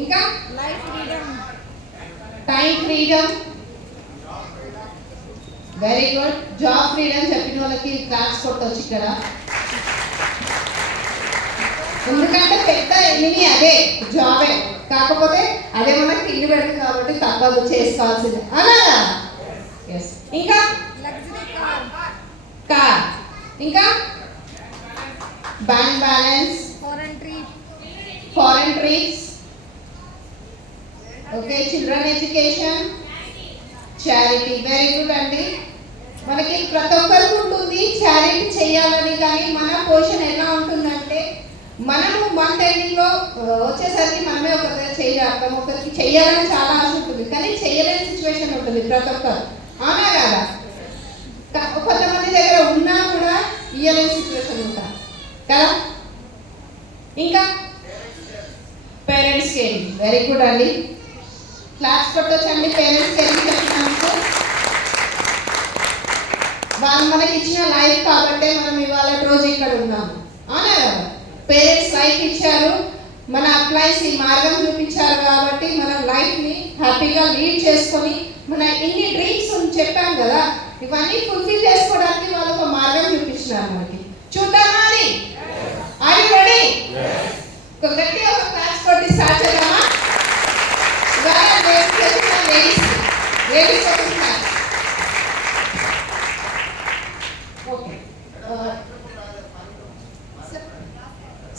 ఇంకా life freedom, time freedom, very good. Job freedom చెప్పిన వాళ్ళకి క్లాప్స్ కొట్టవచ్చు ఇక్కడ, ఎందుకంటే పెద్ద ఎనిమి అదే జాబే. కాకపోతే అదే మనకి ఇల్లు పెడదు కాబట్టి తప్పదు, చేసుకోవాల్సిందే అలాగా. ఎస్. ఇంకా లగ్జరీ కార్, కార్, ఇంకా bank balance, foreign trip, foreign trips, okay, children education, charity. Very good అండి. మనకి ప్రతి ఒక్కరికి ఉంటుంది చారిటీ చేయాలని, కానీ మన పొజిషన్ ఎలా ఉంటుందంటే మనము మంత్ ఎండింగ్లో వచ్చేసరికి మనమే ఒకరికి చేయగలుగుతాం, ఒకరికి చెయ్యాలని చాలా ఆశ ఉంటుంది, కానీ చెయ్యలేని సిచ్యువేషన్ ఉంటుంది ప్రతి ఒక్కరు, అవునా కదా? కొంతమంది దగ్గర ఉన్నా కూడా ఇయ్యలేని సిచ్యువేషన్ ఉంటాం కదా. ఇంకా పేరెంట్స్ కేరింగ్. వెరీ గుడ్ అండి, క్లాస్ కొట్టొచ్చండి పేరెంట్స్ కేరింగ్ చెప్పినందుకు. వాళ్ళు మనకి ఇచ్చిన లైఫ్ కాబట్టే మనం ఇవాళ రోజు ఇక్కడ ఉన్నాము, అవునా కదా? పేరెంట్స్ లైఫ్ ఇచ్చారు, మన అప్లైన్స్ ఈ మార్గం చూపించారు కాబట్టి మన లైఫ్ని హ్యాపీగా లీడ్ చేసుకొని మన ఇన్ని డ్రీమ్స్ చెప్పాం కదా, ఇవన్నీ ఫుల్ఫిల్ చేసుకోవడానికి వాళ్ళు ఒక మార్గం చూపించినారు మనకి. చూద్దామా అది? Are you ready? ఒక గట్టిగా ఒక క్లాస్ కొట్టి స్టార్ట్ చేద్దామా? ఇవాళ లేడీస్ వస్తున్నారు. ఓకే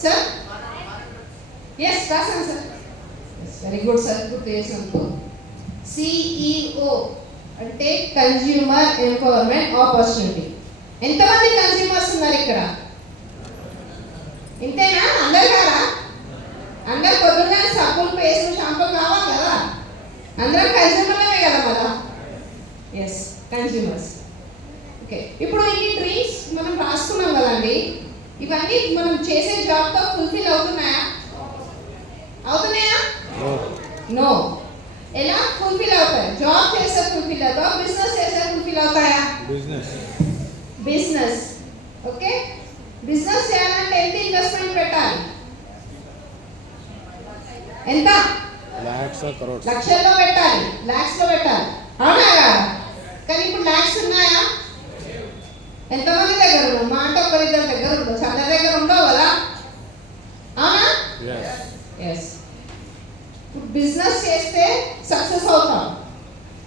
సార్, ఎస్ రాసాను సార్. వెరీ గుడ్ సార్, గుర్తు చేసినందుకు. సిఈఓ అంటే కన్జ్యూమర్ ఎంపవర్మెంట్ ఆపర్చునిటీ. ఎంతమంది కన్జ్యూమర్స్ ఉన్నారు ఇక్కడ? ఇంతేనా? అందరు కదా? అందరు పొద్దున్న సబ్బులు, పేస్టులు, షాంపూలు కావాలి కదా? అందరం కన్జ్యూమర్లమే కదా మళ్ళా? Yes, consumers. ఓకే, ఇప్పుడు ఈ డ్రీమ్స్ మనం రాసుకున్నాం కదండి, ఇవన్నీ మనం చేసే జాబ్తో ఫుల్ఫిల్ అవుతున్నాయా? అవుతున్నాయా? నో. ఎలా ఫుల్ఫిల్ అవుతాయి? జాబ్ చేస్తే ఫుల్ఫిల్ అవుతాయా? బిజినెస్ చేస్తే ఫుల్ఫిల్ అవుతాయా? బిజినెస్. ఓకే, బిజినెస్ చేయాలంటే ఎంత ఇన్వెస్ట్మెంట్ పెట్టాలి? ఎంత? లక్షల్లో పెట్టాలి, లాక్స్ లో పెట్టాలి, అవునా కదా? కానీ ఇప్పుడు లాక్స్ ఉన్నాయా? ఎంతమంది దగ్గర ఉన్నాం? మా అంటే ఒకరిద్దరి దగ్గర ఉండొచ్చు, అందరి దగ్గర ఉండవు కదా, అవునా? ఎస్. బిజినెస్ చేస్తే సక్సెస్ అవుతాం,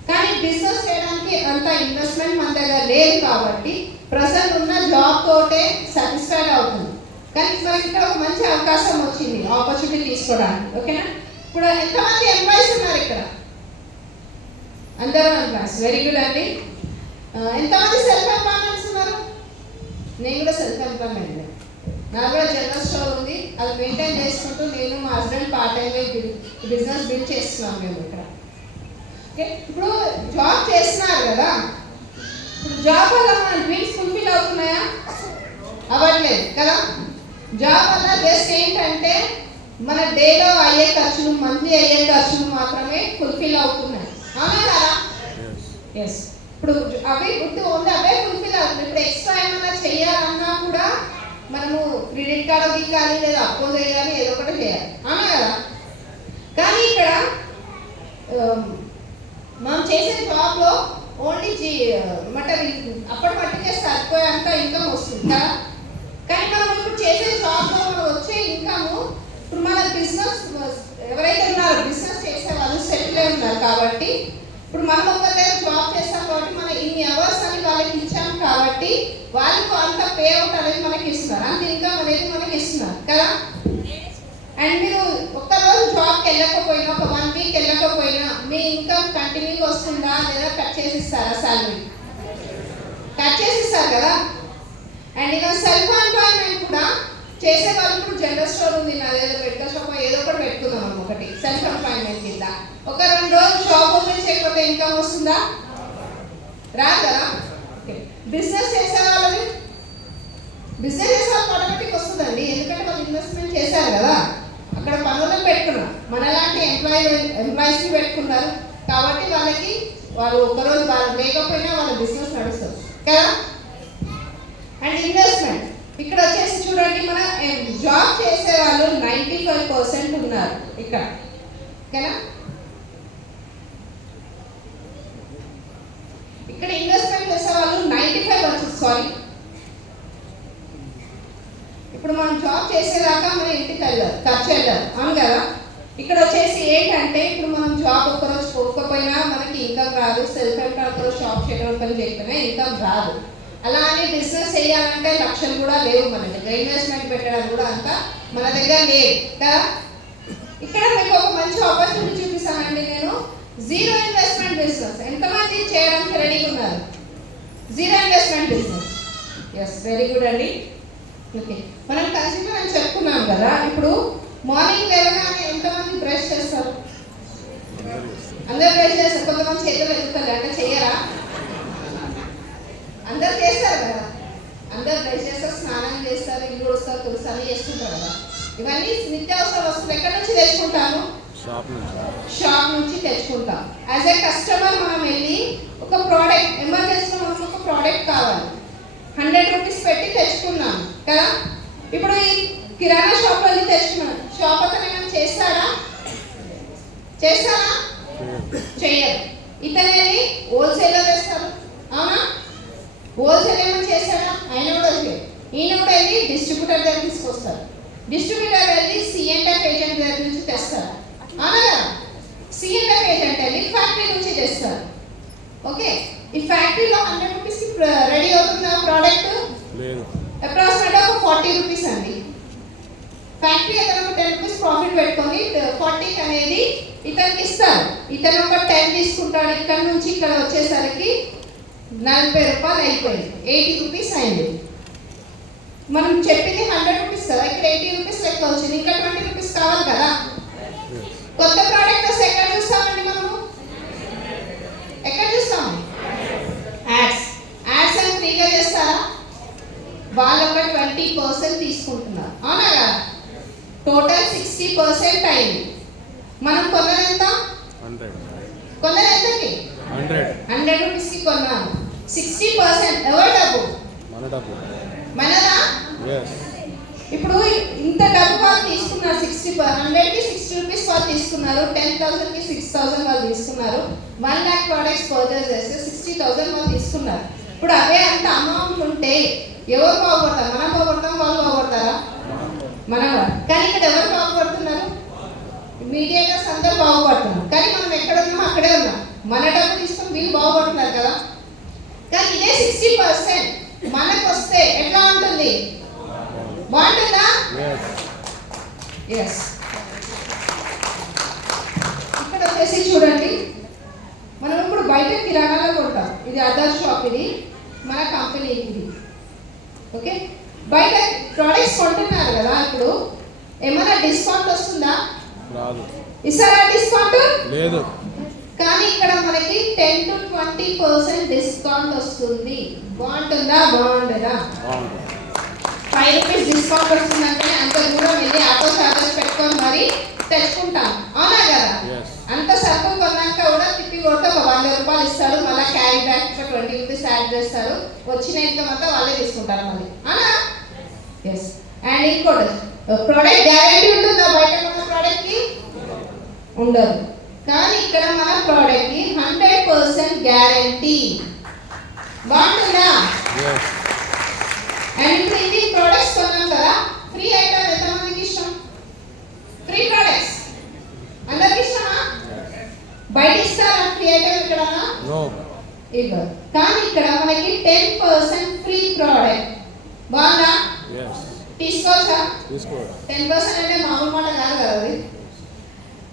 కానీ బిజినెస్ చేయడానికి అంత ఇన్వెస్ట్మెంట్ మన దగ్గర లేదు కాబట్టి ప్రజెంట్ ఉన్న జాబ్ తోటే సాటిస్ఫైడ్ అవుతుంది. కానీ మనకి ఇక్కడ ఒక మంచి అవకాశం వచ్చింది, ఆపర్చునిటీ తీసుకోవడానికి. ఓకేనా? ఇప్పుడు ఎంతమంది ఎంప్లాయీస్ ఉన్నారు ఇక్కడ? అందరూ ఎంప్లాయీస్. వెరీ గుడ్ అండి. ఎంతమంది సెల్ఫ్ ఎంప్లాయ్మెంట్స్ ఉన్నారు? నేను కూడా సెల్ఫ్ ఎంప్లాయ్మెంట్. నాకు కూడా జనరల్ స్టోర్ ఉంది, అది మెయింటైన్ చేసుకుంటూ నేను మా హస్బెండ్ పార్ట్ టైంగా బిజినెస్ బిల్డ్ చేస్తున్నాం మేము ఇక్కడ. ఓకే, ఇప్పుడు జాబ్ చేస్తున్నారు కదా, ఇప్పుడు జాబ్ వల్ల మన డ్రీమ్స్ ఫుల్ఫిల్ అవుతున్నాయా? అవ్వట్లేదు కదా. జాబ్ వల్ల జస్ట్ ఏంటంటే మన డేలో అయ్యే ఖర్చులు, మంత్లీ అయ్యే ఖర్చులు మాత్రమే ఫుల్ఫిల్ అవుతున్నాయి, అవునా కదా? ఎస్. ఇప్పుడు అవి గుర్తు ఓన్లీ అవే ఫుల్ఫిల్ అవుతుంది. ఇప్పుడు ఎక్స్ట్రా ఏమైనా చేయాలన్నా కూడా మనము క్రెడిట్ కార్డు దిగాలి, లేదా అప్పు చేయాలి, ఏదో ఒకటి చేయాలి, అవునా కదా? కానీ ఇక్కడ మనం చేసే జాబ్లో ఓన్లీ అప్పటి మట్టికే సరిపోయేంత ఇన్కమ్ వస్తుంది కదా. కానీ మనం ఇప్పుడు చేసే జాబ్లో మనం వచ్చే ఇన్కమ్, ఇప్పుడు మన బిజినెస్ ఎవరైతే ఉన్నారో బిజినెస్ చేసే వాళ్ళు సెటిల్ అయి ఉన్నారు కాబట్టి, ఇప్పుడు మనం ఒక దగ్గర జాబ్ చేస్తాం కాబట్టి మన ఇన్ని అవర్స్ అని వాళ్ళకి ఇచ్చాం కాబట్టి వాళ్ళకు అంత పే అవుట్ అనేది మనకి ఇస్తున్నారు, అంత ఇన్కమ్ అనేది మనకి ఇస్తున్నారు కదా. అండ్ మీరు ఒక్కరోజు జాబ్కి వెళ్ళకపోయినా, ఒక 1 వీక్ వెళ్ళకపోయినా మీ ఇన్కమ్ కంటిన్యూగా వస్తుందా, లేదా కట్ చేసి ఇస్తారా? శాలరీ కట్ చేసి ఇస్తారు కదా. అండ్ ఇక సెల్ఫ్ ఎంప్లాయ్మెంట్ కూడా చేసే వాళ్ళు, ఇప్పుడు జనరల్ స్టోర్ ఉంది, నాదేదో మెడికల్ షాప్ ఏదో ఒకటి పెట్టుకుందాం మనం, ఒకటి సెల్ఫ్ ఎంప్లాయ్మెంట్ కింద. ఒక 2 రోజులు షాప్ ఓపెన్ చేయకపోతే ఇన్కమ్ వస్తుందా? రాదు కదా. బిజినెస్ చేసే వాళ్ళని, బిజినెస్ చేసే వాళ్ళు ఆటోమేటిక్ వస్తుందండి, ఎందుకంటే వాళ్ళు ఇన్వెస్ట్మెంట్ చేశారు కదా, అక్కడ పనులను పెట్టుకున్నారు, మనలాంటి ఎంప్లాయీస్ని పెట్టుకున్నారు కాబట్టి వాళ్ళు ఒకరోజు వాళ్ళు లేకపోయినా వాళ్ళ బిజినెస్ నడుస్తుంది కదా. అండ్ ఇన్వెస్ట్మెంట్ ఇక్కడ వచ్చేసి చూడండి, మన జాబ్ చేసే వాళ్ళు 95% ఉన్నారు ఇక్కడ. ఓకేనా? ఇక్కడ ఇన్వెస్ట్మెంట్ చేసే వాళ్ళు 95 వచ్చు. సారీ, ఇప్పుడు మనం జాబ్ చేసేదాకా మన ఇంటికి వెళ్ళాలి, ఖర్చు వెళ్ళాలి, అవును కదా? ఇక్కడ వచ్చేసి ఏంటంటే ఇప్పుడు మనం జాబ్ ఒక్కరోజు పోకపోయినా మనకి ఇన్కమ్ రాదు. సెల్ఫ్ ఎంప్లాయ్ ఒకరోజు షాప్ షెడ్యూల్ పని చేయకపోయినా ఇన్కమ్ రాదు. అలా అని బిజినెస్ చేయాలంటే లక్షలు కూడా లేవు మన దగ్గర. ఇన్వెస్ట్మెంట్ పెట్టడం కూడా అంతా మన దగ్గర లేదు కదా. ఇక్కడ మీకు ఒక మంచి ఆపర్చునిటీ చూపిస్తానండి నేను. జీరో ఇన్వెస్ట్మెంట్ బిజినెస్ ఎంతమంది చేయడానికి రెడీగా ఉన్నారు? Zero investment business. Yes, very good అండి. ఓకే, మనం కన్స్యూమర్ అని చెప్పుకున్నాం కదా. ఇప్పుడు మార్నింగ్ లేవగానే ఎంతమంది బ్రష్ చేస్తారు? అందరు బ్రష్ చేస్తారు. కొంతమంది చేతులు ఎదుగుతారు, అంటే చెయ్యరా? అందరు చేస్తారు కదా. అందరు బ్రష్ చేస్తారు, స్నానం చేస్తారు, ఇల్లు వస్తారు, తులసి అన్నీ చేస్తుంటారు కదా. ఇవన్నీ నిత్యావసర వస్తువులు ఎక్కడి నుంచి తెచ్చుకుంటాము? షాప్ నుంచి తెచ్చుకుంటాం. యాజ్ ఏ కస్టమర్ మనం వెళ్ళి ఒక ప్రోడక్ట్, ఎమర్జెన్సీలో మనకు ఒక ప్రోడక్ట్ కావాలి, 100 రూపీస్ పెట్టి తెచ్చుకున్నాం కదా. ఇప్పుడు ఈ కిరాణా షాప్ వెళ్ళి తెచ్చుకున్నాం. షాప్ అతను ఏమైనా చేస్తాడా? చెయ్యరు. ఇతనేది హోల్సేలర్ వేస్తారు, అవునా? హోల్సేల్ ఏమైనా చేస్తాడా? ఆయన కూడా చేయరు. ఈయన కూడా వెళ్ళి డిస్ట్రిబ్యూటర్ దగ్గర తీసుకొస్తారు. డిస్ట్రిబ్యూటర్ వెళ్ళి C&F ఏజెంట్ దగ్గర నుంచి తెస్తారు, అవునా కదా? C&F ఏజెంట్ వెళ్ళి ఫ్యాక్టరీ నుంచి తెస్తారు. ఓకే, ఈ ఫ్యాక్టరీలో 100 రూపీస్కి రెడీ అవుతుంది ఆ ప్రోడక్ట్. అప్రాక్సిమేట్గా ఒక 40 రూపీస్ అండి. ఫ్యాక్టరీ అతను 10 రూపీస్ ప్రాఫిట్ పెట్టుకొని 40 అనేది ఇతనికి ఇస్తారు. ఇతను ఒక 10 తీసుకుంటాడు. ఇక్కడ నుంచి ఇక్కడ వచ్చేసరికి 40 రూపాయలు అయిపోయింది, 80 రూపీస్ అయింది. మనం చెప్పింది 100 రూపీస్ కదా, ఇక్కడ 80 రూపీస్ లెక్క వచ్చింది. ఇంకా 20 రూపీస్ కావాలి కదా. కొత్త ప్రోడక్ట్ వస్తే ఎక్కడ చూస్తామండి మనము? ఎక్కడ చూస్తాము? యాడ్స్. యాడ్స్ అని ఫ్రీగా చేస్తారా? వాళ్ళు ఒక 20% తీసుకుంటున్నారు, అవునా కదా? టోటల్ 60% అయింది. మనం కొన్నది ఎంత? 100 రూపీస్కి కొన్నాము. 60% ఎవరి డబ్బు? మనదా? ఇప్పుడు ఇంత డబ్బు వాళ్ళు తీసుకున్నారు. 100కి 60 రూపీస్ వాళ్ళు తీసుకున్నారు. 10,000కి 6,000 వాళ్ళు తీసుకున్నారు. 1 lakh ప్రోడక్ట్స్ పర్చేస్ చేస్తే 60,000 వాళ్ళు తీసుకున్నారు. ఇప్పుడు అదే అంత అమౌంట్ ఉంటే ఎవరు బాగుపడతారు? మనం బాగుపడతాం, వాళ్ళు బాగుపడతారా? మనం. కానీ ఇక్కడ ఎవరు బాగుపడుతున్నారు? మీడియేటర్స్ అందరూ బాగుపడుతున్నారు. కానీ మనం ఎక్కడ ఉన్నామో అక్కడే ఉన్నాం. మన డబ్బు తీసుకొని వీళ్ళు బాగుపడుతున్నారు కదా. కానీ ఇదే 60% మనకు వస్తే ఎట్లా ఉంటుంది? బాగుంటుందా? ఎస్. ఇక్కడ వచ్చేసి చూడండి, మనం ఇప్పుడు బయట కిరాణాలో కొంటాం. ఇది అదర్ షాప్, ఇది మన కంపెనీ ఇది. ఓకే, బయట ప్రోడక్ట్స్ కొంటున్నారు కదా. ఇప్పుడు ఏమైనా డిస్కౌంట్ వస్తుందా? ఇస్తారా డిస్కౌంట్? లేదు. కానీ ఇక్కడ మనకి 10 to 20% డిస్కౌంట్ వస్తుంది. బాగుంటుందా? బాగుంటుందా? 5 రూపీస్ డిస్కౌంట్ వస్తుందంటే అంత దూరం వెళ్ళి ఆటో చార్జెస్ పెట్టుకొని మరి తెచ్చుకుంటాం, అవునా కదా? అంత సరుకు కొన్నాక కూడా తిప్పి కొడితే ఒక 100 రూపాయలు ఇస్తాడు. మళ్ళీ క్యారీ బ్యాక్ 20 రూపీస్ యాడ్ చేస్తారు. వచ్చిన ఇన్కమ్ అంతా వాళ్ళే తీసుకుంటారు మళ్ళీ, అవునా? ఎస్. అండ్ ఇంకోటి, ప్రోడక్ట్ గ్యారెంటీ ఉంటుందా? బయట మన ప్రోడక్ట్కి ఉండదు. కానీ ఇక్కడ మన ప్రోడక్ట్కి 100% గ్యారెంటీ. బాగుంటుందా? అండ్ ఇప్పుడు ఇది ప్రోడక్ట్స్ కొన్నాం కదా, ఫ్రీ ఐటమ్ ఎంతమందికి ఇష్టం? ఫ్రీ ప్రోడక్ట్స్ అందరికి ఇష్టమా? బయట ఇస్తారా ఫ్రీ ఐటమ్? ఇక్కడ ఇవ్వరు. కానీ ఇక్కడ మనకి 10% ఫ్రీ ప్రోడక్ట్. బాగుందా? తీసుకోవచ్చా? 10% అంటే మామూలు మాట కాదు కదా అది.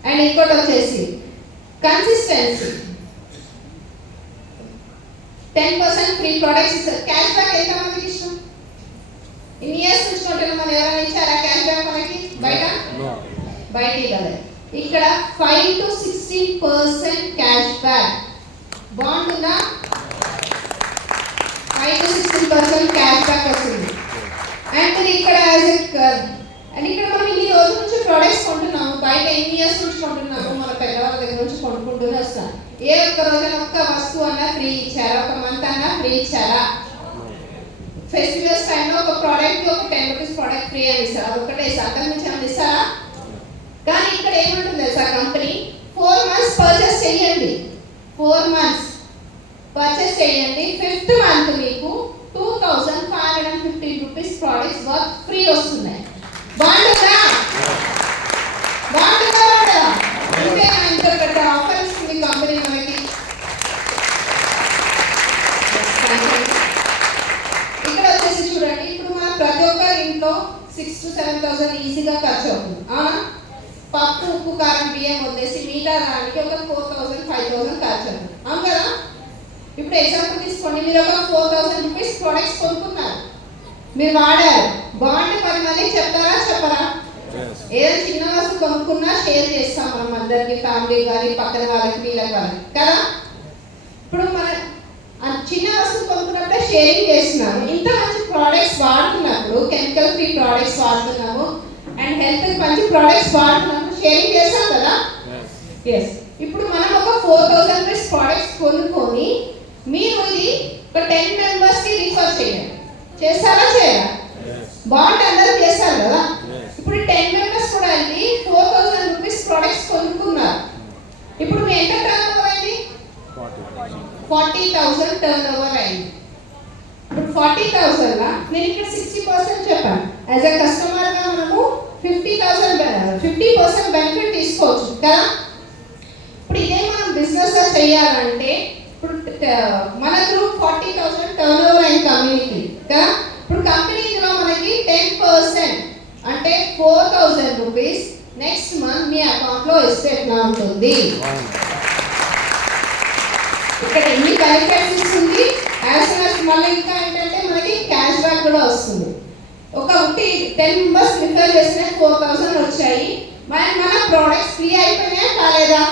అండ్ ఇంకోటి వచ్చేసి కన్సిస్టెన్సీ. 10% ఫ్రీ ప్రొడక్ట్స్ ఇస్తారు. క్యాష్ బ్యాక్ ఎంతమందికి ఇష్టం? ఇన్ని ఇయర్స్ నుంచి కొంటున్నాం మనం. ఎవరైనా ఇచ్చారా క్యాష్ బ్యాక్ మనకి? బయట ఇవ్వలేదు. ఇక్కడ 5 to 60% క్యాష్ బ్యాక్. బాగుంటుందా? 5 to 60% క్యాష్ బ్యాక్ వస్తుంది. అండ్ ఇక్కడ అండ్ ఇక్కడ మనం ఇన్ని రోజుల నుంచి ప్రొడక్ట్స్ కొంటున్నాము. బయట ఎన్ని ఇయర్స్ నుంచి కొంటున్నాము? మన పెద్దవాళ్ళ దగ్గర నుంచి కొనుక్కుంటూనే వస్తాం. ఏ ఒక్క రోజున ఒక్క వస్తువు అన్నా ఫ్రీ ఇచ్చారా? ఒక మంత్ అన్నా ఫ్రీ ఇచ్చారా? ఫెస్టివల్స్ టైంలో ఒక ప్రోడక్ట్ ఒక 10 రూపీస్ ప్రోడక్ట్ ఫ్రీ అని ఇస్తారు. అది ఒకటే ఇస్తారు. అంతకు మించి ఏమైనా ఇస్తారా? కానీ ఇక్కడ ఏమంటుంది తెలుసా కంపెనీ? చేయండి 4 months పర్చేస్ చేయండి. 5th month మీకు 2550 రూపీస్ ప్రోడక్ట్స్ వర్త్ ఫ్రీ వస్తున్నాయి. బాగుంటుందా? బాగుంటుందా? అంటే ఇంత పెద్ద ఆఫర్ ఇస్తుంది కంపెనీ మనకి. ఇక్కడ వచ్చేసి చూడండి, ఇప్పుడు మన ప్రతి ఒక్కరి ఇంట్లో 6,000 to 7,000 ఈజీగా ఖర్చు అవుతుంది. పప్పు, ఉప్పు, కారం, బియ్యం వదిలేసి మిగతా దానికి ఒక 4,000 5,000 ఖర్చు అవుతుంది. అవును కదా? ఇప్పుడు ఎగ్జాంపుల్ తీసుకోండి, మీరు ఒక 4,000 రూపీస్ ప్రోడక్ట్స్ కొనుక్కున్నారు, మీరు వాడారు, బాగుంటే 10 మందికి చెప్తారా చెప్పరా? ఏదో చిన్న వస్తువు కొనుక్కున్నా షేర్ చేస్తాం మనం అందరికి, ఫ్యామిలీ కానీ పక్కన వాళ్ళకి వీళ్ళకి కానీ కదా. ఇప్పుడు మన చిన్న వస్తువు కొనుక్కున్నప్పుడే షేరింగ్ చేస్తున్నాము. ఇంత మంచి ప్రోడక్ట్స్ వాడుతున్నప్పుడు, కెమికల్ ఫ్రీ ప్రోడక్ట్స్ వాడుతున్నాము అండ్ హెల్త్ మంచి ప్రోడక్ట్స్ వాడుతున్నప్పుడు షేరింగ్ చేస్తాం కదా. ఎస్. ఇప్పుడు మనం ఒక 4,000 రూపీస్ ప్రోడక్ట్స్ కొనుక్కొని మీరు ఇది ఒక 10 మెంబర్స్కి రిఫర్ చేయండి. చేస్తారా చేయరా? బాగుంటే అందరూ చేస్తారు కదా. ఇప్పుడు 10 మెంబర్స్ కూడా వెళ్ళి 4,000 రూపీస్ ప్రోడక్ట్స్ కొనుక్కున్నారు. ఇప్పుడు మీ ఎంత టర్న్ ఓవర్ అయింది? 40,000 టర్న్ ఓవర్ అయింది. ఇప్పుడు 40,000 లా నేను ఇక్కడ 60% చెప్పాను. యాజ్ ఎ కస్టమర్ గా మనము 50% బెనిఫిట్ తీసుకోవచ్చు కదా. ఇప్పుడు ఇదే మనం బిజినెస్ గా చేయాలంటే ఇప్పుడు మన గ్రూప్ 40,000 టర్న్ ఓవర్ అయిన కమ్యూనిటీ కదా. ఇప్పుడు కంపెనీలో మనకి 10% అంటే 4,000 రూపీస్ నెక్స్ట్ మంత్ మీ అకౌంట్ లో ఇస్తే ఎట్లా ఉంటుంది? ఇక్కడ ఎన్ని బెనిఫిట్స్ ఇస్తుంది, మళ్ళీ ఇంకా ఏంటంటే మనకి క్యాష్ బ్యాక్ కూడా వస్తుంది. ఒక 10 మెంబర్స్ రిఫర్ చేస్తే 4,000 వచ్చాయి. మన ప్రోడక్ట్స్ ఫ్రీ అయిపోయినాయా కాలేదా?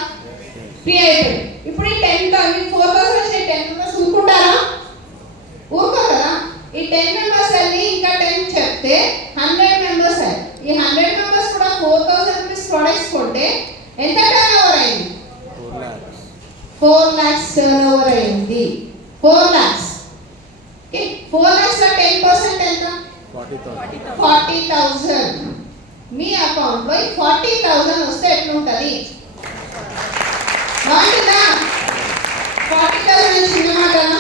ఫ్రీ అయిపోయింది. ఇప్పుడు ఈ 4,000 వచ్చే 10 మెంబర్స్ ఊరుకుంటారా? ఊరుకో కదా. ఈ 10 మెంబర్స్ వెళ్ళి ఇంకా 10 చెప్తే 100 మెంబర్స్ అయ్యారు. ఈ 100 మెంబర్స్ కూడా 4,000 రూపీస్ ప్రోడక్ట్స్ కొంటే ఎంత టర్న్ ఓవర్ అయింది? 4 lakhs టర్న్ ఓవర్ అయింది. 4 lakhs. ఓకే, 4 lakhs లో 10% ఎంత? 40,000. మీ అకౌంట్ లో 40,000 వస్తే ఎట్లుంటది? బాగుంటుందా? 40,000 చిన్న మాటనా?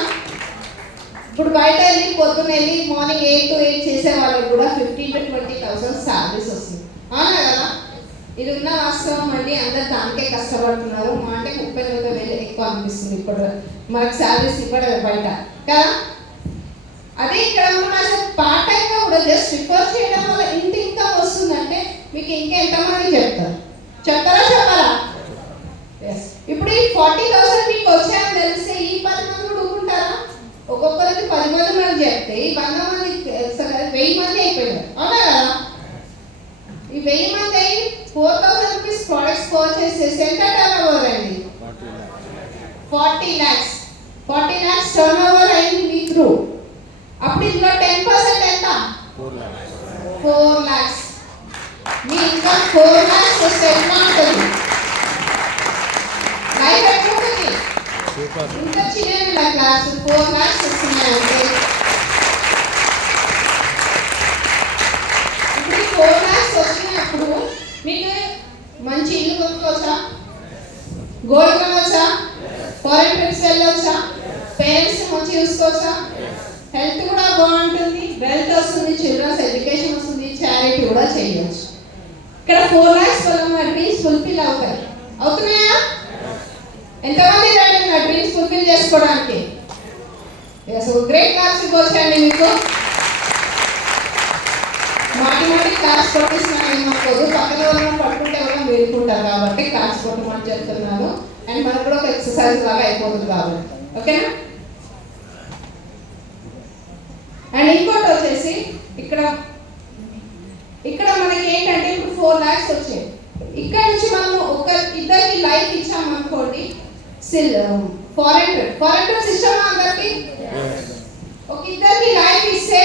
ఇప్పుడు బయట వెళ్ళి పొద్దున్న వెళ్ళి మార్నింగ్ 8 to 8 చేసే వాళ్ళకి కూడా 15,000 to 20,000 సాలరీస్ వస్తుంది. అవునా కదా? ఇది ఉన్న వాస్తవం అండి. అందరు దానికే కష్టపడుతున్నారు. మా అంటే 30,000 ఎక్కువ అనిపిస్తుంది ఇప్పుడు మనకు సాలరీస్ ఇవ్వడం బయట కదా. అదే ఇక్కడ మనం పార్ట్ టైం గా కూడా జస్ట్ రిఫర్ చేయడం వల్ల ఇంత ఇన్కమ్ వస్తుందంటే మీకు ఇంకా ఎంతమంది చెప్తారు? చెప్తారా చెప్పారా? ఇప్పుడు ఈ 40,000 మీకు వచ్చాయని తెలిస్తే ఈ 10 మంది కూడా ఊరుకుంటారా? ఒక్కొక్కరికి 10 మంది మనకు చెప్తే ఈ 100 మంది 1000 మంది అయిపోయారు. అవునా కదా? ఈ 1000 మంది అయ్యి 4,000 రూపీస్ ప్రోడక్ట్స్ పర్చేస్ చేసి ఎంత టర్న్ ఓవర్ అయింది? 40 lakhs. 40 lakhs టర్న్ ఓవర్ అయింది మీ త్రూ. అప్పుడు ఇందులో 10% ఎంత? 4 lakhs. మీ ఇంకా 4 lakhs వస్తే ఎంత ఉంటుంది? లైఫ్ ఎట్లుంటుంది? ఇంత చిన్న క్లాస్ 4 lakhs వస్తున్నాయంటే ఇప్పుడు 4 lakhs వచ్చినప్పుడు మీకు మంచి ఇల్లు కొనుక్కోవచ్చా? గోల్డ్ కొనవచ్చా? ఫారెన్ ట్రిప్స్ వెళ్ళవచ్చా? పేరెంట్స్ మంచి చూసుకోవచ్చా? హెల్త్ కూడా బాగుంటుంది, వెల్త్ వస్తుంది, చిల్డ్రన్స్ ఎడ్యుకేషన్ వస్తుంది, చారిటీ కూడా చేయవచ్చు. ఇక్కడ 4 lakhs వల్ల మన డ్రీమ్స్ ఫుల్ఫిల్ అవుతాయి. అవుతున్నాయా? ఎంతమంది రెడీ నా డ్రీమ్స్ ఫుల్ఫిల్ చేసుకోవడానికి? గ్రేట్ క్లాస్ వచ్చాయండి మీకు. మాటి క్లాస్ కొట్టిస్తున్నాను ఏమనుకోదు. పక్కన వాళ్ళని పట్టుకుంటే ఎవరైనా వేడుకుంటారు కాబట్టి క్లాస్ కొట్టమని చెప్తున్నాను. అండ్ మనకు కూడా ఒక ఎక్సర్సైజ్ లాగా అయిపోతుంది కాబట్టి ఓకేనా. అండ్ ఇంకోటి వచ్చేసి ఇక్కడ మనకి ఏంటంటే ఇప్పుడు 4 lakhs వచ్చాయి. ఇక్కడ నుంచి మనం ఇద్దరికి లైఫ్ ఇచ్చామనుకోండి, ఫారెన్ ట్రిప్ ఇచ్చామా అందరికి? ఒక ఇద్దరికి లైఫ్ ఇస్తే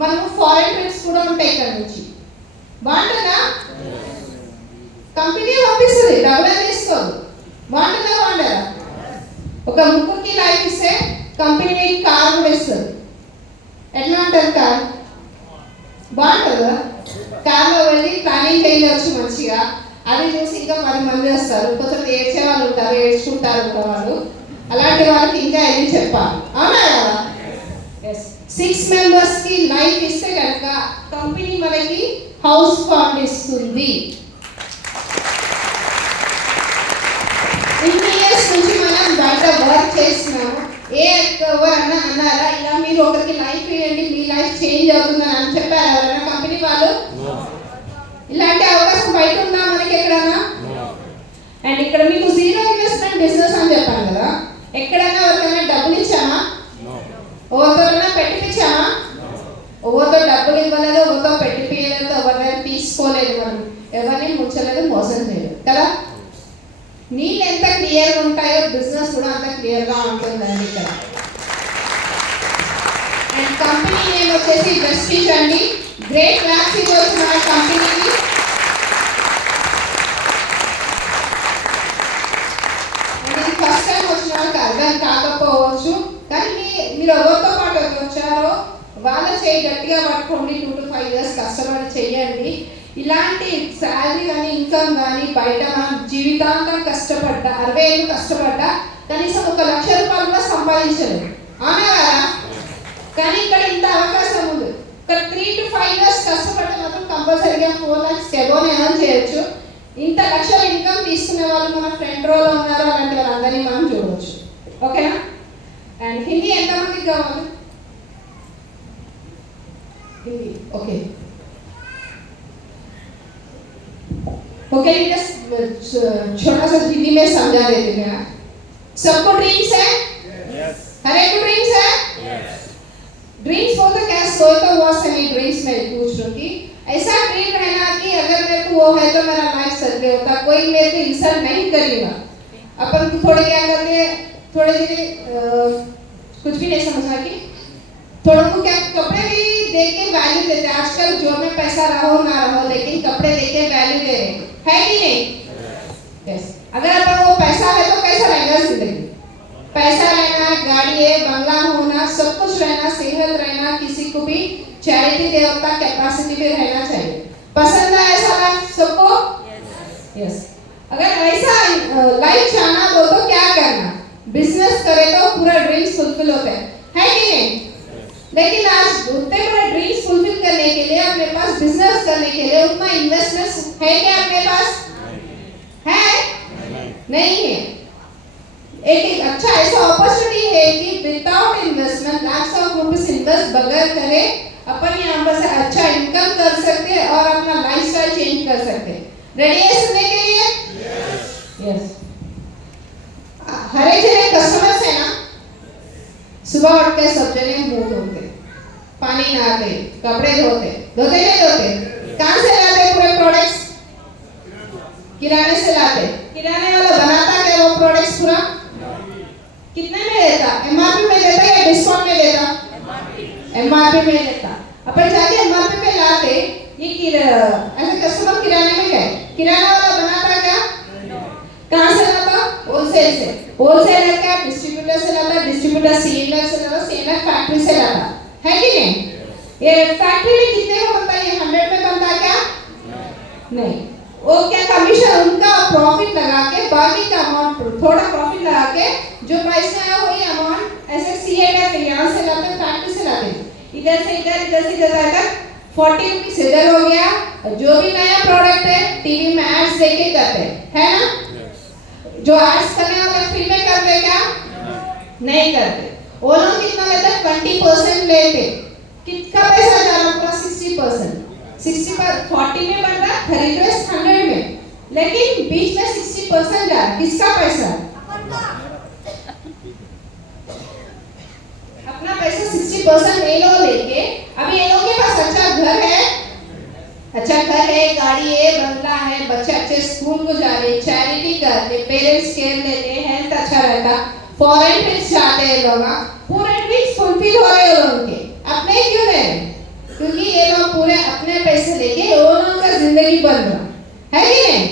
మనము ఫారెన్ ట్రిప్స్ కూడా ఉంటాయి ఇక్కడ నుంచి. బాగుంటుందా? కంపెనీ పంపిస్తుంది, డబ్బులు తీసుకోదు. బాగుంటుందా బాగుంటుందా? ఒక ముగ్గురికి లైఫ్ ఇస్తే కంపెనీ కార్ కూడా ఇస్తుంది. ఎట్లా ఉంటుంది కార్? బాగుంటుందా? కార్లో వెళ్ళి ప్లానింగ్ చేయవచ్చు మంచిగా. అది చూసి ఇంకా 10 మంది వస్తారు. కొంచెం ఏడ్చే వాళ్ళు ఉంటారు, ఏడ్చుకుంటారు కూడా వాళ్ళు. అలాంటి వాళ్ళకి ఇంకా ఇది చెప్పాలి, అవునా కదా? 6 మెంబర్స్కి లైఫ్ ఇస్తే కనుక కంపెనీ మనకి హౌస్ ఫండ్ ఇస్తుంది. ఇన్ని ఇయర్స్ నుంచి మనం బయట వర్క్ చేస్తున్నాము. ఎవరన్నా అన్నారా ఇలా మీరు ఒకరికి లైఫ్ ఇవ్వండి మీ లైఫ్ చేంజ్ అవుతుందని అని చెప్పారు ఎవరైనా కంపెనీ వాళ్ళు? ఇలాంటి అవకాశం బయట ఉందా మనకి ఎక్కడన్నా? అండ్ ఇక్కడ మీకు జీరో ఇన్వెస్ట్మెంట్ బిజినెస్ అని చెప్పాను కదా, ఎక్కడైనా ఎవరికైనా డబ్బులు ఇచ్చామా? ఎవరితోనైనా పెట్టిపించామా? ఎవరితో డబ్బులు ఇవ్వలేదు, ఎవరితో పెట్టిపోయలేదు, ఎవరినైనా తీసుకోలేదు, మనం ఎవరిని ముంచలేదు, మోసం చేయలేదు కదా. నీళ్ళు ఎంత క్లియర్గా ఉంటాయో బిజినెస్ కూడా అంత క్లియర్గా ఉంటుందండి ఇక్కడ. అండ్ కంపెనీ నేమ్ వచ్చేసి వెస్టీజ్ అండి. గ్రేట్ ర్యాప్స్ ఇవ్వచ్చు మన కంపెనీకి. ఇది ఫస్ట్ టైం వచ్చిన వాళ్ళకి అర్థం కాకపోవచ్చు, కానీ మీరు ఎవరితో పాటు వచ్చారో వాళ్ళ చేయి గట్టిగా పట్టుకోండి. 2 to 5 years కష్టపడి చెయ్యండి. ఇలాంటి శాలరీ కానీ ఇన్కమ్ కానీ బయట మనం జీవితాంతం కష్టపడ్డా 60 ఏళ్ళు కష్టపడ్డా కనీసం 1 లక్ష రూపాయలు కూడా సంపాదించలేదు, అవునా కదా? కానీ ఇక్కడ ఇంత అవకాశం ఉంది. ఒక 3 to 5 years కష్టపడితే మాత్రం కంపల్సరీగా 4 lakhs ఎబోవ్ ఎర్న్ చేయొచ్చు. ఇంత లక్షల ఇన్కమ్ తీసుకునే వాళ్ళు మన ఫ్రంట్ రోలో ఉన్నారు, అలాంటి వాళ్ళందరినీ మనం చూడవచ్చు. ఓకేనా? అండ్ హిందీ ఎంతమందికి కావాలి? హిందీ ఓకే. ओके, छोटा सा हिंदी में समझा देते हैं. सबको ड्रीम्स है? यस. हर एक को ड्रीम्स है? यस. ड्रीम्स बोलते क्या? सोए तो वो से नहीं ड्रीम्स में पूछ रही थी. ऐसा ड्रीम रहना कि अगर मेरे को वो है तो मेरा लाइफ सेट होता, कोई मेरे को इंसल्ट नहीं करेगा. अपन थोड़े क्या करते हैं, थोड़े कुछ भी नहीं समझा कि थोड़ों को क्या कपड़े भी देख के वैल्यू देते. आजकल जो में पैसा रहो ना रहो, लेकिन कपड़े देख के वैल्यू दे रहे है कि नहीं? यस. अगर अपन वो पैसा है तो कैसा रहेगा जिंदगी? पैसा रहना, गाड़ी है, बंगला होना, सब कुछ रहना, सेहत रहना, किसी को भी चैरिटी देवता कैपेसिटी पे रहना चाहिए. पसंद है ऐसा लाइफ सबको? यस. अगर ऐसा लाइफ चाहना तो क्या करना? बिजनेस करे तो पूरा ड्रीम्स फुलफिल होते हैं, है कि नहीं? लेकिन आज उतने बड़े ड्रीम्स फुलफिल करने के लिए अपने पास बिजनेस करने के लिए उतना इन्वेस्टमेंट है क्या अपने पास? है? नहीं है. एक अच्छा ऐसा अपॉर्चुनिटी है कि without investment lakhs of rupees invest बगैर करे अपन यहाँ पर से अच्छा इनकम कर सकते हैं और अपना लाइफस्टाइल चेंज कर सकते हैं. रेडी है सुनने के लिए? यस. हर एक जने कस्टमर्स है ना, सुबह उठ के सब जने मुंह धोते, पानी नहाते, कपड़े धोते नहीं धोते? कहाँ से लाते पूरे प्रोडक्ट्स? किराने से लाते. किराने वाला बनाता क्या वो प्रोडक्ट्स पूरा? कितने में देता? एमआरपी में देता या डिस्काउंट में देता? एमआरपी में देता. अपन जाके एमआरपी पे लाते. ये ऐसे कस्टमर किराने में गए, किराना वाला बनाता क्या? कहाँ से लाता? होलसेल से. होलसेल क्या? डिस्ट्रीब्यूटर से लाता. डिस्ट्रीब्यूटर सीएलएफ से लाता. सीएलएफ फैक्ट्री से लाता, है कि नहीं? ये फैक्ट्री में कितने में बनता है? ये 100 में बनता क्या? नहीं. वो क्या कमीशन उनका प्रॉफिट लगा के बाकी का अमाउंट थोड़ा प्रॉफिट लगा के जो प्राइस में आया वही अमाउंट ऐसे सीएलएफ यहाँ से लाते, फैक्ट्री से लाते. इधर से इधर, इधर से इधर तक 40 रुपीस इधर हो गया. जो भी नया प्रोडक्ट है टीवी में एड्स देके करते है ना? जो एड्स करने वाले फ्री में करते क्या? नहीं करते. वो लोग कितना लेते? 20% लेते. कितना पैसा जा रहा? पूरा 60%. 40 में बन रहा, खरीद रहे 100 में, लेकिन बीच में 60% जा रहा. किसका पैसा? अपना पैसा 60% ये लोग लेके. अभी ये लोग के पास अच्छा घर है, गाड़ी है, बंगला है, बच्चे अच्छे स्कूल को जा रहे, चैरिटी कर रहे, पेरेंट्स केयर लेते, हेल्थ अच्छा रहता, फॉरेन ट्रिप्स जाते हैं लोग, पूरे ड्रीम्स फुलफिल हो रहे हैं उनके. अपने क्यों नहीं? क्योंकि ये लोग पूरे अपने पैसे लेके वो लोगों का जिंदगी बन रहा है कि नहीं?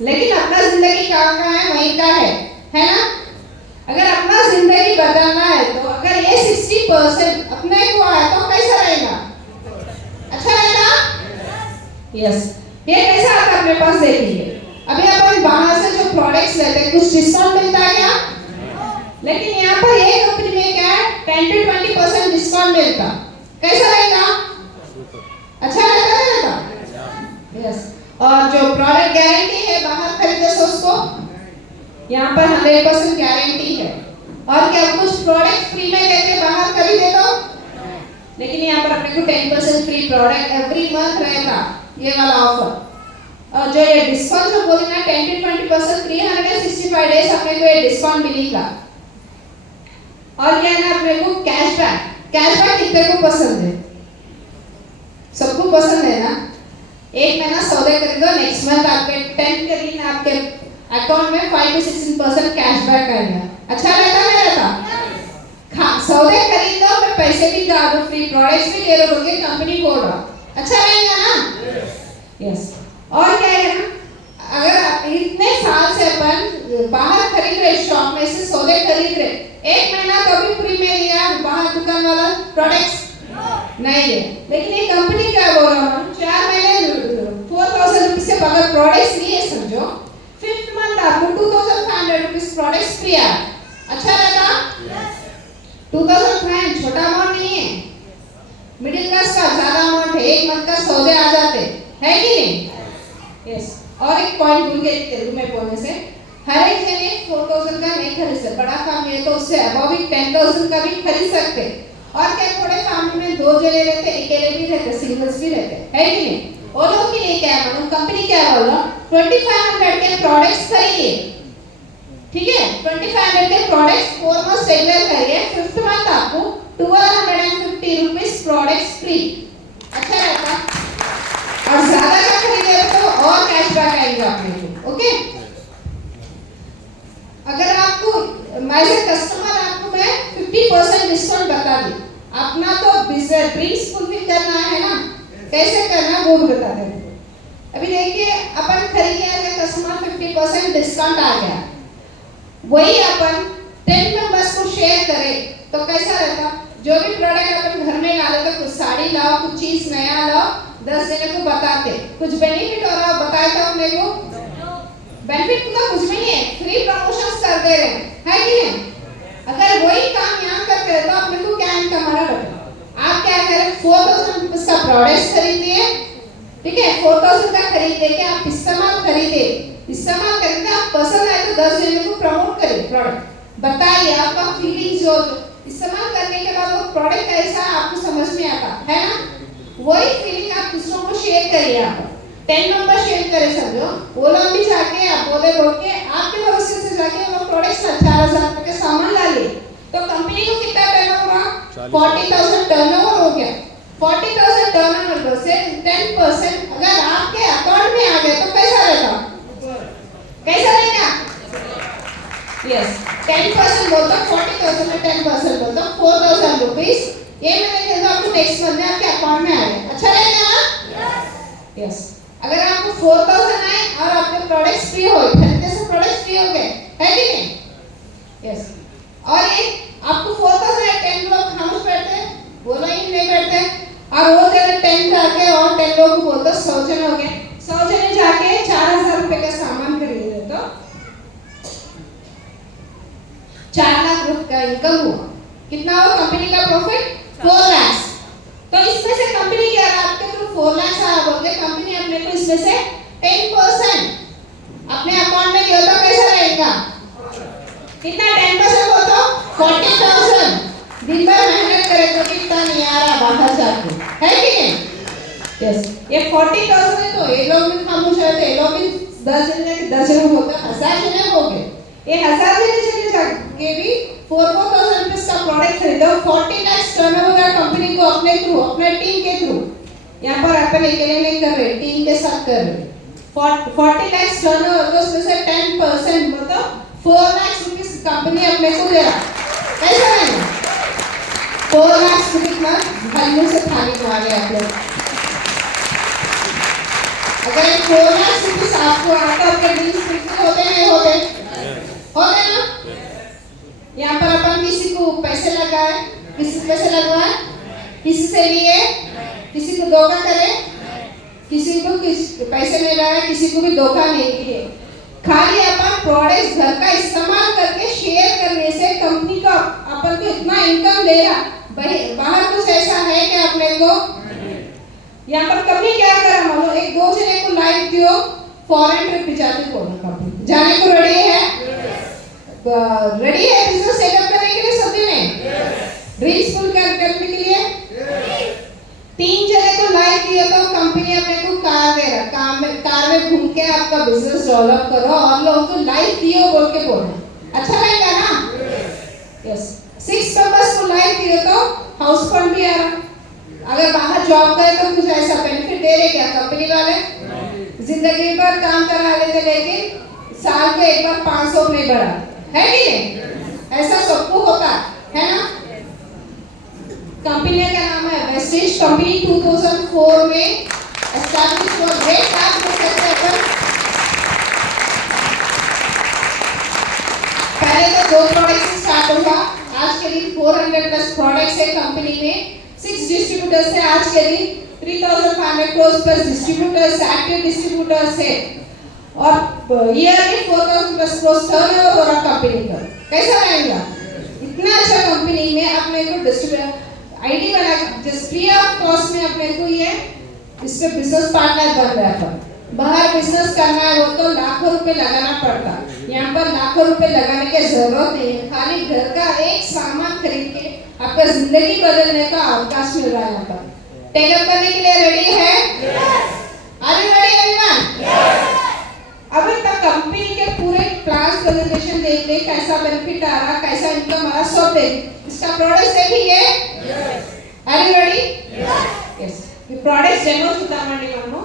लेकिन अपना जिंदगी कहाँ का है? वहीं का है ना? अगर अपना जिंदगी बदलना है तो अगर ये 60% अपने को आए तो कैसा रहेगा? अच्छा रहेगा? यस. ये कैसा आता है अपने पास देखेंगे। अभी अपन बाहर से जो प्रोडक्ट्स लेते हैं कुछ डिस्काउंट मिलता है क्या? लेकिन यहाँ पर ये कंपनी में क्या है 10 to 20% डिस्काउंट मिलता। कैसा रहेगा? अच्छा रहेगा। यस। और जो प्रोडक्ट गारंटी है बाहर खरीदे से उसको यहाँ पर 100% गारंटी है। और क्या कुछ प्रोडक्ट फ्री में देते बाहर खरीदे तो, लेकिन यहाँ पर अपने को 10% फ्री प्रोडक्ट एवरी मंथ रहेगा ये वाला ऑफर। और जो ये डिस्काउंट जो बोली ना 10 to 20% 365 डेज अपने को ये डिस्काउंट मिलेगा। और क्या है ना अपने को कैशबैक कितने को पसंद है? सबको पसंद है ना। एक महीना सौदे खरीदो नेक्स्ट मंथ आपके 10 के दिन आपके अकाउंट में 5 to 16% कैशबैक आएगा। अच्छा रहता है रहता सौदे खरीदो मैं पैसे भी डाल दो फ्री प्रोडक्ट्स भी दे रहे कंपनी बोल रहा अच्छा रहेगा ना। यस। और क्या है ना अगर आप इतने साल से अपन बाहर खरीद रहे शॉप में से सौदे खरीद रहे एक महीना तो भी फ्री में लिया बाहर दुकान वाला प्रोडक्ट्स नहीं है। लेकिन ये कंपनी क्या बोल रहा हूँ 4 महीने 4000 रुपीज से अगर प्रोडक्ट्स लिए समझो 5th मंथ आपको 2500 रुपीज प्रोडक्ट्स फ्री आ अच्छा रहेगा। 2500 छोटा अमाउंट नहीं है मिडिल क्लास का ज्यादा अमाउंट है एक मंथ का सौदे आ जाते है कि नहीं। यस। और एक पॉइंट भूल गए तेलुगु में बोलने से हर एक जने 4000 का नहीं खरीद सकते बड़ा फैमिली है तो उससे अबव भी 10000 का भी खरीद सकते। और क्या थोड़े फैमिली में 2 जने रहते अकेले भी रहते सिंगल्स भी रहते है कि नहीं। वो लोग के लिए क्या है मालूम कंपनी क्या बोल रहा 2500 के प्रोडक्ट्स खरीदिए ठीक है 2500 के प्रोडक्ट्स 4 मंथ रेगुलर करिए 5th मंथ आपको 1250 रुपीस प्रोडक्ट्स फ्री अच्छा रहता। और ज्यादा का खरीदे तो और कैशबैक आएगा आपने को ओके। अगर आपको एज ए कस्टमर आपको मैं 50% डिस्काउंट बता दी अपना तो बिजनेस ड्रीम्स फुलफिल करना है ना कैसे करना वो भी बता दें। अभी देखिए अपन खरीदे एज ए कस्टमर 50% डिस्काउंट आ गया वही अपन 10 मेंबर्स को शेयर करें तो कैसा रहता। जो भी प्रोडक्ट अपन घर में ला लेते कुछ साड़ी लाओ कुछ चीज नया लाओ 10 जने को बताते कुछ बेनिफिट हो रहा बताया था अपने को बेनिफिट तो कुछ भी नहीं है फ्री प्रमोशंस कर दे रहे हैं है कि नहीं। अगर वही काम यहाँ करते हैं तो अपने को क्या इनकम आ रहा है आप क्या करें 4000 रुपीस का प्रोडक्ट खरीदिए ठीक है 4000 का खरीद के आप इस्तेमाल खरीदे आप पसंद आए तो 10 जने को प्रमोट करिए प्रोडक्ट बताइए आपका फीलिंग्स जो इस्तेमाल करने के बाद वो प्रोडक्ट कैसा आपको समझ में आता है ना वही फीलिंग आप दूसरों को शेयर करिए। आप 10 मेंबर शेयर करें समझो वो लोग भी जाके आप बोल के आपके भरोसे से जाके वो प्रोडक्ट्स 4000 रुपए के सामान ला लिए तो कंपनी को कितना टर्नओवर हुआ 40000 टर्नओवर हो गया 40000 टर्नओवर से 10% अगर आपके अकाउंट में आ गए तो कैसा रहेगा यस 10% बोलता 40000 में 10% बोलता 4000 रुपीस ये मैंने कह दिया आपको नेक्स्ट मंथ में आपके अकाउंट में आ गया अच्छा रहेगा ना। यस। अगर आपको 4000 आए और आपके प्रोडक्ट्स फ्री हो खरीदने से प्रोडक्ट्स फ्री हो गए है कि नहीं। यस। और ये आपको 4000 है 10 लोग खामोश बैठते बोलो ही नहीं बैठते और वो जगह 10 जाके और 10 लोग को बोलते 100 जने हो गए 100 जने जाके 4000 रुपए का सामान खरीदे तो 4 लाख रुपए का इनकम हुआ कितना हुआ कंपनी का प्रॉफिट 4 लाख। तो इसमें से कंपनी क्या आपके थ्रू 4 लाख आया बोलते कंपनी अपने को इसमें से 10% अपने अकाउंट में दिया तो कैसा रहेगा कितना 10% हो तो 40000 दिन भर मेहनत करे तो कितना नहीं आ रहा बाहर जाके है कि नहीं। यस। ये 40000 है तो ये लोग भी खामोश रहते ये लोग भी 10 जने होता 1000 जने हो गए ये 1000 जने चले जाके भी 4000 रुपीस का प्रोडक्ट खरीदो 40 लाख टर्नओवर है कंपनी को अपने थ्रू अपने टीम के थ्रू यहाँ पर अपन अकेले नहीं कर रहे टीम के साथ कर रहे 40 लाख टर्नओवर तो उसमें से 10% मतलब 4 लाख रुपीस कंपनी अपने को दे रहा कैसा है 4 लाख रुपीस में भल्लू से खाने को आ गए आप लोग। अगर 4 लाख रुपीस आपको आता आपके ड्रीम्स बिल्कुल होते ना यहाँ पर अपन किसी को पैसे लगाए किसी को पैसे लगवाए किसी से लिए किसी को धोखा करे किसी को पैसे नहीं लगाया, किसी को भी धोखा नहीं किए। खाली अपन प्रोडक्ट्स घर का इस्तेमाल करके शेयर करने से कंपनी का अपन को इतना इनकम दे रहा, बाहर कुछ ऐसा है कि अपने को यहाँ पर कंपनी क्या करा मानो, एक दो जने को लाइफ दियो, फॉरेन ट्रिप पे जाते कौन कंपनी जाने को रेडी है, रेडी है बिजनेस सेटअप करने के लिए सभी में ड्रीम्स फुल करने के लिए। 3 जने को लाइफ दिया तो कंपनी अपने को कार दे रहा, कार में घूम के आपका बिजनेस डेवलप करो और लोगों को लाइफ दियो बोल के बोलना अच्छा लगेगा ना। यस 6 मेंबर्स को लाइफ दियो तो हाउस फंड भी आ रहा, अगर बाहर जॉब करे तो कुछ ऐसा बेनिफिट दे रहे क्या कंपनी वाले, जिंदगी भर काम करा लेते लेकिन साल को एक बार 500 नहीं बढ़ा है कि नहीं, ऐसा सबको होता है ना। कंपनी का नाम है वेस्टेज कंपनी, 2004 में एस्टैब्लिश हुआ, ग्रेट काम कर सकते हैं अपन। पहले तो 2 प्रोडक्ट से स्टार्ट हुआ, आज के दिन 400 प्लस प्रोडक्ट्स है कंपनी में, 6 डिस्ट्रीब्यूटर्स है आज के दिन, 3500 crores plus distributors, active distributors है और ईयरली 4000 प्लस crores टर्नओवर हो रहा कंपनी का। कैसा रहेगा इतना अच्छा कंपनी में अपने को डिस्ट्रीब्यूटर आईडी बना जस्ट फ्री ऑफ कॉस्ट में अपने को ये इस पे बिजनेस पार्टनर बन रहा है। बाहर बिजनेस करना है वो तो लाखों रुपए लगाना पड़ता, यहाँ पर लाखों रुपए लगाने की जरूरत नहीं है, खाली घर का एक सामान खरीद के आपका जिंदगी बदलने का अवकाश मिल रहा है। यहाँ पर टेकअप करने के लिए रेडी है? Are you ready everyone? अभी तक कंपनी के पूरे प्लान प्रेजेंटेशन देख ले, कैसा बेनिफिट आ रहा, कैसा इनकम आ रहा, सब देख, इसका प्रोडक्ट्स देखिए। Are you ready? यस ఈ ప్రోడక్ట్స్ డెమో చూద్దామండి మనము।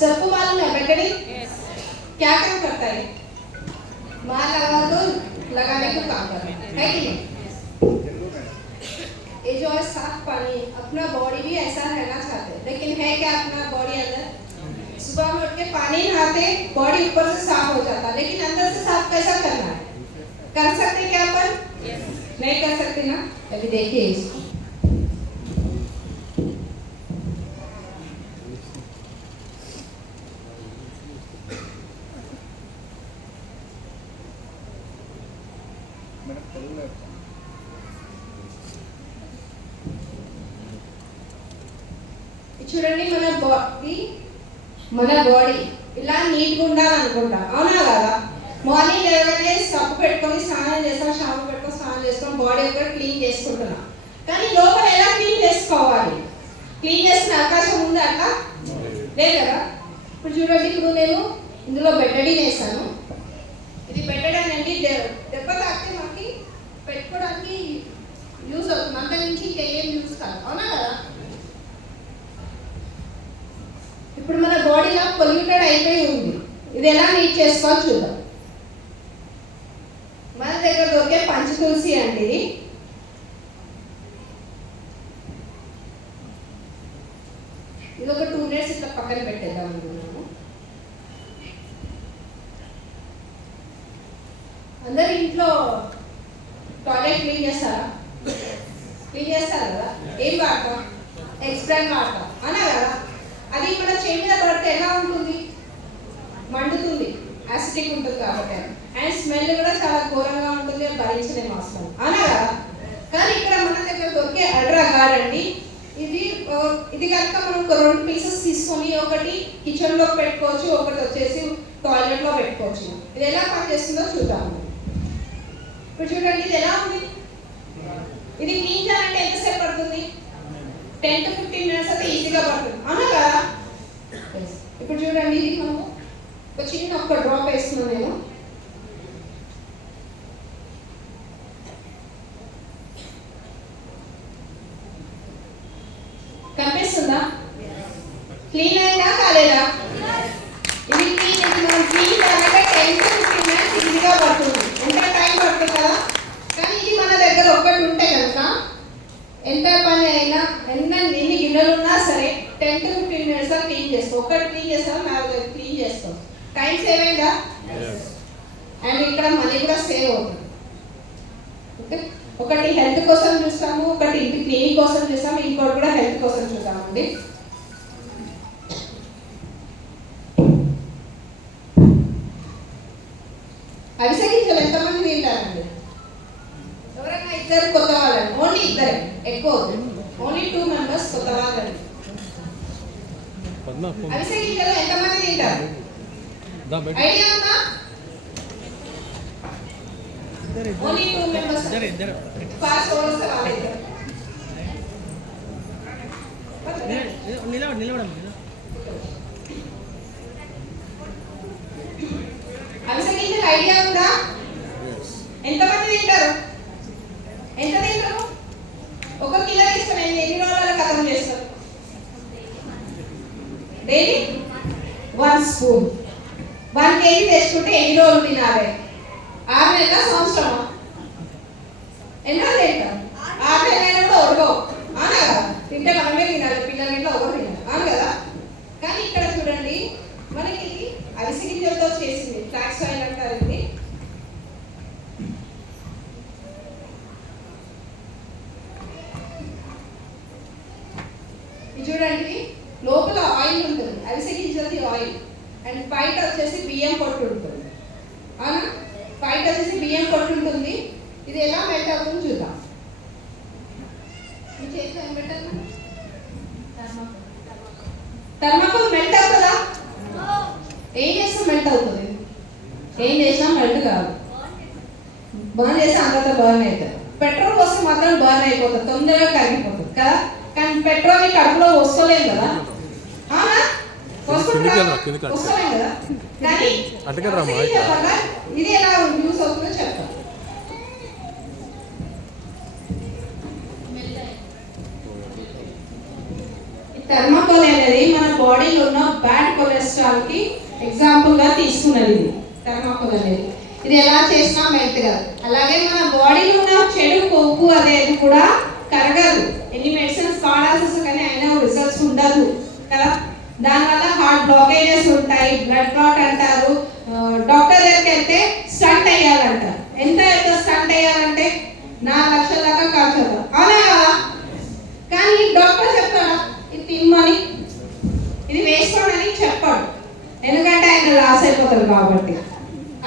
सबको मालूम है बैटरी क्या काम करता है, माल लगा तो लगाने को काम करता है कि नहीं। ये जो है साफ पानी, अपना बॉडी भी ऐसा रहना चाहते हैं, लेकिन है क्या अपना बॉडी अंदर सुबह में उठ के पानी नहाते बॉडी ऊपर से साफ हो जाता, लेकिन अंदर से साफ कैसा करना है, कर सकते क्या अपन? नहीं कर सकते ना। अभी देखिए इसको చూడండి, మన బాడీ ఇలా నీట్గా ఉండాలనుకుంటా, అవునా కదా? మార్నింగ్ లేవగానే సబ్బు పెట్టుకొని స్నానం చేస్తాం, షాంపూ పెట్టుకొని స్నానం చేస్తాం, బాడీ ఒకటి క్లీన్ చేసుకుంటున్నాం, కానీ లోపల ఎలా క్లీన్ చేసుకోవాలి? క్లీన్ చేసుకునే అవకాశం ఉంది అట్లా? లేదు కదా. ఇప్పుడు చూడండి, ఇప్పుడు నేను ఇందులో బెటడీన్ వేసాను, ఇది బెటడీన్ అండి, దెబ్బ తాకితే మనకి పెట్టుకోవడానికి యూజ్ అవుతుంది, అంత నుంచి ఇంకేం యూజ్ కాదు, అవునా కదా? ఇప్పుడు మన బాడీలో పొల్యూటెడ్ అయిపోయి ఉంది, ఇది ఎలా నీట్ చేసుకోవాలి చూద్దాం। మన దగ్గర దొరికే పంచతులసి అండి, ఇది ఒక 2 మినిట్స్ ఇట్లా పక్కన పెట్టేద్దాం అనుకున్నాము। అందరు ఇంట్లో టాయిలెట్ క్లీన్ చేస్తారా? క్లీన్ చేస్తారు కదా, ఏం వాడతాం? ఎక్స్ప్రైన్ వాడతాం, అనా కదా? అది మన చేయి మీద పడితే ఎలా ఉంటుంది? మండుతుంది, యాసిడిక్ ఉంటుంది కాబట్టి, అండ్ స్మెల్ కూడా చాలా ఘోరంగా ఉంటుంది, భరించలేము అసలు, అనా కదా? కానీ ఇక్కడ మన దగ్గర దొరికే అల్ట్రా గార్డ్ అండి, ఇది కనుక మనం ఒక 2 పీసెస్ తీసుకొని ఒకటి కిచెన్ లో పెట్టుకోవచ్చు, ఒకటి వచ్చేసి టాయిలెట్ లో పెట్టుకోవచ్చు. ఇది ఎలా పనిచేస్తుందో చూద్దాము. ఇప్పుడు చూడండి ఇది ఎలా ఉంది. ఇది క్లీన్ చేయాలంటే ఎంతసేపు పడుతుంది? 10 to 15 minutes అయితే ఈజీగా పడుతుంది, అవునా కదా? ఇప్పుడు చూడండి ఇది మనము ఒక చిన్న డ్రాప్ వేస్తున్నాను నేను. కనిపిస్తుందా? క్లీన్ అయిందా కాలేదా? ఇది మనం క్లీన్ చేయాలంటే 10 to 15 minutes ఈజీగా పడుతుంది. ఎంత టైం పడుతుంది కదా? కానీ ఇది మన దగ్గర ఒక్కటి ఉంటే కనుక ఎంత పని అయినా ఎన్ని గిన్నెలు ఉన్నా సరే 10 to 15 minutes క్లీన్ చేస్తాం. ఒకటి క్లీన్ చేస్తాం, 4 క్లీన్ చేస్తాం. టైం సేవ్ అయిందా? అండ్ ఇక్కడ మనీ కూడా సేవ్ అవుతుంది. ఓకే, ఒకటి హెల్త్ కోసం చూస్తాము, ఒకటి ఇంటి క్లీనింగ్ కోసం చూస్తాము, ఇంకోటి కూడా హెల్త్ కోసం చూద్దామండి. అవిసె గింజలు ఎంతమంది తింటారండి? ఎవరైనా ఇద్దరు కొత్త వాళ్ళండి, ఓన్లీ ఇద్దరే, ఎక్కువ ఓన్లీ 2 members కొత్త వాళ్ళండి. అవిసె గింజలు ఎంతమంది తింటారు? ఐడియా ఉందా? Only 2 members. ఫాస్ట్ ఓవర్స్ వాళ్ళిద్దరు. అవిసె గింజలు ఐడియా ఉందా? ఎంతమంది తింటారు? ఎంత తింటారు? 1 కిలో తీసుకొని ఎన్ని రోజులలో ఖతం చేస్తారు? Daily 1 spoon. 1 kg తెచ్చుకుంటే ఎన్ని రోజులు తినాలి? 6 నెలల సంవత్సరమా? ఎన్ని రోజులు తింటారు? 6 నెలలు కూడా ఉడకవు, అవునా కదా? తింటే మనమే తినాలి, పిల్లలు ఇంట్లో ఒకరు తినాలి, అవును కదా? కానీ ఇక్కడ చూడండి, మనకి అవిసె గింజలతో చేసింది ఫ్లాక్స్ ఆయిల్ అంటారు. ఇది చూడండి, లోపల ఆయిల్ ఉంటుంది, అవిసె గింజలది ఆయిల్, అండ్ బయట వచ్చేసి బియ్యం పొట్టు ఉంటుంది, అవునా? బయట వచ్చేసి బియ్యం పొట్టు ఉంటుంది. ఇది ఎలా మెల్ట్ అవుతుందో చూద్దాం. మీ చేతిలో ఏం పెట్టాలి? థర్మాకోల్ మెల్ట్ అవుతుందా? ఏం చేస్తే మెల్ట్ అవుతుంది? ఏం చేసినా మెల్ట్ కాదు. బర్న్ చేస్తే అంత బర్న్ అవుతుంది. పెట్రోల్ పోస్తే మాత్రం బర్న్ అయిపోతుంది, తొందరగా కరిగిపోతుంది కదా? కానీ పెట్రోల్ కడుపులో వస్తలేదు కదా, అవునా? వస్తలేదు కదా? కానీ ఇది ఎలా యూస్ అవుతుందో చెప్తాను. థర్మాకోల్ అనేది మన బాడీలో ఉన్న బ్యాడ్ కొలెస్ట్రాల్ కి ఎగ్జాంపుల్ గా తీసుకున్నది. ఇది థర్మాకోల్ అనేది ఇది ఎలా చేసినా మెల్ట్ కాదు. అలాగే మన బాడీలో ఉన్న చెడు కొవ్వు అనేది కూడా కరగదు. ఎన్ని మెడిసిన్స్ వాడాల్సి కానీ అయినా రిజల్ట్స్ ఉండదు కదా? దానివల్ల హార్ట్ బ్లాకేజెస్ ఉంటాయి, బ్లడ్ క్లాట్ అంటారు. డాక్టర్ దగ్గరికి వెళ్తే స్టంట్ అయ్యాలంటారు. ఎంత స్టంట్ అయ్యాలంటే 4 లక్షల దాకా ఖర్చు అవుతుంది, అవునా కదా? కానీ డాక్టర్ చెప్తాడా ఇది తిమ్మని, ఇది వేసుకోవడానికి చెప్పాడు, ఎందుకంటే ఆయన లాస్ అయిపోతాడు కాబట్టి,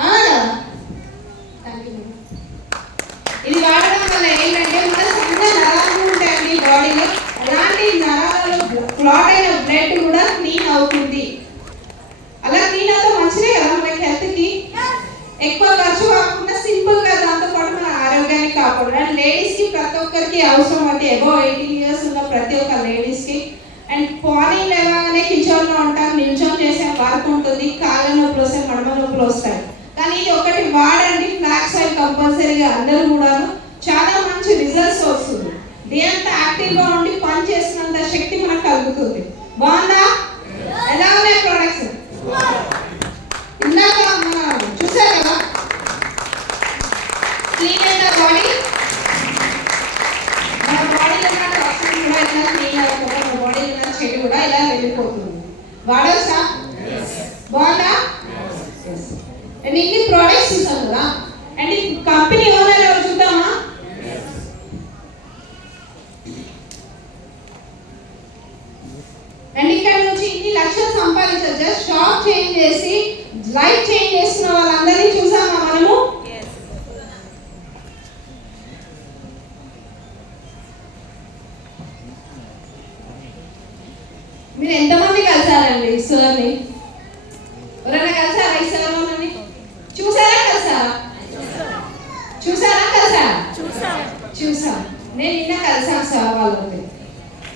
అవునా కదా? ఇది వాడడం వల్ల ఏంటంటే మన చిన్న నరాలు ఉంటాయండి బాడీలో, అలాంటి నరాలలో క్లాట్ అయిన బ్లడ్ కూడా క్లీన్ అవుతుంది. అలా క్లీన్ అవుతే మంచిదే కదా మనకి హెల్త్ కి. ఎక్కువ ఖర్చు కాకుండా సింపుల్ గా దాంతో పాటు మన ఆరోగ్యాన్ని కాపాడు. అండ్ లేడీస్ కి ప్రతి ఒక్కరికి అవసరం అంటే అబౌవ్ 18 years ఉన్న ప్రతి ఒక్క లేడీస్ కి. అండ్ మార్నింగ్ లేవగానే కిచెన్ లో ఉంటారు, నిల్చొని చేసే వర్క్ ఉంటుంది, కాళ్ళ నొప్పులు వస్తాయి, మడమ నొప్పులు వస్తాయి. కానీ ఇది ఒకటి వాడండి, ఫ్లాక్స్ ఆయిల్ కంపల్సరీగా అందరూ కూడా, చాలా మంచి రిజల్ట్స్ వస్తుంది. డే అంతా యాక్టివ్ గా ఉండి పని చేసినంత శక్తి మనకు కలుగుతుంది. బాగుందా? ఎలా ఉన్నాయి ప్రొడక్ట్స్? ఇందాక మనం చూసారు కదా, క్లీన్ అయిన బాడీ, మన బాడీలో ఉన్న టాక్సిన్ కూడా ఇలా క్లీన్ అవుతుంది, మన బాడీలో ఉన్న చెడు కూడా ఇలా వెళ్ళిపోతుంది. వాడొచ్చా? బాగుందా? అండ్ ఇన్ని ప్రోడక్ట్స్ చూసాం కదా, అండ్ ఈ కంపెనీ ఓనర్ ఎవరు చూద్దామా? అండ్ ఇక్కడ నుంచి ఇన్ని లక్షలు సంపాదించారు, జస్ట్ షాప్ చేంజ్ చేసి లైఫ్ చేంజ్ చేస్తున్న వాళ్ళందరినీ చూసామా మనము? సార్ని? ఎవరైనా కలిసారా ఈ సార్ వాళ్ళని? చూసారా కలిసారా? చూసా. నేను నిన్న కలిసాను సార్ వాళ్ళతో.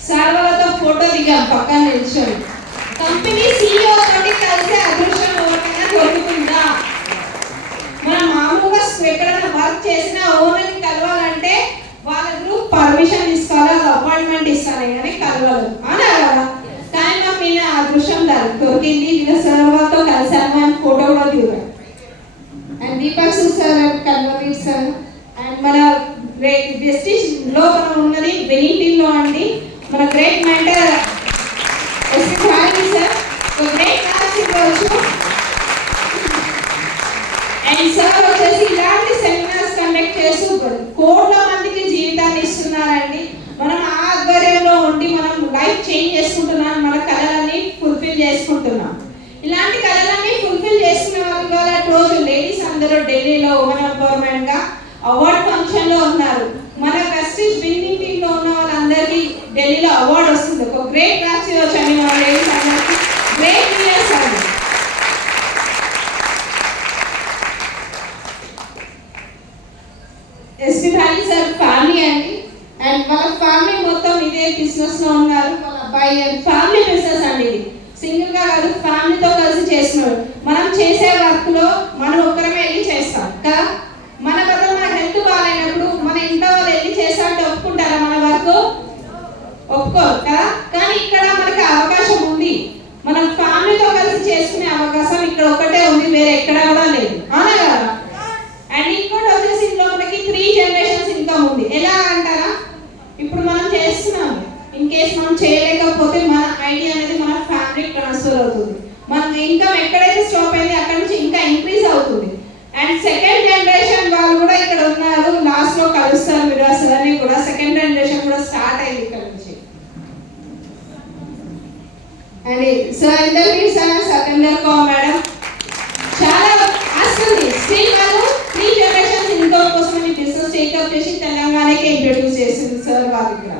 సార్ వాళ్ళతో ఫోటో దిగాం పక్కన నిల్చొని. కంపెనీ CEO తోటి కలిసే అదృష్టం ఎవరికైనా దొరుకుతుందా? మనం మామూలుగా ఎక్కడైనా వర్క్ చేసినా ఓనర్ని కలవాలంటే వాళ్ళకు పర్మిషన్ తీసుకోవాలి, అపాయింట్మెంట్ ఇస్తాను కానీ కలవాలి అనా కదా. కానీ మాకు నేను అదృష్టం దొరికింది. నిన్న సార్ వాళ్ళతో కలిసాను అని ఫోటో కూడా దిగాం. And Deepak sir and Kanwarveer sir and మన వెస్టీజ్ లో మనం ఉన్నది విన్నింగ్ టీమ్ లో అండి. మన great mentor sir great class ఇవ్వచ్చు. అండ్ సార్ వచ్చేసి ఇలాంటి సెమినార్స్ కండక్ట్ చేస్తూ కోట్ల మందికి జీవితాన్ని ఇస్తున్నారండి. మనం ఆ ఆధ్వర్యంలో ఉండి మనం లైఫ్ చేంజ్ చేసుకుంటున్నాం, మన కళలన్నీ ఫుల్ఫిల్ చేసుకుంటున్నాం. ఇలాంటి కళలన్నీ ఫుల్ఫిల్ చేసుకునే వాళ్ళు ఇవాళ రోజు లేడీస్ అందరూ ఢిల్లీలో ఉమెన్ ఎంపవర్మెంట్ గా అవార్డ్ ఫంక్షన్ లో ఉన్నారు. మన ప్రెస్టీజ్ విన్నింగ్ టీమ్ లో ఉన్న వాళ్ళందరికీ ఢిల్లీలో అవార్డు వస్తుంది. ఒక గ్రేట్ క్లాస్ వచ్చి మన లేడీస్ అందరికీ గ్రేట్ లీడర్స్ అండి. ఎస్పీ భారీ సార్ ఫ్యామిలీ అండి. అండ్ వాళ్ళ ఫ్యామిలీ మొత్తం ఇదే బిజినెస్ లో ఉన్నారు. వాళ్ళ అబ్బాయి అండ్ ఫ్యామిలీ బిజినెస్ అండి. ఇది సింగిల్ గా కాదు, ఫ్యామిలీతో కలిసి చేస్తున్నారు. మనం చేసే వర్క్ లో మనం ఒక్కరమే వెళ్ళి చేస్తాం కదా. మన బదులు మన హెల్త్ బాగాలేనప్పుడు మన ఇంట్లో వాళ్ళు వెళ్ళి చేస్తా అంటే ఒప్పుకుంటారా? మన వర్క్ ఒప్పుకోరు కదా. కానీ ఇక్కడ మనకి అవకాశం ఉంది. మనం ఫ్యామిలీతో కలిసి చేసుకునే అవకాశం ఇక్కడ ఒకటే ఉంది, వేరే ఎక్కడ కూడా లేదు. అవునా కదా. అండ్ ఇంకోటి వచ్చేసి ఇంట్లో మనకి 3 జనరేషన్స్ ఇన్కమ్ ఉంది. ఎలా అంటారా? ఇప్పుడు మనం చేస్తున్నాము, ఇన్ కేస్ మనం చేయలేకపోతే మన ఐడియా అనేది మన ఫ్యామిలీ ట్రాన్స్ఫర్ అవుతుంది. మన ఇన్కమ్ ఎక్కడైతే స్టాప్ అయింది అక్కడ నుంచి ఇంకా ఇంక్రీజ్ అవుతుంది. అండ్ సెకండ్ జనరేషన్ వాళ్ళు కూడా ఇక్కడ ఉన్నారు. లాస్ట్ లో కలుస్తారు మీరు అసలు కూడా. సెకండ్ జనరేషన్ కూడా స్టార్ట్ అయింది ఇక్కడ నుంచి. And sir interview sir Satender Kaur madam చాలా వస్తుంది. స్టిల్ వాళ్ళు 3 జనరేషన్స్ ఇన్కమ్ కోసం ఈ బిజినెస్ టేకప్ చేసి తెలంగాణకి ఇంట్రొడ్యూస్ చేసింది సార్ వాళ్ళు ఇక్కడ.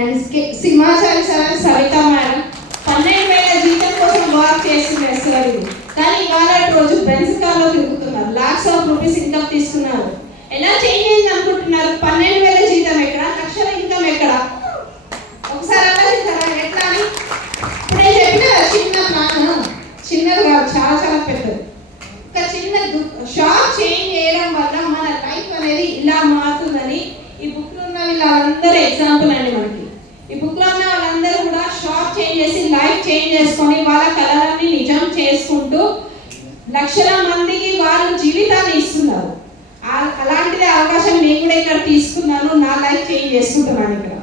And Simhachari sir Savitha madam 12,000 జీతం కోసం వర్క్ చేస్తున్నారు సార్. కానీ ఇవాళ రోజు బెంజ్ కార్లో తిరుగుతున్నారు. లాక్స్ ఆఫ్ రూపీస్ ఇన్కమ్ తీసుకున్నారు. ఎలా చేంజ్ అయింది అనుకుంటున్నారు? 12,000 జీతం ఎక్కడ, లక్షల ఇన్కమ్ ఎక్కడ? ఒకసారి ఆలోచించారా ఎట్లా అని? ఇప్పుడు నేను చెప్పిన చిన్న ప్లాన్, చిన్నది కాదు, చాలా చాలా పెద్దది. ఒక చిన్న షాప్ చేంజ్ చేయడం వల్ల మన లైఫ్ అనేది ఇలా మారుతుందని ఈ బుక్ లో ఉన్న వీళ్ళందరూ ఎగ్జాంపుల్ అండి. మనకి ఈ బుక్ లో ఉన్న వాళ్ళందరూ కూడా షాప్ చేంజ్ చేసి లైఫ్ చేంజ్ చేసుకొని వాళ్ళ కళలన్నీ నిజం చేసుకుంటూ లక్షల మందికి వాళ్ళ జీవితాన్ని ఇస్తున్నారు. అలాంటిదే అవకాశం నేను కూడా ఇక్కడ తీసుకున్నాను. నా లైఫ్ చేంజ్ చేసుకుంటున్నాను ఇక్కడ.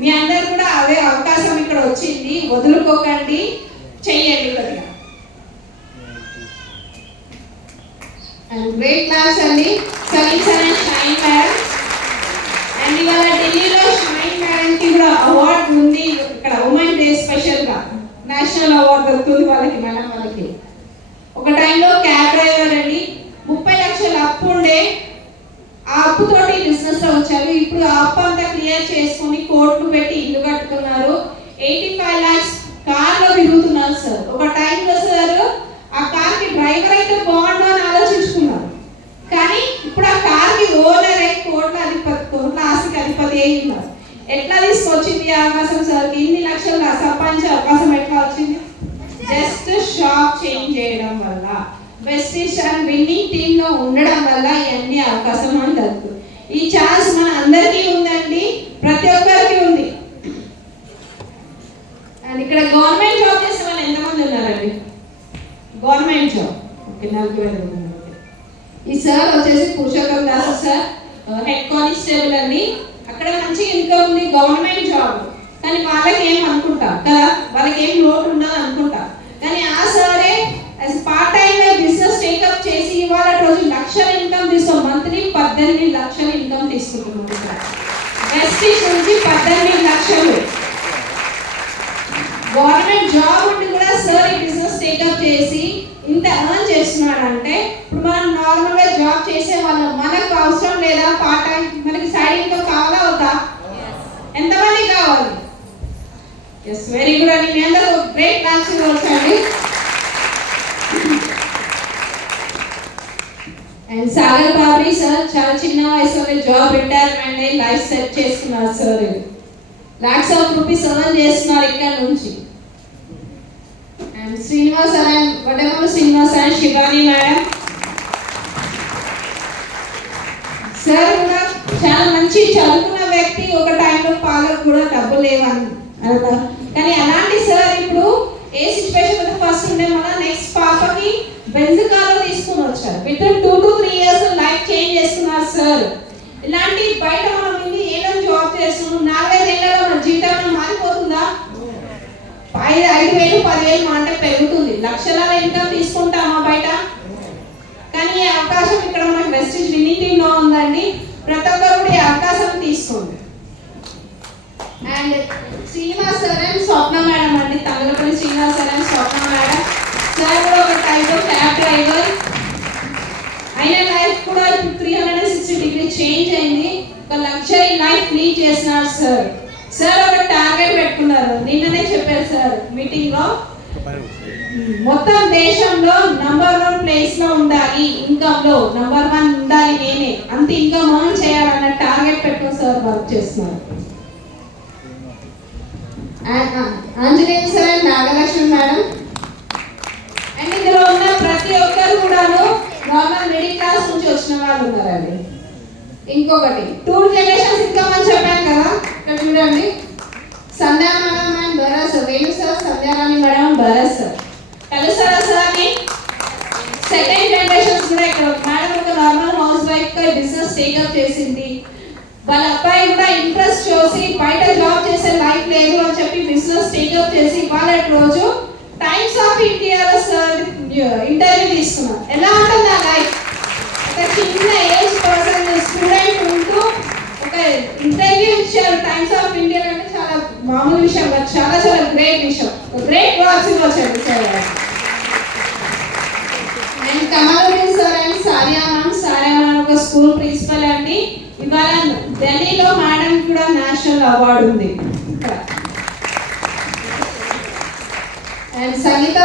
మీ అందరు కూడా అదే అవకాశం ఇక్కడ వచ్చింది, వదులుకోకండి, చెయ్యండి కొద్దిగా. అండ్ గ్రేట్ క్లాస్ అండి Salim sir and Shine madam. And ఇవాళ ఢిల్లీలో షైన్ మేడం కి కూడా అవార్డు ఉంది. ఇక్కడ ఉమెన్ డే స్పెషల్ గా నేషనల్ అవార్డు దొరుకుతుంది వాళ్ళకి, మేడం వాళ్ళకి. ఒక టైంలో క్యాబ్ డ్రైవర్ అండి, 30 లక్షల అప్పు ఉండే. ఆ అప్పుతోటి బిజినెస్ లో వచ్చారు. ఇప్పుడు ఆ అప్పు అంతా క్లియర్ చేసుకుని కోర్టును పెట్టి ఇల్లు కట్టుకున్నారు. 85 lakhs కార్ లో తిరుగుతున్నారు సార్. ఒక టైంలో సార్ ఆ కార్ కి డ్రైవర్ అయితే బాగుండు అని ఆలోచించుకున్నారు. కానీ ఇప్పుడు ఆ కార్ కి ఓనర్ అయి కోట్ల ఆస్తికి అధిపతి అయి ఉన్నారు. ఎట్లా తీసుకొచ్చింది అవకాశం సార్? ఇన్ని లక్షలు సంపాదించే అవకాశం ఎట్లా వచ్చింది? జస్ట్ షాప్ చేంజ్ చేయడం వల్ల, వెస్టీజ్ అండ్ విన్నింగ్ టీమ్ లో ఉండడం వల్ల ఇవన్నీ అవకాశం అని దొరుకుతుంది. ఈ ఛాన్స్ మన అందరికీ ఉందండి, ప్రతి ఒక్కరికి ఉంది. అండ్ ఇక్కడ గవర్నమెంట్ జాబ్ చేసే వాళ్ళు ఎంతమంది ఉన్నారండి? గవర్నమెంట్ జాబ్ ఓకే 40,000 ఉన్నారు. ఈ సార్ వచ్చేసి Purushottam Das sir, head constable అండి. అక్కడ మంచి ఇన్కమ్ ఉంది, గవర్నమెంట్ జాబ్. కానీ వాళ్ళకి ఏం అనుకుంటా కదా, వాళ్ళకి ఏం లోటు ఉండదు అనుకుంటా. కానీ ఆ సారే పార్ట్ టైం బిజినెస్ టేకప్ చేసి ఇవాళ రోజు లక్షల ఇన్కమ్ తీసుకున్నాం. మంత్లీ 18 లక్షల ఇన్కమ్ తీసుకుంటున్నాం సార్. వెస్టీజ్ నుంచి 18 లక్షలు. గవర్నమెంట్ జాబ్ ఉండి కూడా సార్ ఈ బిజినెస్ టేకప్ చేసి ఇంత ఎర్న్ చేస్తున్నాడు అంటే, ఇప్పుడు మనం నార్మల్ గా జాబ్ చేసే వాళ్ళం, మనకు అవసరం లేదా? పార్ట్ టైం మనకి సైడ్ ఇన్కమ్ కావాలా అవుతా? ఎంతమంది కావాలి? ఎస్, వెరీ గుడ్ అండి. మీ అందరూ గ్రేట్ క్లాస్ వచ్చండి. అండ్ సాగర్ బాబ్రీ సార్ చాలా చిన్న వయసులోనే జాబ్ రిటైర్మెంట్ అయ్యి లైఫ్ సెట్ చేసుకున్నారు sir. Lakhs of rupees earn చేస్తున్నారు ఇక్కడ నుంచి. And Srinivas sir and Vadamuru Srinivas and Shivani madam sir కూడా చాలా మంచి చదువుకున్న వ్యక్తి. ఒక టైంలో పాలకు కూడా డబ్బు లేవని అన్నారు. కానీ అలాంటి సార్ ఇప్పుడు ఏ సిచ్యువేషన్ ఫస్ట్ ఉండే మన నెక్స్ట్ పాపకి బెంజ్ కార్ తీసుకుని వచ్చారు. With 2 to 3 years life change చేసుకున్నారు సార్. ఇలాంటి బయట మనం ఇది ఏదో జాబ్ చేస్తున్నాం, 4-5 ఏళ్ళలో మన జీవితం మారిపోతుందా? 5,000 10,000 అంటే పెరుగుతుంది. లక్షల ఇన్కమ్ తీసుకుంటామా బయట? కానీ ఈ అవకాశం ఇక్కడ మనకి వెస్టిజ్ విన్నింగ్ టీంలో ఉందండి. ప్రతి ఒక్కరు కూడా ఈ అవకాశం తీసుకోండి. And Srinivas sir and Swapna madam అండి, Tamilapalli Srinivas sir and Swapna madam sir కూడా ఒక టైప్ ఆఫ్ క్యాబ్ డ్రైవర్. అయిన లైఫ్ కూడా 360 డిగ్రీ చేంజ్ అయింది. ఒక లగ్జరీ లైఫ్ లీడ్ చేస్తున్నారు సార్. సార్ ఒక టార్గెట్ పెట్టుకున్నారు, నిన్ననే చెప్పారు సార్ మీటింగ్ లో, మొత్తం దేశంలో నంబర్ 1 ప్లేస్ లో ఉండాలి, ఇన్కమ్ లో నంబర్ 1 ఉండాలి, నేనే అంత ఇన్కమ్ ఎర్న్ చేయాలన్న టార్గెట్ పెట్టుకుని సార్ వర్క్ చేస్తున్నారు. Anjaneya sir and Nagalakshmi madam and ఇందులో ఉన్న ప్రతి ఒక్కరు కూడాను నార్మల్ మిడిల్ క్లాస్ నుంచి వచ్చిన వాళ్ళు ఉన్నారండి. ఇంకొకటి 2 జనరేషన్స్ ఇన్కమ్ అని చెప్పాను కదా, ఇక్కడ చూడండి. Sandhya madam and Bharath Venu sir, Sandhyarani madam, Bharath sir కలుస్తారా సార్ని? సెకండ్ జనరేషన్స్ కూడా ఇక్కడ మేడం ఒక నార్మల్ హౌస్ వైఫ్ గా బిజినెస్ టేకప్ చేసింది. వాళ్ళ అబ్బాయి కూడా ఇంట్రెస్ట్ చూసి బయట జాబ్ చేసే లైఫ్ లేదు అని చెప్పి బిజినెస్ టేకప్ చేసి వాళ్ళ రోజు టైమ్స్ ఆఫ్ ఇండియాలో సార్ ఇంటర్వ్యూ తీసుకున్నారు. ఎలా ఉంటుంది ఆ లైఫ్? ఒక చిన్న ఏజ్ పర్సన్ స్టూడెంట్ ఉంటూ ఒక ఇంటర్వ్యూ ఇచ్చారు టైమ్స్ ఆఫ్ ఇండియా అంటే చాలా మామూలు విషయం కాదు, చాలా చాలా గ్రేట్ విషయం. గ్రేట్ వర్క్స్ వచ్చాడు sir. And Kamaluddin sir and Sariya ma'am ఒక స్కూల్ ప్రిన్సిపల్ అండి. ఇవాళ ఢిల్లీలో మేడం కూడా నేషనల్ అవార్డు ఉంది. And Sangeetha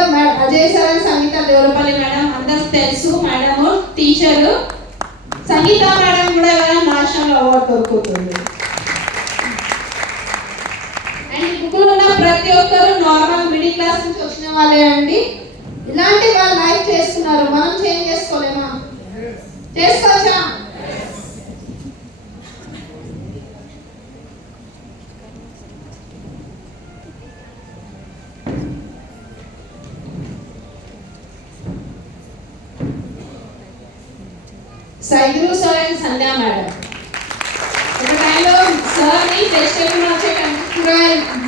Ajay sir and Sangeetha Devarapalli madam అందరికి తెలుసు, మేడం టీచర్. సంగీత మేడం కూడా ఇవాళ నేషనల్ అవార్డు దొరుకుతుంది. అండ్ బుక్లో ఉన్న ప్రతి ఒక్కరు నార్మల్ మిడిల్ క్లాస్ నుంచి వచ్చిన వాళ్ళే అండి. ఇలాంటి వాళ్ళు లైఫ్ చేస్తున్నారు, మనం చేంజ్ చేసుకోలేమా? చేసుకోవచ్చా? Saidulu sir and Sandhya madam ఒక టైంలో సార్ని వెజిటేబుల్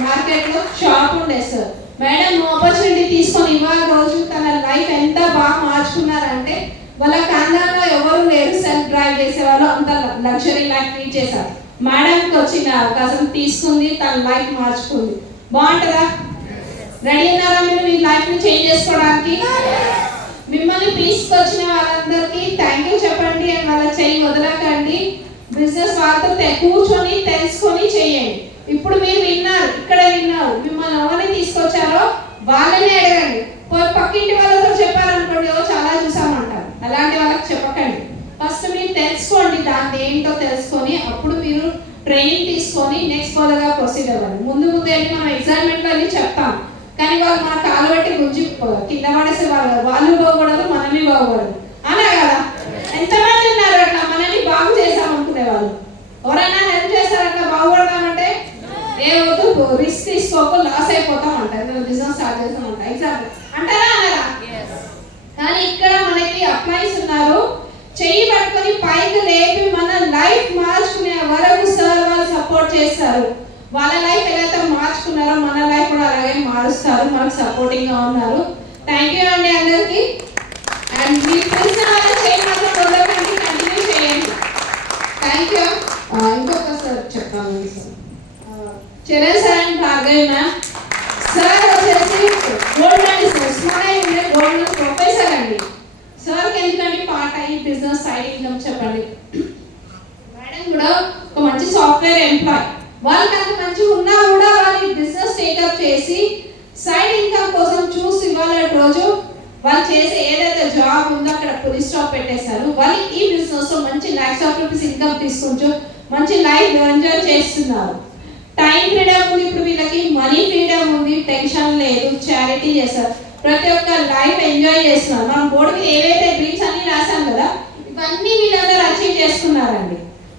మార్కెట్లో షాప్ ఉండే సార్. మేడం ఆపర్చునిటీ తీసుకొని ఇవాళ రోజు తన లైఫ్ ఎంత బాగా మార్చుకున్నారంటే వాళ్ళ కాందాలో ఎవరు లేరు, సెల్ఫ్ డ్రైవ్ చేసేవాళ్ళు, అంత లగ్జరీ లైఫ్ లీడ్ చేశారు. మేడంకి వచ్చిన అవకాశం తీసుకుంది, తన లైఫ్ మార్చుకుంది. బాగుంటుందా? రెడీ ఉన్నారా మీరు మీ లైఫ్ని చేంజ్ చేసుకోవడానికి? మిమ్మల్ని తీసుకొచ్చిన వాళ్ళందరికీ థ్యాంక్ యూ చెప్పండి అండ్ వాళ్ళ చెయ్యి వదలకండి. బిజినెస్ వాళ్ళతో కూర్చొని తెలుసుకొని చేయండి. ఇప్పుడు మీరు విన్నారు, ఇక్కడ విన్నారు, మిమ్మల్ని ఎవరిని తీసుకొచ్చారో వాళ్ళని అడగండి. పక్కింటి వాళ్ళతో చెప్పారనుకోండి, చాలా చూసామంటారు. అలాంటి వాళ్ళకి చెప్పకండి. ఫస్ట్ మీరు తెలుసుకోండి, దాన్ని ఏంటో తెలుసుకొని అప్పుడు మీరు ట్రైనింగ్ తీసుకొని నెక్స్ట్ ఫర్దర్గా ప్రొసీడ్ అవ్వాలి. ముందు వెళ్ళి మనం ఎగ్జామ్మెంట్లో వెళ్ళి చెప్తాం, కానీ వాళ్ళు మన కాలు బట్టి గుంజి కింద పడేసే వాళ్ళు బాగుపడరు, మనల్ని బాగుపడరు. అలా కదా? ఎంతమంది ఉన్నారు అట్లా మనల్ని బాగు చేసామనుకునే వాళ్ళు? ఎవరైనా హెల్ప్ చేస్తారట్లా బాగుపడతామంటే ఏ వద్దు, రిస్క్ తీసుకోకు, లాస్ అయిపోతాం అంటారు. బిజినెస్ స్టార్ట్ చేస్తామంట ఎగ్జాంపుల్ అంటారా అనరా? కానీ ఇక్కడ మనకి అప్లైస్ ఉన్నారు, చెయ్యి పట్టుకొని పైకి లేపి మన లైఫ్ మార్చుకునే వరకు సార్ వాళ్ళు సపోర్ట్ చేస్తారు. వాళ్ళ లైఫ్ ఎలా మార్చుకున్నారో మన లైఫ్ కూడా అలాగే మారుస్తారు, మనకు సపోర్టింగ్ గా ఉన్నారు. థ్యాంక్ యూ అండి అందరికి. అండ్ మీరు తెలిసిన వాళ్ళ చేయి మాత్రం వదలకండి, కంటిన్యూ చేయండి. Thank you. ఇంకొక సార్ చెప్తాను sir, Charan sir and Bhargavi ma'am. Sir వచ్చేసి gold medalist, smile gold professor అండి. సార్కి ఎందుకంటే పార్ట్ అయ్యి బిజినెస్ సైడ్ ఇన్కమ్ చెప్పండి. మేడం కూడా ఒక మంచి సాఫ్ట్వేర్ ఎంప్లాయ్. వాళ్ళకి ఉన్నా కూడా వాళ్ళు బిజినెస్ టేకప్ చేసి సైడ్ ఇన్కమ్ కోసం చూసి ఇవాళ రోజు వాళ్ళు చేసే ఏదైతే జాబ్ ఉందో అక్కడ పులి స్టాప్ పెట్టేశారు. వాళ్ళు ఈ బిజినెస్ లో మంచి లాక్స్ ఆఫ్ రూపీస్ ఇన్కమ్ తీసుకుంటూ మంచి లైఫ్ ఎంజాయ్ చేస్తున్నారు. టైం ఫ్రీడమ్ ఉంది, ఇప్పుడు వీళ్ళకి మనీ ఫ్రీడమ్ ఉంది, టెన్షన్ లేదు, చారిటీ చేస్తారు, ప్రతి ఒక్క లైఫ్ ఎంజాయ్ చేస్తున్నారు. మనం బోర్డు మీద ఏవైతే డ్రీమ్స్ అన్ని రాసాం కదా ఇవన్నీ వీళ్ళందరూ అచీవ్ చేసుకున్నారండి.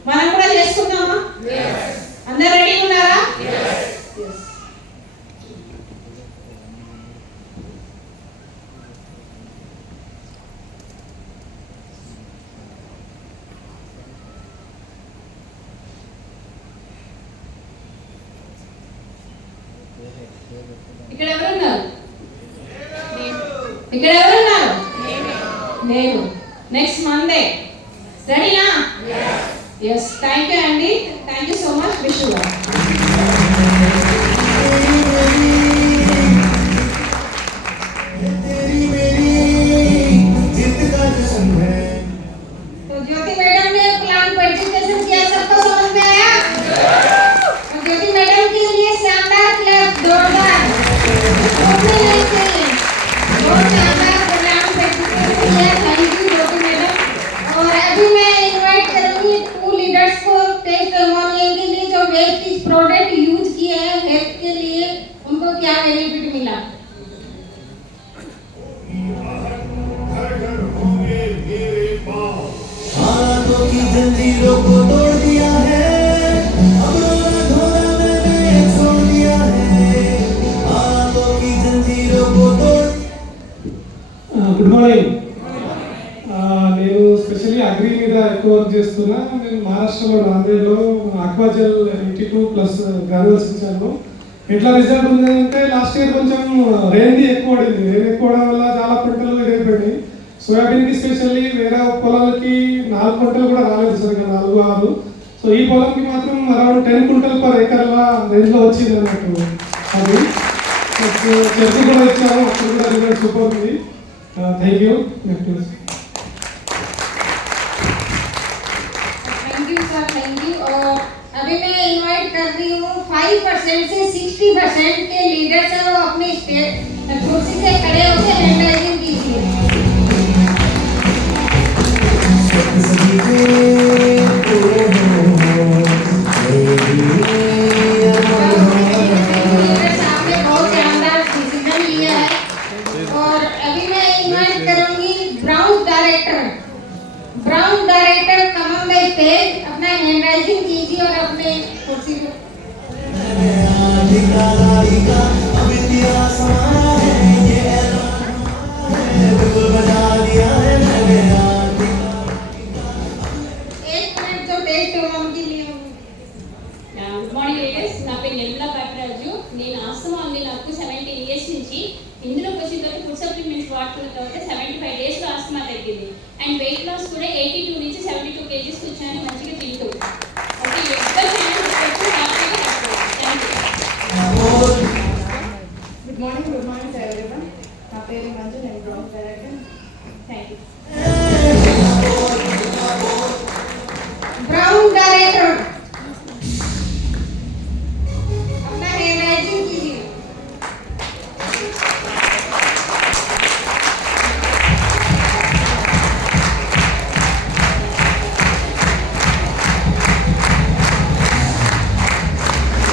మనం కూడా చేసుకుందామా? అందరూ రెడీ ఉన్నారా? ఇక్కడ ఎవరున్నారు? ఇక్కడ ఎవరున్నారు? నేను. నెక్స్ట్ మండే రెడీనా? ఎస్. థ్యాంక్ యూ అండి. Thank you so much. Wish you all. तो ज्योति मैडम ने प्लान प्रेजेंटेशन किया, सबको समझ में आया? तो ज्योति मैडम के लिए शानदार क्लैप, जोरदार बहुत शानदार प्लान प्रेजेंटेशन किया. Thank you Jyoti madam. और अभी मैं इनवाइट करूंगी 2 लीडर्स को टेस्टिमोनियल के लिए जो वेस्टेज प्रोडक्ट यूज किए हैं हेल्थ के लिए, उनको क्या बेनिफिट मिला. जंजीरों को तोड़ दिया है, अब रोना धोना मैंने छोड़ दिया है, हाथों की जंजीरों को तोड़. Good morning. నేను స్పెషల్లీ అగ్రి మీద ఎక్కువ వర్క్ చేస్తున్నా. నేను మహారాష్ట్రలో నాందేడ్లో అక్వాజెల్ 82+ గ్రాన్యుల్స్ ఇచ్చాను. ఎట్లా రిజల్ట్ ఉందంటే లాస్ట్ ఇయర్ కొంచెం రెయిన్ ఎక్కువ పడింది. రెయిన్ ఎక్కువ అవడం వల్ల చాలా పంటలు ఇదైపోయినాయి. సోయాబీన్కి స్పెషల్లీ వేరే పొలాలకి 4 పంటలు కూడా రాలేదు సరిగ్గా, 4, 6. సో ఈ పొలంకి మాత్రం అరౌండ్ 10 క్వింటల్ పర్ ఏకర్ల రేంజ్లో వచ్చింది అన్నట్టు. అది చెట్టు కూడా ఇచ్చాము, అప్పుడు కూడా రిజల్ట్ సూపర్ ఉంది. Thank you. Thank you sir, thank you. और अभी मैं इनवाइट कर रही हूँ 5% से 60% के लीडर्स हैं, वो अपनी स्टेट कुर्सी से खड़े होकर हैंड राइजिंग कीजिए. आपने बहुत शानदार डिसीजन लिया है. और अभी मैं इनवाइट करूंगी brown director come on the stage. अपना हैंड राइजिंग कीजिए और अपने कुर्सी पे గుడ్ మార్నింగ్ లేడీస్. నా పేరు నిర్మలా పాపరాజు. నేను ఆస్తమా ఉంది నాకు 17 ఇయర్స్ నుంచి. ఇందులోకి వచ్చిన తర్వాత ఫుడ్ సప్లిమెంట్స్ వాడుతున్న తర్వాత 75 డేస్లో ఆస్తమా తగ్గింది. అండ్ వెయిట్ లాస్ కూడా 82 నుంచి 72 kgs వచ్చాను మంచిగా తింటూ. Okay, good morning to everyone. నా పేరు మంజు, నేను brown director. Thank you. Brown director अपना हैंड राइजिंग कीजिए.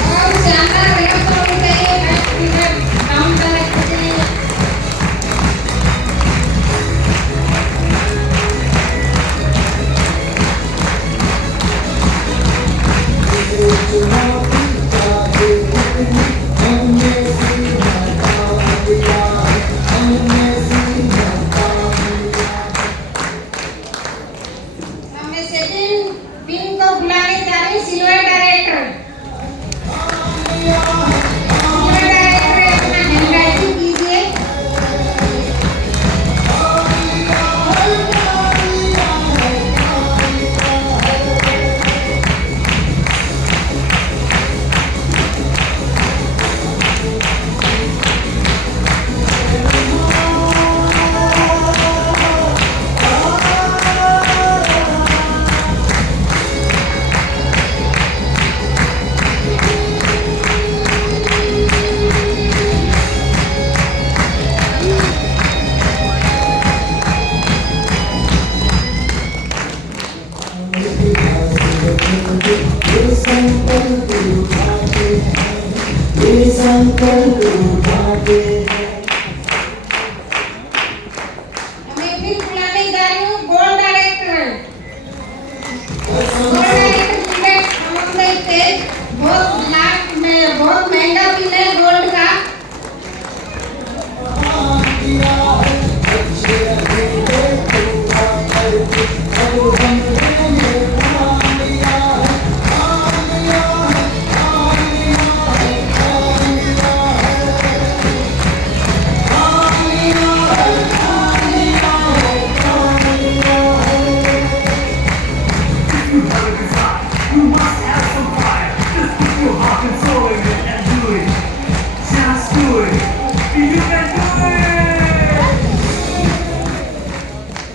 और शानदार वेलकम होनी चाहिए ब्राउन डायरेक्टर के लिए. मैं सेकंड टीम को बुलाने जा रही हूँ. सिल्वर डायरेक्टर अपना हैंड राइजिंग कीजिए. संकल्प उठाते हैं। अमेजिंग फुलानी गारू गोल्ड डायरेक्टर बहुत महंगा पिन है गोल्ड का।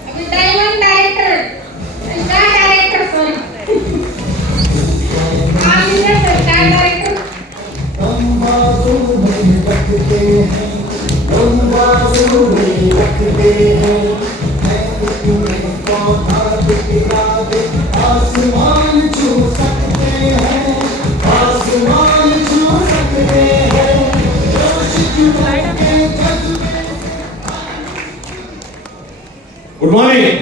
अभी diamond director star director sorry star director हम बाजू में रखते हैं, हम बाजू में रखते हैं। तुम्हें पौधा दिखला दे, आसमान छू सकते हैं, आसमान छू सकते हैं। जोश जुनून के जज्बे। Good morning.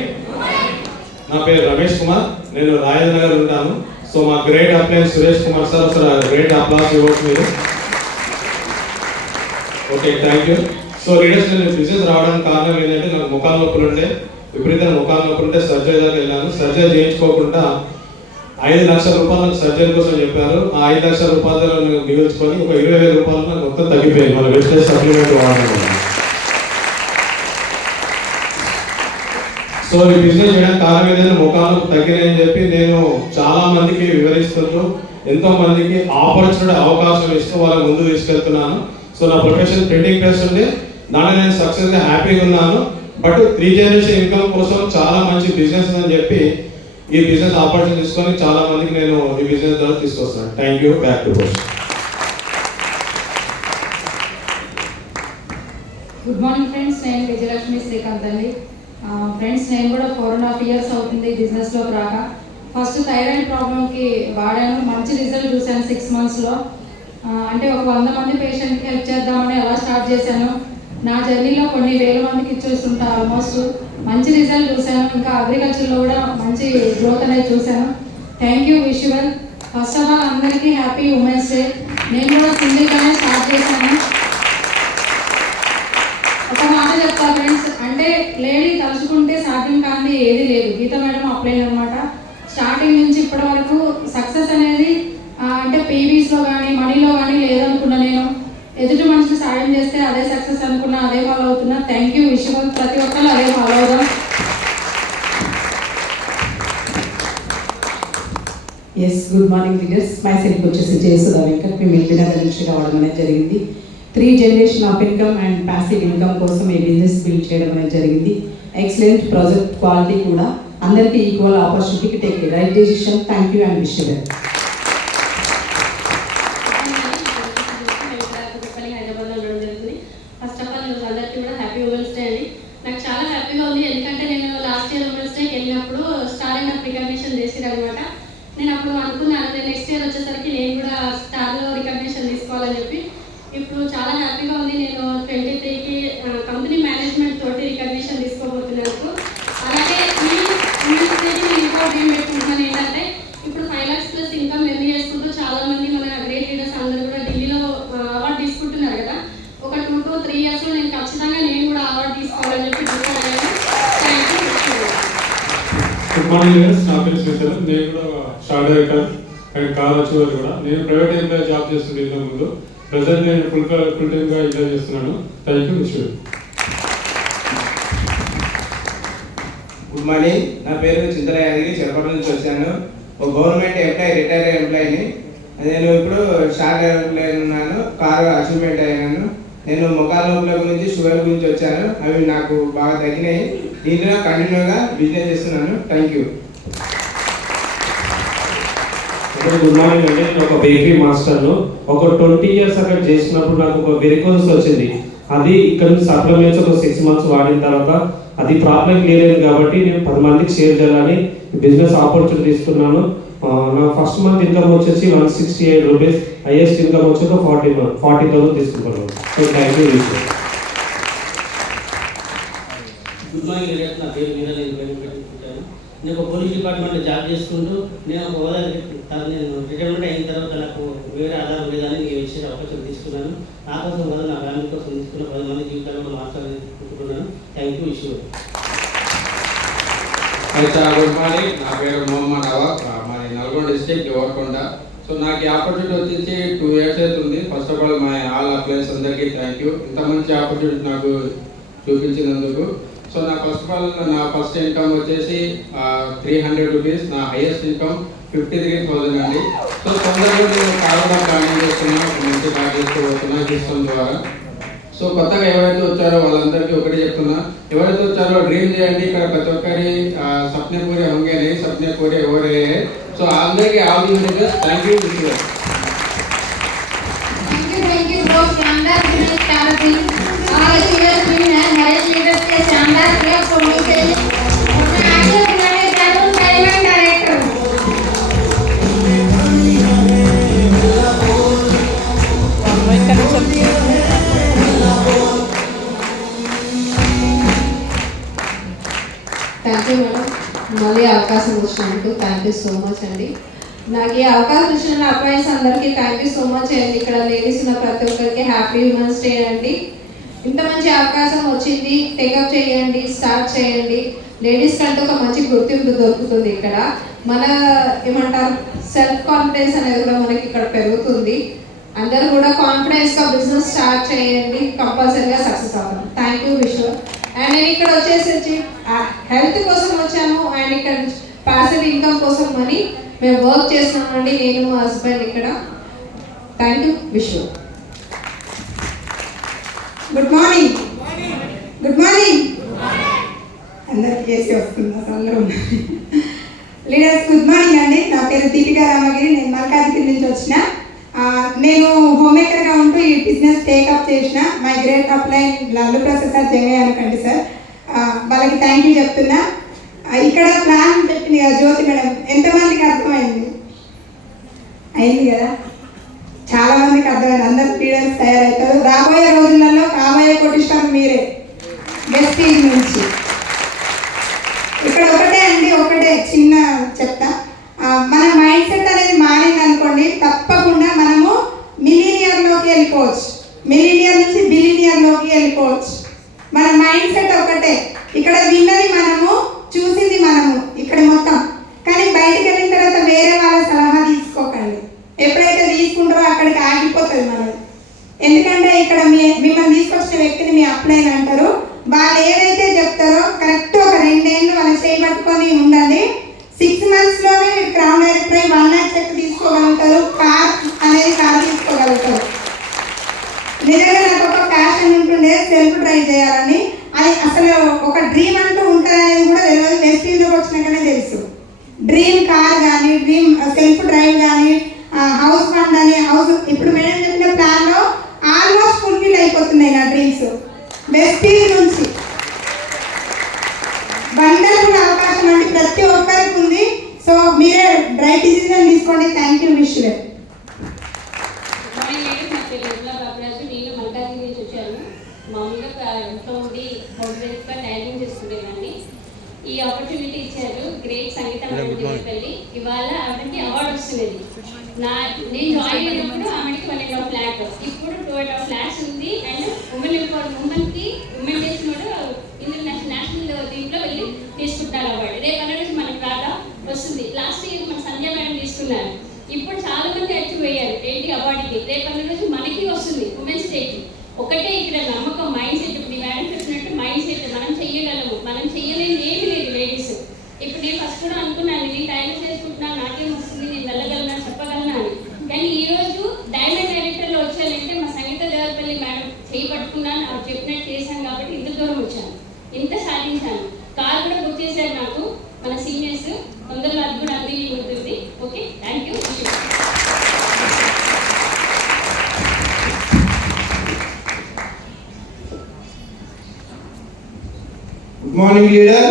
నా పేరు రమేష్ కుమార్, నేను రాజేంద్ర నగర్ ఉంటాను. సో మా great appliance Suresh Kumar sir ఒకసారి గ్రేట్ అప్లాస్ ఇవ్వచ్చు మీరు. Okay, thank you. So leaders, నేను బిజినెస్ రావడానికి కారణం ఏంటంటే నాకు ముఖాల నొప్పులు ఉండే, విపరీతమైన ముఖాల నొప్పులు ఉంటే సర్జరీ దాకా వెళ్ళాను. సర్జరీ చేయించుకోకుండా 5 లక్షల రూపాయలు నాకు సర్జరీ కోసం చెప్పారు. ఆ 5 లక్షల రూపాయలు మిగుల్చుకొని ఒక 20,000 రూపాయలు నాకు మొత్తం తగ్గిపోయింది మన వెజిటేజ్ సప్లిమెంట్ వాడడం వల్ల. సో ఈ బిజినెస్ చేయడానికి కారణం ఏదైనా ముఖాలు తగ్గినాయని చెప్పి నేను చాలా మందికి వివరిస్తుంటూ ఎంతో మందికి ఆపర్చునిటీ అవకాశం ఇస్తూ వాళ్ళ ముందు తీసుకెళ్తున్నాను. సో నా ప్రొఫెషన్ ప్రింటింగ్ ప్రెస్ ఉంది, దాంట్లో నేను సక్సెస్గా హ్యాపీగా ఉన్నాను. బట్ 3 జనరేషన్ ఇన్కమ్ కోసం చాలా మంచి బిజినెస్ అని చెప్పి ఈ బిజినెస్ ఆపర్చునిటీ తీసుకొని చాలా మందికి నేను ఈ బిజినెస్ ద్వారా తీసుకొస్తాను. Thank you. Back to post. Good morning friends, నేను విజయలక్ష్మి శ్రీకాంత్ అండి. ఫ్రెండ్స్, నేను కూడా 4.5 years అవుతుంది బిజినెస్లోకి రాక. ఫస్ట్ థైరాయిడ్ ప్రాబ్లంకి వాడాను, మంచి రిజల్ట్ చూశాను 6 monthsలో. అంటే ఒక 100 మంది పేషెంట్కి హెల్ప్ చేద్దామని అలా స్టార్ట్ చేశాను. నా జర్నీలో కొన్ని వేల మందికి ఇచ్చేస్తుంటా ఆల్మోస్ట్. మంచి రిజల్ట్ చూశాను. ఇంకా అగ్రికల్చర్లో కూడా మంచి గ్రోత్ అనేది చూశాను. Thank you, wish you well. First of all అందరికీ హ్యాపీ ఉమెన్స్ డే. నేను కూడా సింగిల్గానే స్టార్ట్ చేశాను. ఒక మాట చెప్తా ఫ్రెండ్స్, అంటే లేడీ తలుచుకుంటే సాధ్యం కానిది ఏది లేదు. గీత మేడం అప్లైన్ అనమాట. స్టార్టింగ్ నుంచి ఇప్పటి వరకు సక్సెస్ అనేది అంటే పీవీస్లో కానీ మనీలో కానీ లేదనుకున్నా. నేను ఎదుటి మనిషికి సాయం చేస్తే అదే సక్సెస్ అనుకున్నా, అదే ఫాలో అవుతున్నా. థ్యాంక్ యూ, విషయం ప్రతి ఒక్కరు అదే ఫాలో అవుదాం. Yes, good morning leaders. Myself వచ్చేసి జయసుధా వెంకట్. మేము ఎల్బీనగర్ నుంచి రావడం అనేది జరిగింది. 3 generation of income and passive income కోసం ఈ బిజినెస్ బిల్డ్ చేయడం అనేది జరిగింది. ఎక్సలెంట్ ప్రాజెక్ట్ క్వాలిటీ కూడా, అందరికీ ఈక్వల్ ఆపర్చునిటీకి take right decision. Thank you and wish you well. హైదరాబాద్లో ఉండడం జరుగుతుంది. ఫస్ట్ ఆఫ్ ఆల్ అందరికీ కూడా హ్యాపీ ఉమెన్స్ డే అండి. నాకు చాలా హ్యాపీగా ఉంది, ఎందుకంటే నేను లాస్ట్ ఇయర్ ఉమెన్స్ డేకి వెళ్ళినప్పుడు స్టార్ అండ్ రికగ్నిషన్ చేసిరు అనమాట. నేను అప్పుడు అనుకున్నాను నెక్స్ట్ ఇయర్ వచ్చేసరికి నేను కూడా స్టార్లో రికగ్నిషన్ తీసుకోవాలని చెప్పి. ఇప్పుడు చాలా హ్యాపీగా ఉంది. నేను 23కి కంపెనీ మేనేజ్మెంట్ తోటి రికగ్నిషన్ తీసుకోబోతున్నాను. అలాగే ఈ ఉమెన్స్ డేకి నేను ఇంకో డ్రీమ్ పెట్టుకుంటున్నాను ఏంటంటే, ఇప్పుడు 5 lakhs ప్లస్ ఇన్కమ్ ఎర్న్ చేసుకుంటూ చాలా మంది మన గ్రేట్ లీడర్స్ అందరూ కూడా ఢిల్లీలో అవార్డు తీసుకుంటున్నారు కదా. ఒక 2 to 3 yearsలో నేను ఖచ్చితంగా నేను కూడా అవార్డు తీసుకోవాలని చెప్పి డిసైడ్ అయ్యాను. Thank you. Good morning leaders, నా పేరు శ్రీశైలం. నేను కూడా star director and car achiever కూడా. నేను ప్రైవేట్ ఎంప్లాయీ జాబ్ చేస్తుంది ఇంతకు ముందు. ప్రజెంట్ నేను ఫుల్ టైమ్గా ఎంజాయ్ చేస్తున్నాను. Thank you, wish you. Good morning, నా పేరు చింతల యాదగిరి, చెరపట్ల నుంచి వచ్చాను. ఒక గవర్నమెంట్ ఎంప్లాయీ, రిటైర్డ్ ఎంప్లాయీని. నేను ఇప్పుడు స్టార్ డైరెక్టర్ ఉన్నాను, కారు అచీవ్మెంట్ అయ్యాను. నేను ముఖాల నొప్పుల గురించి, షుగర్ గురించి వచ్చాను. అవి నాకు బాగా తగ్గినాయి. దీంట్లో కంటిన్యూగా బిజినెస్ చేస్తున్నాను. Thank you. గుడ్ మార్నింగ్ అండి. నేను ఒక బేకరీ మాస్టర్ను. ఒక 20 years అక్కడ చేసినప్పుడు నాకు ఒక వెరికోస్ వచ్చింది. అది ఇక్కడ నుంచి సప్లిమెంట్స్ ఒక 6 months వాడిన తర్వాత అది ప్రాబ్లం క్లియర్ అయింది కాబట్టి నేను 10 మందికి షేర్ చేయాలని బిజినెస్ ఆపర్చునిటీ ఇస్తున్నాను. నా ఫస్ట్ మంత్ ఇన్కమ్ వచ్చేసి 168 రూపీస్, హైయెస్ట్ ఇన్కమ్ వచ్చి 40,000 తీసుకుంటున్నాను. So thank you. Good morning leaders. నా పేరు మీరా, నేను పెట్టుకుంటాను. నేను ఒక పోలీస్ డిపార్ట్మెంట్లో జాబ్ చేసుకుంటూ నేను ఒక హోదా నేను రిటైర్మెంట్ అయిన తర్వాత నాకు వేరే ఆధారం లేదని నేను ఇచ్చే అవకాశం తీసుకున్నాను. నా కోసం కాదు, నా ఫ్యామిలీ కోసం తీసుకున్న 10 మంది జీవితాలను మార్చాలనుకుంటున్నాను. Thank you. ఇష్యూ అయితే గుడ్ మార్నింగ్. నా పేరు మొహమ్మద్ నవాబ్, మాది నల్గొండ డిస్ట్రిక్ట్ దేవరకొండ. సో నాకు ఈ ఆపర్చునిటీ వచ్చేసి 2 years అవుతుంది. First of all my all appliance అందరికీ థ్యాంక్ యూ, ఇంత మంచి ఆపర్చునిటీ నాకు చూపించినందుకు. సో నా ఫస్ట్ ఆఫ్ ఆల్ నా ఫస్ట్ ఇన్కమ్ వచ్చేసి 300 రూపీస్, నా హైయెస్ట్ ఇన్కమ్ 53,000 అండి. సో తొందరగా నేను కాకుండా ప్లానింగ్ చేస్తున్నాను, మంచి బ్యాగ్ చేసుకోబోతున్నా సిస్టమ్ ద్వారా. సో కొత్తగా ఎవరైతే వచ్చారో వాళ్ళందరికీ ఒకటి చెప్తున్నా, ఎవరైతే వచ్చారో డ్రీమ్ చేయండి. ఇక్కడ ప్రతి ఒక్కరి సప్నే పూరే హోంగే नहीं, सपने पूरे हो रहे हैं. సో అందరికీ all the best. Thank you. Thank you बहुत शानदार बिजनेस स्ट्रैटेजी और लीडर्स भी हैं, हमारे लीडर्स के शानदार क्लब होने से आगे बढ़ाने जाऊं diamond director. Thank you madam, మళ్ళీ అవకాశం వచ్చినందుకు థ్యాంక్ యూ సో మచ్ అండి. నాకు ఈ అవకాశం ఇచ్చిన నా అబ్బాయిస్ అందరికీ థ్యాంక్ యూ సో మచ్ అండి. ఇక్కడ లేడీస్ ఉన్న ప్రతి ఒక్కరికి హ్యాపీ ఉమెన్స్ డే అండి. ఇంత మంచి అవకాశం వచ్చింది, టేకప్ చేయండి, స్టార్ట్ చేయండి. లేడీస్ కంటే ఒక మంచి గుర్తింపు దొరుకుతుంది ఇక్కడ. మన ఏమంటారు సెల్ఫ్ కాన్ఫిడెన్స్ అనేది కూడా మనకి ఇక్కడ పెరుగుతుంది. అందరూ కూడా కాన్ఫిడెన్స్గా బిజినెస్ స్టార్ట్ చేయండి, కంపల్సరీగా సక్సెస్ అవుతాం. థ్యాంక్ యూ విశ్వ. అండ్ నేను ఇక్కడ వచ్చేసి హెల్త్ కోసం వచ్చాను అండ్ ఇక్కడ పాసివ్ ఇన్కమ్ కోసం అని మేము వర్క్ చేస్తున్నామండి, నేను మా హస్బెండ్ ఇక్కడ. థ్యాంక్ యూ విశ్వ. Good morning. గుడ్ మార్నింగ్ అందరికి చేసి వస్తున్నా అందరూ లీడర్స్. గుడ్ మార్నింగ్ అండి. నా పేరు దీపికా రామగిరి, నేను మల్కాజ్గిరి నుంచి వచ్చిన. నేను హోమ్ మేకర్గా ఉంటూ ఈ బిజినెస్ టేకప్ చేసిన. My great upline Lallu Prasad sir Jangaiah అనుకోండి సార్, వాళ్ళకి థ్యాంక్ యూ చెప్తున్నా. ఇక్కడ ప్లాన్ చెప్పింది కదా జ్యోతి మేడం, ఎంతమందికి అర్థమైంది? అయింది కదా, చాలా మందికి అర్థమైంది. అందరు లీడర్స్ తయారవుతారు. రాబోయే రోజులలో కాబోయే కోటీశ్వరం మీరే బెస్ట్ టీమ్ నుంచి. ఇక్కడ ఒకటే అండి, ఒకటే చిన్న చెప్తా. మన మైండ్ సెట్ అనేది మారింది అనుకోండి, తప్పకుండా మనము మిలీనియర్లోకి వెళ్ళిపోవచ్చు, మిలీనియర్ నుంచి బిలీనియర్లోకి వెళ్ళిపోవచ్చు. మన మైండ్ సెట్ ఒకటే. ఇక్కడ విన్నది మనము, చూసింది మనము ఇక్కడ మొత్తం. కానీ బయటకు వెళ్ళిన తర్వాత వేరే వాళ్ళ సలహా తీసుకోకండి. ఎప్పుడైతే తీసుకుంటారో అక్కడికి ఆగిపోతుంది మనది. ఎందుకంటే ఇక్కడ మిమ్మల్ని తీసుకొచ్చిన వ్యక్తిని మీ అప్లైన్ అంటారు. వాళ్ళు ఏదైతే చెప్తారో కరెక్ట్ ఒక 2 ఏళ్ళు వాళ్ళ చేయబట్టుకొని ఉండండి. 6 monthsలోనే మీరు క్రౌన్ డైరెక్టర్ అయి 1 lakh చెక్ తీసుకోగలుగుతారు, కార్ తీసుకోగలుగుతారు. నిజంగా నాకు ఒక ప్యాషన్ ఉంటుండే సెల్ఫ్ డ్రైవ్ చేయాలని. అది అసలు ఒక డ్రీమ్ అంటూ ఉంటుంది అనేది కూడా తెలియదు. వెస్టీజ్లోకి వచ్చినాకనే తెలుసు. డ్రీమ్ కార్ కానీ, డ్రీమ్ సెల్ఫ్ డ్రైవ్ కానీ, హౌస్ ఫండ్ అని హౌస్. ఇప్పుడు మేడం చెప్పిన ప్లాన్లో ఆల్మోస్ట్ ఫుల్ఫిల్ అయిపోతున్నాయి నా డ్రీమ్స్. వెస్టీజ్ నుంచి వండర్ఫుల్ అవకాశం అంటే ప్రతి ఒక్కరికి ఉంది. సో మీరే రైట్ డిసిజన్ తీసుకోండి. Thank you wish you. నేను మల్కాజ్గిరి నుంచి వచ్చాను. మామూలుగా ఇంట్లో ఉండి హౌస్ వైఫ్గా టైలింగ్ చేసుకునేదాన్ని. ఈ ఆపర్చునిటీ ఇచ్చారు గ్రేట్ సంగీత మేడం. ఇవాళ ఆవిడకి అవార్డు వస్తున్నది. నేను జాయిన్ అయినప్పుడు ఆమెకి 1.5 lakh, ఇప్పుడు 2.5 lakhs ఉంది. అండ్ ఉమెన్కి ఉమెన్ డేస్ కూడా ఇందులో నేషనల్ దీంట్లో వెళ్ళి తీసుకుంటారు అవార్డు. రేపు అనేది మనకు రాదా వస్తుంది. లాస్ట్ ఇయర్ మన సంధ్య మేడం తీసుకున్నారు. ఇప్పుడు చాలా మంది అచీవ్ అయ్యారు ఏంటి అవార్డుకి. రేపు అన్న రోజు మనకి వస్తుంది ఉమెన్స్ డేకి. ఒకటే ఇక్కడ నమ్మకం, మైండ్ సెట్. ఇప్పుడు మేడం చెప్పినట్టు మైండ్ సెట్. మనం చెయ్యగలము, మనం చెయ్యలేని ఏమీ లేదు లేడీస్. ఇప్పుడు నేను ఫస్ట్ కూడా అనుకున్నాను, నేను టైం చేసుకుంటున్నాను, నాకేం వస్తుంది, నేను వెళ్ళగలనా చెప్పగలనా అని. కానీ ఈరోజు డైమండ్ డైరెక్టర్లో వచ్చానంటే మా సంగీత దేవరపల్లి మేడం చేయి పట్టుకున్నాను, ఆవిడ చెప్పినట్టు చేశాను కాబట్టి ఇంత దూరం వచ్చాను, ఇంత సాధించాను. కార్ కూడా బుక్ చేశారు నాకు మన సీనియర్స్. తొందరలో అది కూడా అంది ఉంటుంది. Okay, thank you. Good morning leader.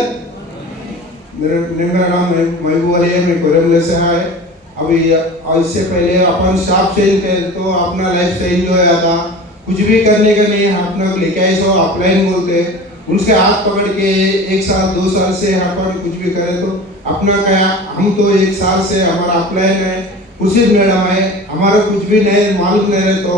मेरा नाम महबूब अली है, मैं कोरमले से है. अभी इससे पहले अपन शॉप चेंज थे तो अपना लाइफ चेंज हो गया था, कुछ भी करने का नहीं, अपना लेके आए सो अपलाइन बोलते, उनसे हाथ पकड़ के 1 साल 2 साल से अपन कुछ भी करे तो अपना क्या, हम तो 1 साल से हमारा अपलाइन है, खुर्शीद मैडम है, हमारा कुछ भी नहीं मालूम नहीं रहे तो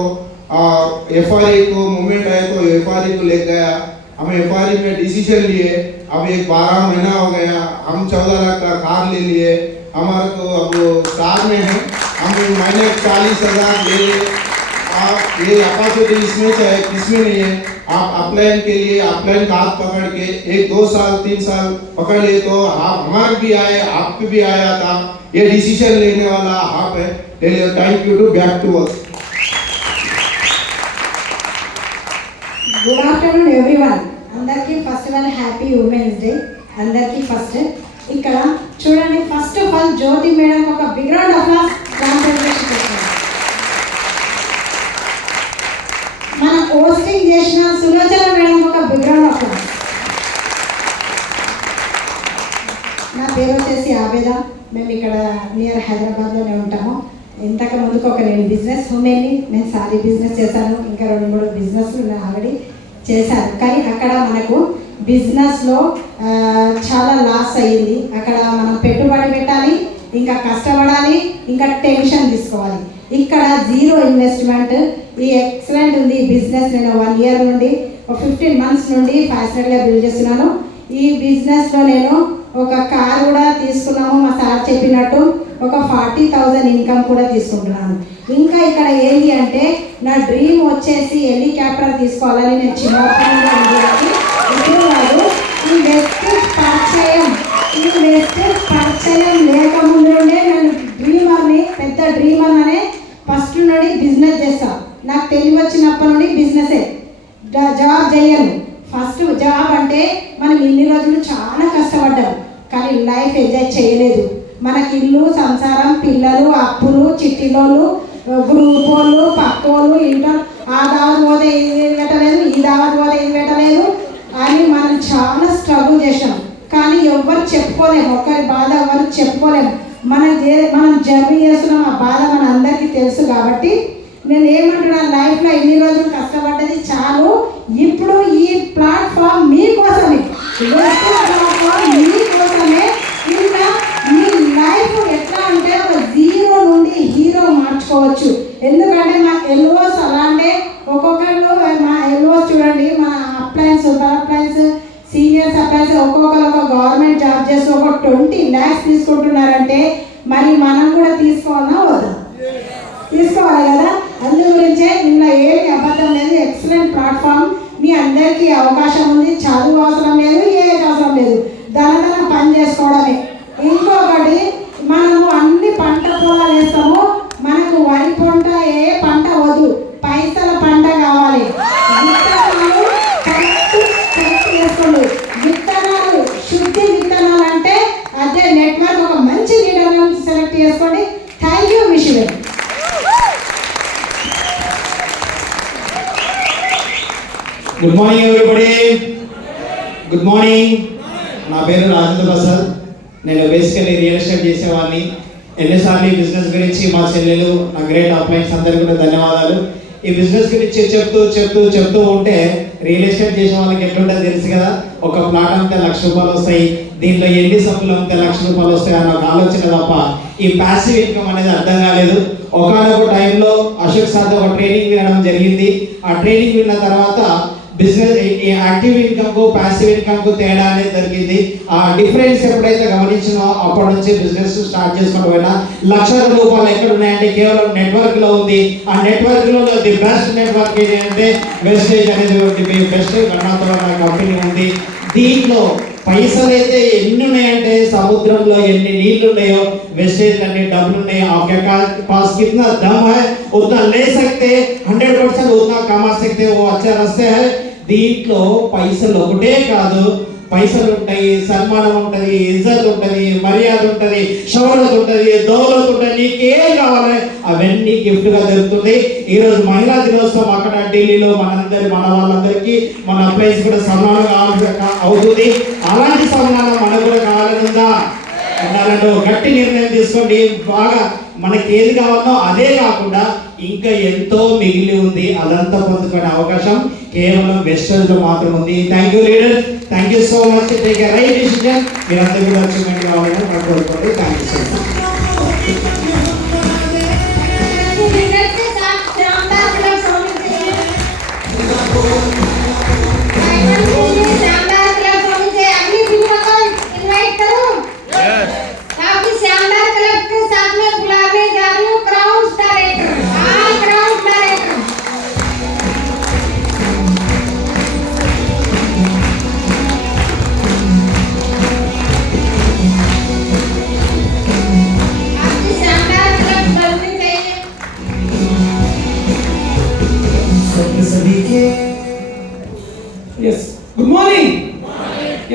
FRE को मूवमेंट आए तो FRE को ले गया, हम FRE में डिसीजन लिए, अब एक 12 महीना हो गया, हम 14 लाख का कार ले लिए, हमारा तो अब कार में है, हम महीने 40,000 ले, ये अपॉर्चुनिटी इसमें चाहे किसमें नहीं है, आप अपलाइन के लिए अपलाइन का हाथ पकड़ के 1 2 साल 3 साल पकड़ लिए तो आप हमारे भी आए, आपके भी आया था, ये डिसीजन लेने वाला आप है, ले लियो। Thank you to back to work. Good afternoon everyone, అందరికీ first one happy women's day అందరికీ ఫస్ట్. ఇక్కడ చూడండి, first of all Jyothi madam ఒక బిగ్ రౌండ్ ఆఫ్ అప్లాస్. మన హోస్టింగ్ చేసిన సులోచన మేడం ఒక బిగ్ రౌండ్ ఆఫ్ అప్లాస్. నా పేరు వచ్చేసి ఆబేద, మేము ఇక్కడ నియర్ హైదరాబాద్లోనే ఉంటాము. ఇంతకు ముందుకు నేను బిజినెస్ ఉమెన్ని, నేను సారీ బిజినెస్ చేశాను, ఇంకా 2-3 బిజినెస్లు నేను ఆల్రెడీ చేశాను. కానీ అక్కడ మనకు బిజినెస్లో చాలా లాస్ అయ్యింది. అక్కడ మనం పెట్టుబడి పెట్టాలి, ఇంకా కష్టపడాలి, ఇంకా టెన్షన్ తీసుకోవాలి. ఇక్కడ 0 ఇన్వెస్ట్మెంట్. ఈ ఎక్సలెంట్ ఉంది ఈ బిజినెస్. నేను 1 ఇయర్ నుండి 15 మంత్స్ నుండి ఫ్యాషనెట్గా బిల్డ్ చేస్తున్నాను. ఈ బిజినెస్లో నేను ఒక కార్ కూడా తీసుకున్నాము, మా సార్ చెప్పినట్టు ఒక 40,000 ఇన్కమ్ కూడా తీసుకుంటున్నాను. ఇంకా ఇక్కడ ఏంటి అంటే నా డ్రీమ్ వచ్చేసి హెలికాప్టర్ తీసుకోవాలని నేను చిన్నప్పటి నుండి ఇప్పుడు కాదు, ఈ వెస్ట్ పరిచయం లేకముందు నుండే నేను డ్రీమర్ని, పెద్ద డ్రీమర్ అనే ఫస్ట్ నుండి బిజినెస్ చేస్తాను. నాకు తెలివి వచ్చినప్పటి నుండి బిజినెసే, జాబ్ చేయను. ఫస్ట్ జాబ్ అంటే మనం ఇన్ని రోజులు చాలా కష్టపడ్డాం, కానీ లైఫ్ ఎంజాయ్ చేయలేదు. మనకి ఇల్లు, సంసారం, పిల్లలు, అప్పులు, చిట్టిలోళ్ళు, గ్రూప్ వాళ్ళు, పక్కోళ్ళు, ఇంటర్ ఆ దావత్ పోతే ఇది పెట్టలేదు, ఈ దావత్ పోతే ఇది పెట్టలేదు అని మనం చాలా స్ట్రగుల్ చేసాం. కానీ ఎవరు చెప్పుకోలేము, ఒకరి బాధ ఎవరు చెప్పుకోలేము. మనం జర్నీ చేస్తున్నాం, ఆ బాధ మన అందరికీ తెలుసు. కాబట్టి నేను ఏమంటున్నాను, లైఫ్లో ఇన్ని రోజులు కష్టపడ్డది చాలు. ఇప్పుడు ఈ ప్లాట్ఫామ్ మీకోసమే, ప్లాట్ఫామ్ మీకోసమే. ఇంకా మీ లైఫ్ ఎట్లా అంటే ఒక 0 నుండి హీరో మార్చుకోవచ్చు. ఎందుకంటే మా ఎల్ఓస్ అలాంటి ఒక్కొక్కరు, మా ఎల్ఓస్ చూడండి, మన అప్లయన్స్, సూపర్ అప్లయన్స్, సీనియర్ సప్లయన్స్ ఒక్కొక్కరు ఒక గవర్నమెంట్ జాబ్ చేసి ఒక 20 lakhs తీసుకుంటున్నారంటే మరి మనం కూడా తీసుకోవాలన్నా వద్దా? తీసుకోవాలి కదా. అందు గురించే ఇందులో ఏమి అబద్ధం లేదు. ఎక్సలెంట్ ప్లాట్ఫామ్, మీ అందరికీ అవకాశం ఉంది. చదువు అవసరం లేదు, ఏజ్ అవసరం లేదు, దళదళ పని చేసుకోవడమే. ఇంకొకటి, మనము అన్ని పంట పొలాలు వేస్తాము, మనకు వరి పంట ఏ పంట వద్దు, పైసల పంట కావాలి. విత్తనాలు కరెక్ట్ చేసుకోండి. విత్తనాలు శుద్ధి విత్తనాలు అంటే అదే నెట్వర్క్. ఒక మంచి లీడర్ సెలెక్ట్ చేసుకోండి. Thank you mission. Good morning everybody. Good morning. నా పేరు రాజేంద్ర ప్రసాద్. నేను బేసికలీ రియల్ ఎస్టేట్ చేసేవాడిని. ఎన్నిసార్లు ఈ బిజినెస్ గురించి మా చెల్లెలు, నా గ్రేట్ అప్లయన్స్ అందరికీ కూడా ధన్యవాదాలు. ఈ బిజినెస్ గురించి చెప్తూ ఉంటే రియల్ ఎస్టేట్ చేసే వాళ్ళకి ఎట్లుంటుందో తెలుసు కదా. ఒక ప్లాట్ అమ్మితే 1,00,000 రూపాయలు వస్తాయి, దీంట్లో ఎన్ని సబ్బులు అమ్మితే 1,00,000 రూపాయలు వస్తాయి అన్న ఒక ఆలోచన తప్ప ఈ ప్యాసివ్ ఇన్కమ్ అనేది అర్థం కాలేదు. ఒకనొక టైంలో అశోక్ సార్ ఒక ట్రైనింగ్ వినడం జరిగింది. ఆ ట్రైనింగ్ విన్న తర్వాత బిజినెస్ యాక్టివ్ ఇన్కమ్ కు ప్యాసివ్ ఇన్కమ్ కు తేడా అనేది జరిగింది. ఆ డిఫరెన్స్ ఎప్పుడైతే గమనించినో అప్పటి నుంచి బిజినెస్ స్టార్ట్ చేసుకుంటూ పోయినా 1,00,000 రూపాయలు ఎక్కడ ఉన్నాయంటే కేవలం నెట్వర్క్ లో ఉంది. ఆ నెట్వర్క్ లో ది బెస్ట్ నెట్వర్క్ ఏది అంటే వెస్టేజ్ అనేది బెస్ట్ గణాతోడ కంపెనీ ఉంది. దీంట్లో పైసలు అయితే ఎన్ని ఉన్నాయంటే సముద్రంలో ఎన్ని నీళ్లు ఉన్నాయో वेस्टेज करने डबल नहीं आपके पास कितना दम है उतना ले सकते 100% उतना कमा सकते वो अच्छा रास्ते है దీంట్లో పైసలు ఒకటే కాదు పైసలు ఉంటాయి సన్మానం ఉంటది ఇజ్జత్ ఉంటది మర్యాద ఉంటది షౌరత్ ఉంటది దౌలత్ ఉంటది నీకేం కావాలి అవన్నీ గిఫ్ట్ గా దొరుకుతుంది. ఈ రోజు మహిళా దినోత్సవం అక్కడ ఢిల్లీలో మన వాళ్ళందరికీ మన ప్లేస్ కూడా సన్మానం అవుతుంది. అలాంటి సన్మానం మనకు కూడా కావాలని ఉందా? ఉండాలంటే ఒక గట్టి నిర్ణయం తీసుకోండి. బాగా మనకి ఏది కావాలో అదే కాకుండా ఇంకా ఎంతో మిగిలి ఉంది, అదంతా పొందుకునే అవకాశం కేవలం వెస్టర్న్లో మాత్రం ఉంది. Thank you leaders, thank you so much. Take a right decision. మీరందరూ కూడా అచీవ్మెంట్ కావాలని మనం కోరుకోండి. Thank you so much. Yes good morning.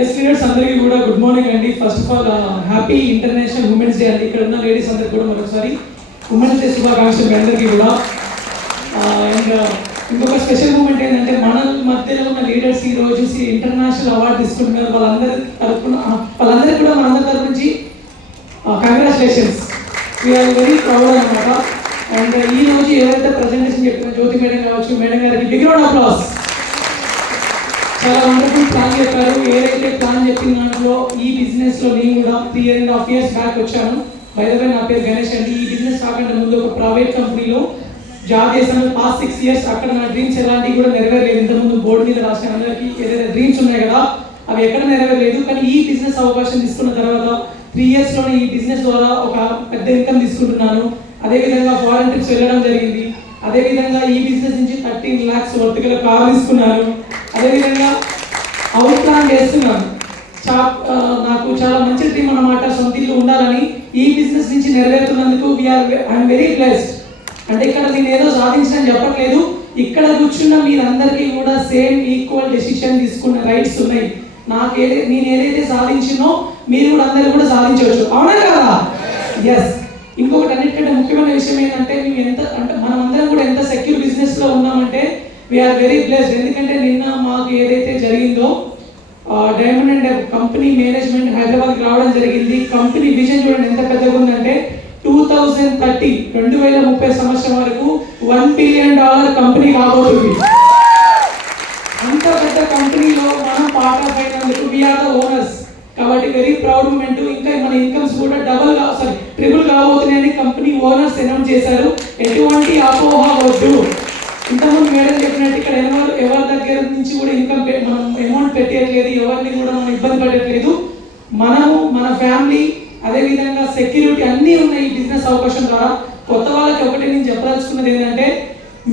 Yes leaders అందరికీ కూడా గుడ్ మార్నింగ్ అండి. First of all happy international women's day అండి. ఇక్కడ ఉన్న లేడీస్ అందరికీ కూడా మరొకసారి ఉమెన్స్ డే శుభాకాంక్షలు మీ అందరికీ కూడా. అండ్ ఇంకొక స్పెషల్ మూమెంట్ ఏంటంటే మన మధ్యలో ఉన్న లీడర్స్ ఈ రోజు ఇంటర్నేషనల్ అవార్డు తీసుకుంటున్నారు. వాళ్ళందరికీ కూడా మనందరి తరపు నుంచి కంగ్రాచులేషన్స్. వీఆర్ వెరీ ప్రౌడ్ అనమాట. అండ్ ఈ రోజు ఏదైతే ప్రజెంటేషన్ చెప్పిన జ్యోతి మేడం కావచ్చు, మేడం గారికి బిగ్ రౌండ్ అప్లాస్. చాలా వండర్ఫుల్ ప్లాన్ చెప్పారు. ఏదైతే ప్లాన్ చెప్పిన దాంట్లో ఈ బిజినెస్లో నేను కూడా 3.5 years బ్యాక్ వచ్చాను. బై ద వే నా పేరు గణేష్ అండి. ఈ బిజినెస్ కాకుండా ముందు ఒక ప్రైవేట్ కంపెనీలో జాబ్ చేశాను. పాస్ట్ 6 years అక్కడ నా డ్రీమ్స్ ఎలాంటివి కూడా నెరవేరలేదు. ఇంతకుముందు బోర్డు మీద రాసిన అందరికీ ఏదైతే డ్రీమ్స్ ఉన్నాయి కదా అవి ఎక్కడ నెరవేరలేదు. కానీ ఈ బిజినెస్ అవకాశం తీసుకున్న తర్వాత 3 yearsలోనే ఈ బిజినెస్ ద్వారా ఒక పెద్ద ఇన్కమ్ తీసుకుంటున్నాను. అదేవిధంగా ఫారెన్ ట్రిప్స్ వెళ్ళడం జరిగింది. అదేవిధంగా ఈ బిజినెస్ నుంచి 13 lakhs వర్తికల కార్ తీసుకున్నాను. అదేవిధంగా అవుట్ ప్లాన్ చేస్తున్నాను. నాకు చాలా మంచి డ్రీమ్ అన్నమాట, సొంత ఇల్లు ఉండాలని. ఈ బిజినెస్ నుంచి నెరవేరుతున్నందుకు ఐఎమ్ వెరీ బ్లెస్డ్. అంటే ఇక్కడ నేను ఏదో సాధించని చెప్పట్లేదు. ఇక్కడ కూర్చున్న మీరందరికీ కూడా సేమ్ ఈక్వల్ డెసిషన్ తీసుకున్న రైట్స్ ఉన్నాయి. నేను ఏదైతే సాధించినో మీరు కూడా అందరూ కూడా సాధించవచ్చు. అవునా కదా? ఎస్. ఇంకొకటి అన్నిటికంటే ముఖ్యమైన విషయం ఏంటంటే మనం అందరం కూడా ఎంత సెక్యూర్ బిజినెస్లో ఉన్నామంటే వీఆర్ వెరీ బ్లెస్డ్. ఎందుకంటే నిన్న మాకు ఏదైతే జరిగిందో డైమండ్ అండ్ కంపెనీ మేనేజ్మెంట్ హైదరాబాద్కి రావడం జరిగింది. కంపెనీ విజన్ చూడండి ఎంత పెద్దగా ఉందంటే 2030 సంవత్సరం వరకు $1 billion కంపెనీ కాబోతుంది. అంత పెద్ద కంపెనీలో మనం పార్ట్ ఆఫ్ అయినందుకు వీఆర్ ద ఓనర్స్. కాబట్టి వెరీ ప్రౌడ్ మూమెంట్. ఇంకా మన ఇన్కమ్స్ కూడా ట్రిపుల్ కాబోతున్నాయని కంపెనీ ఓనర్స్ అనౌన్స్ చేశారు. ఎటువంటి అపోహ వద్దు. ఇంతకుముందు మేడం చెప్పినట్టు ఇక్కడ ఎవరి దగ్గర నుంచి కూడా ఇన్కమ్ మనం అమౌంట్ పెట్టేయట్లేదు, ఎవరిని కూడా మనం ఇబ్బంది పెట్టట్లేదు. మనము మన ఫ్యామిలీ అదేవిధంగా సెక్యూరిటీ అన్నీ ఉన్నాయి ఈ బిజినెస్ అవకాశం ద్వారా. కొత్త వాళ్ళకి ఒకటి నేను చెప్పదలుచుకున్నది ఏంటంటే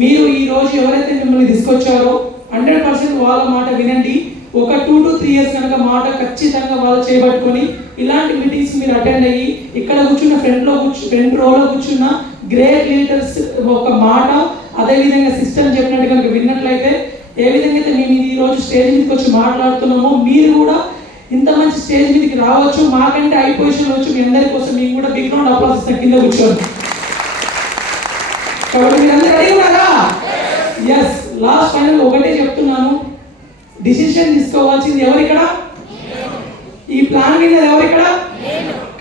మీరు ఈ రోజు ఎవరైతే మిమ్మల్ని తీసుకొచ్చారో 100% వాళ్ళ మాట వినండి. ఒక 2 to 3 years కనుక మాట ఖచ్చితంగా వాళ్ళు చేపట్టుకొని ఇలాంటి మీటింగ్స్ మీరు అటెండ్ అయ్యి ఇక్కడ కూర్చున్న ఫ్రంట్ రోలో కూర్చున్న గ్రేట్ లీడర్స్ ఒక మాట అదేవిధంగా సిస్టమ్ చెప్పినట్టు కనుక విన్నట్లయితే ఏ విధంగా అయితే మేము ఈ రోజు స్టేజ్ మీదకి వచ్చి మాట్లాడుతున్నామో మీరు కూడా ఇంత మంచి స్టేజ్ మీదకి రావచ్చు. మాకంటే హై పొజిషన్ వచ్చు. మీ అందరి కోసం మేము కూడా బిగ్ రౌండ్ అప్లాస్ ఇస్తాం కింద కూర్చోండి. కాబట్టి మీరందరూ రెడీ ఉన్నారా? ఎస్. లాస్ట్ ఫైనల్ ఒకటే చెప్తున్నాను, డిసిషన్ తీసుకోవాల్సింది ఎవరు ఇక్కడ? ఈ ప్లాన్ మీద ఎవరు ఇక్కడ?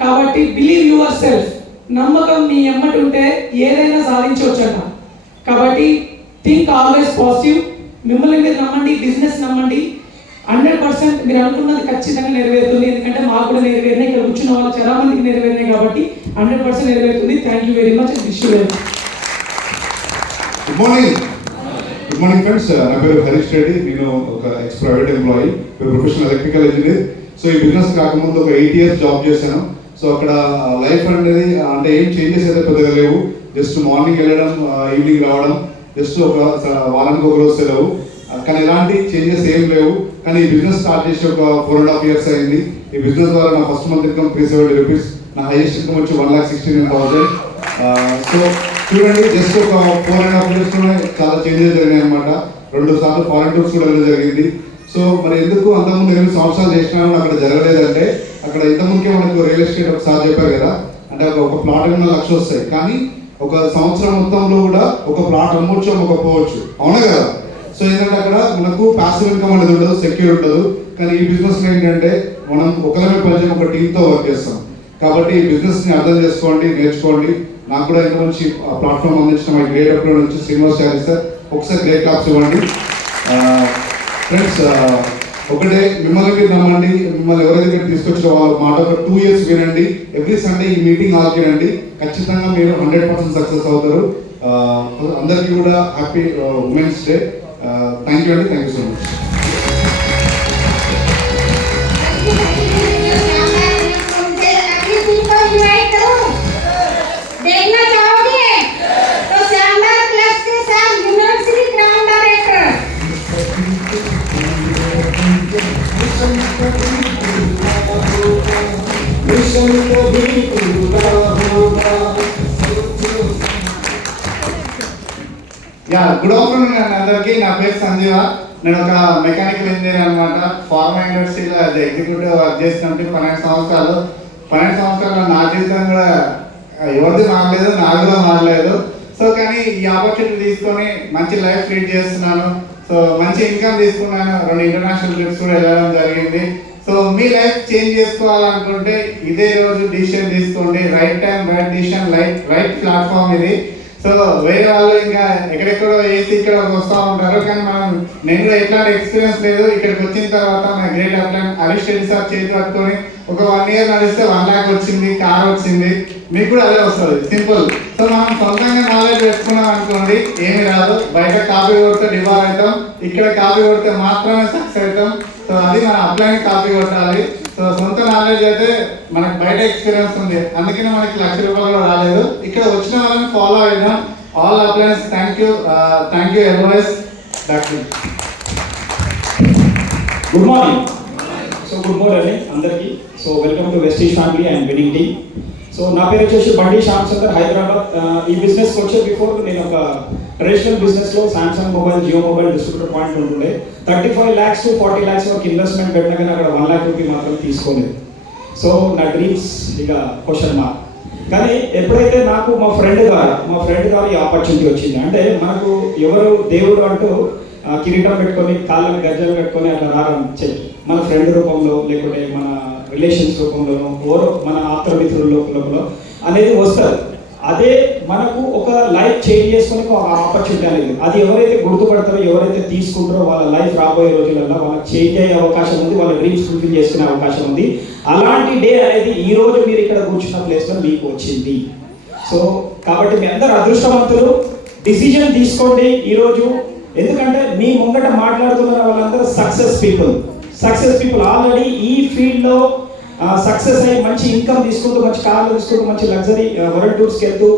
కాబట్టి బిలీవ్ యువర్ సెల్ఫ్. నమ్మకం మీ ఎమ్మటి ఉంటే ఏదైనా సాధించవచ్చట. కాబట్టి థింక్ ఆల్వేస్ పాజిటివ్. మిమ్మల్ని మీరు నమ్మండి, బిజినెస్ నమ్మండి. 100% మీరు అనుకున్నది ఖచ్చితంగా నెరవేరుతుంది. ఎందుకంటే మాకు కూడా నెరవేరినాయి, ఇక్కడ కూర్చున్న వాళ్ళు చాలా మందికి నెరవేరినాయి కాబట్టి 100% నెరవేరుతుంది. Thank you very much. Wish you well. Good morning friends. నా పేరు హరీష్ రెడ్డి. నేను ఒక X private employee, professional electrical engineer. So ఈ బిజినెస్ కాకముందు ఒక 8 years జాబ్ చేశాను. సో అక్కడ లైఫ్ అనేది అంటే ఏం చేంజెస్ అయితే పెద్దగా లేవు. జస్ట్ మార్నింగ్ వెళ్ళడం, ఈవినింగ్ రావడం, జస్ట్ ఒక వారానికి ఒక రోజు సెలవు. కానీ ఎలాంటి చేంజెస్ ఏం లేవు. కానీ ఈ బిజినెస్ స్టార్ట్ చేసి ఒక 4.5 years అయింది. ఈ బిజినెస్ ద్వారా నా ఫస్ట్ మంత్ ఇన్కమ్ 370 rupees, నా హైయెస్ట్ ఇన్కమ్ వచ్చి 1,16,000. సో చూడండి, జస్ట్ ఒక 4.5 yearsలోనే చాలా చేంజెస్ జరిగాయి అనమాట. 2 సార్లు ఫారెన్ టూర్స్ కూడా వెళ్ళడం జరిగింది. సో మరి ఎందుకు అంతకుముందు 8 సంవత్సరాలు చేసినాను అక్కడ జరగలేదంటే, అక్కడ ఇంతకుముందుకే మనకు రియల్ ఎస్టేట్ ఒకసారి చెప్పారు కదా, అంటే ఒక ప్లాట్ ఏమైనా 1,00,000 వస్తాయి, కానీ ఒక సంవత్సరం మొత్తంలో కూడా ఒక ప్లాట్ అమ్మొచ్చు, అమ్మకపోవచ్చు. అవునా కదా? సో ఏంటంటే అక్కడ మనకు ప్యాసివ్ ఇన్కమ్ అనేది ఉండదు, సెక్యూర్ ఉండదు. కానీ ఈ బిజినెస్లో ఏంటంటే మనం ఒకరిమే పనిచేయం, ఒక టీంతో వర్క్ చేస్తాం. కాబట్టి బిజినెస్ని అర్థం చేసుకోండి, నేర్చుకోండి. నాకు కూడా ఇంత మంచి ప్లాట్ఫామ్ అందించిన మా గ్రేట్ అప్లోడ్ నుంచి శ్రీనివాస్ చారి సార్, ఒకసారి గ్రేట్ క్లాప్స్ ఇవ్వండి. ఫ్రెండ్స్, ఒకటే, మిమ్మల్ని మీరు నమ్మండి. మిమ్మల్ని ఎవరైతే మీరు తీసుకొచ్చిన వాళ్ళ మాట ఒక 2 years వినండి. ఎవ్రీ సండే ఈ మీటింగ్ ఆల్ చేయండి. ఖచ్చితంగా మీరు 100% సక్సెస్ అవుతారు. అందరికీ కూడా happy women's day. Thank you అండి. Thank you so much. देखना चाहोगे तो शानदार क्लब के साथ university ground director good afternoon అండి అందరికీ. నా పేరు సంజీవ. నేను ఒక మెకానికల్ ఇంజనీర్ అనమాట. ఫార్మా యూనివర్సిటీలో ఎగ్జిక్యూటివ్ వర్క్ చేసినట్టు 12 సంవత్సరాలు నా జీవితం కూడా ఎవరిది మారలేదు, నాకు కూడా మారలేదు. సో కానీ ఈ ఆపర్చునిటీ తీసుకొని మంచి లైఫ్ లీడ్ చేస్తున్నాను. సో మంచి ఇన్కమ్ తీసుకున్నాను. 2 ఇంటర్నేషనల్ ట్రిప్స్ కూడా వెళ్ళడం జరిగింది. సో మీ లైఫ్ చేంజ్ చేసుకోవాలనుకుంటే ఇదే రోజు డిసిషన్ తీసుకోండి. Right time, right decision, right platform ఇది. సో వేరే వాళ్ళు ఇంకా ఎక్కడెక్కడో వేసి ఇక్కడ వస్తూ ఉంటారు, కానీ నేను కూడా ఎట్లాంటి ఎక్స్పీరియన్స్ లేదు. ఇక్కడికి వచ్చిన తర్వాత మన great upline Harish Reddy sir చేతి పట్టుకొని ఒక 1 year నడిస్తే 1 lakh వచ్చింది, కార్ వచ్చింది. మీకు కూడా అదే వస్తుంది, సింపుల్. సో మనం సొంతంగా నాలెడ్జ్ పెట్టుకున్నాం అనుకోండి, ఏమి రాదు. బయట కాపీ కొడితే డిబార్ అవుతాం, ఇక్కడ కాపీ కొడితే మాత్రమే సక్సెస్ అవుతాం. సో అది మన అప్లైన్ కాపీ కొట్టాలి. సో సొంత నాలెడ్జ్ అయితే మనకు బయట ఎక్స్పీరియన్స్ ఉంది, అందుకనే మనకి ₹1,00,000 కూడా రాలేదు. ఇక్కడ వచ్చిన వాళ్ళని ఫాలో అయినాం. All appliances, thank you always. Good morning. So good morning అండి అందరికీ. So welcome to Vestige family and wedding team. So నా పేరు వచ్చేసి బండి శ్యామ్ సుందర్, హైదరాబాద్. ఈ బిజినెస్కి వచ్చే బిఫోర్ నేను ఒక ట్రెడిషనల్ బిజినెస్లో Samsung mobile, Jio mobile distributor point ఉంటుండే. 35 lakhs to 40 lakhs వరకు ఇన్వెస్ట్మెంట్ పెట్టినా కానీ అక్కడ ₹1 lakh మాత్రం తీసుకోలేదు. సో నా డ్రీమ్స్ ఇక క్వశ్చన్ మార్క్. కానీ ఎప్పుడైతే నాకు మా ఫ్రెండ్ ద్వారా ఈ ఆపర్చునిటీ వచ్చింది, అంటే మనకు ఎవరు దేవుడు అంటూ కిరీటం పెట్టుకొని కాళ్ళని గజ్జలు పెట్టుకొని అట్లా రారని మన ఫ్రెండ్ రూపంలో, లేకుంటే మన రిలేషన్స్ రూపంలోనో, మన ఆప్తమిత్రుల రూపంలో అనేది వస్తారు. అదే మనకు ఒక లైఫ్ చేంజ్ చేసుకుని ఒక ఆపర్చునిటీ అనేది, అది ఎవరైతే గుర్తుపడతారో, ఎవరైతే తీసుకుంటారో వాళ్ళ లైఫ్ రాబోయే రోజులలో వాళ్ళకి చేంజ్ అయ్యే అవకాశం ఉంది, వాళ్ళ డ్రీమ్స్ ఫుల్ఫిల్ చేసుకునే అవకాశం ఉంది. అలాంటి డే అనేది ఈ రోజు మీరు ఇక్కడ కూర్చున్న ప్లేస్లో మీకు వచ్చింది. సో కాబట్టి మీ అందరు అదృష్టవంతులు. డిసిజన్ తీసుకోండి ఈరోజు, ఎందుకంటే మీ ముంగట మాట్లాడుతున్న వాళ్ళందరూ సక్సెస్ పీపుల్ ఆల్రెడీ ఈ ఫీల్డ్లో సక్సెస్ అయ్యి మంచి ఇన్కమ్ తీసుకుంటూ, మంచి కార్లు తీసుకుంటూ, మంచి లగ్జరీ వరల్డ్ టూర్స్కి వెళ్తూ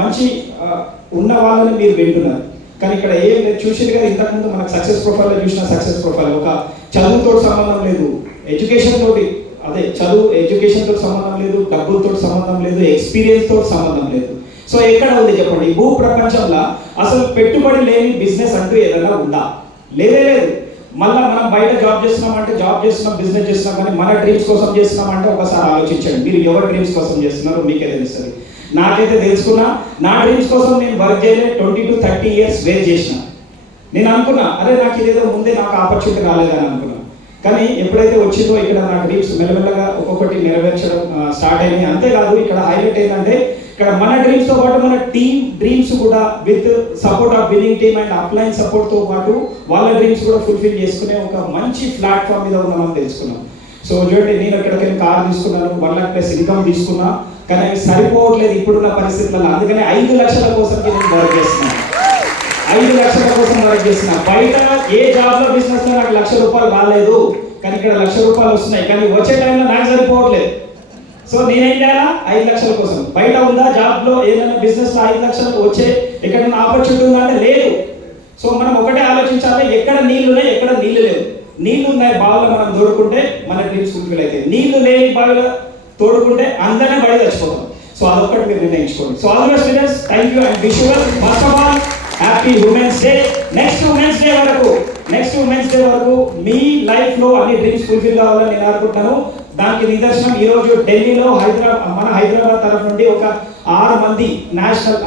మంచి ఉన్న వాళ్ళని మీరు వింటున్నారు. కానీ ఇక్కడ ఏం లేదు, చూసింది కదా ఇంతకుముందు మనకు సక్సెస్ ప్రొఫైల్లో చూసిన సక్సెస్ ప్రొఫైల్ ఒక చదువుతో సంబంధం లేదు, ఎడ్యుకేషన్ తోటి సంబంధం లేదు, డబ్బులతో సంబంధం లేదు, ఎక్స్పీరియన్స్ తోటి సంబంధం లేదు. సో ఎక్కడ ఉంది చెప్పండి? భూ ప్రపంచంలో అసలు పెట్టుబడి లేని బిజినెస్ అంటూ ఏదైనా ఉందా? లేదు. మళ్ళీ మనం బయట జాబ్ చేస్తున్నాం, బిజినెస్ చేస్తున్నాం, కానీ మన డ్రీమ్స్ కోసం చేస్తున్నామంటే ఒకసారి ఆలోచించండి. మీరు ఎవరి డ్రీమ్స్ కోసం చేస్తున్నారో మీకే తెలుస్తుంది. నాకైతే తెలుసుకున్నా, నా డ్రీమ్స్ కోసం నేను వర్క్ చేయలేదు. 20 to 30 years వేస్ట్ చేసిన. నేను అనుకున్నా, అరే నాకు ఇదేదో ముందే నాకు ఆపర్చునిటీ రాలేదని అనుకున్నా. కానీ ఎప్పుడైతే వచ్చిందో ఇక్కడ నా డ్రీమ్స్ మెల్లమెల్లగా ఒక్కొక్కటి నెరవేర్చడం స్టార్ట్ అయింది. అంతేకాదు ఇక్కడ హైలైట్ ఏంటంటే, ఇక్కడ మన డ్రీమ్స్తో పాటు మన టీమ్ డ్రీమ్స్ కూడా with support of winning team and upline సపోర్ట్తో పాటు వాళ్ళ డ్రీమ్స్ కూడా ఫుల్ఫిల్ చేసుకునే ఒక మంచి ప్లాట్ఫామ్ మీద ఉన్నామని తెలుసుకున్నాం. సో చూడండి, నేను ఇక్కడికి కార్ తీసుకున్నాను, 1 lakh+ ఇన్కమ్ తీసుకున్నా, కానీ అవి సరిపోవట్లేదు ఇప్పుడున్న పరిస్థితులలో. అందుకని 5 లక్షల కోసం నేను వర్క్ చేస్తున్నాను. 5 లక్షల కోసం వర్క్ చేస్తున్నా. బయట ఏ జాబ్లో బిజినెస్లో నాకు ₹1,00,000 రాలేదు, కానీ ఇక్కడ ₹1,00,000 వస్తున్నాయి, కానీ వచ్చే టైంలో నాకు సరిపోవట్లేదు. సో నేనేం చేయాలా? 5 లక్షల కోసం. బయట ఉందా జాబ్లో ఏదైనా బిజినెస్లో 5 లక్షలు వచ్చే ఎక్కడైనా ఆపర్చునిటీ ఉందంటే లేదు. సో మనం ఒకటే ఆలోచించాలి, ఎక్కడ నీళ్లు ఉన్నాయి, ఎక్కడ నీళ్లు లేవు. నీళ్లు ఉన్నాయి బావిలో మనం తోడుకుంటే మన డ్రీమ్స్ ఫుల్ఫిల్ అవుతాయి. నీళ్లు లేని బావిలో తోడుకుంటే అందరినీ బయట చచ్చిపోతాం. సో అదొక్కటి మీరు నిర్ణయించుకోండి. So all the best leaders, thank you and wish you well. First of all happy women's day. Next women's day వరకు మీ లైఫ్లో అన్ని డ్రీమ్స్ ఫుల్ఫిల్ కావాలని నేను అనుకుంటున్నాను. దానికి నిదర్శనం ఈరోజు ఢిల్లీలో మన హైదరాబాద్ తరఫు నుండి ఒక 6 మంది national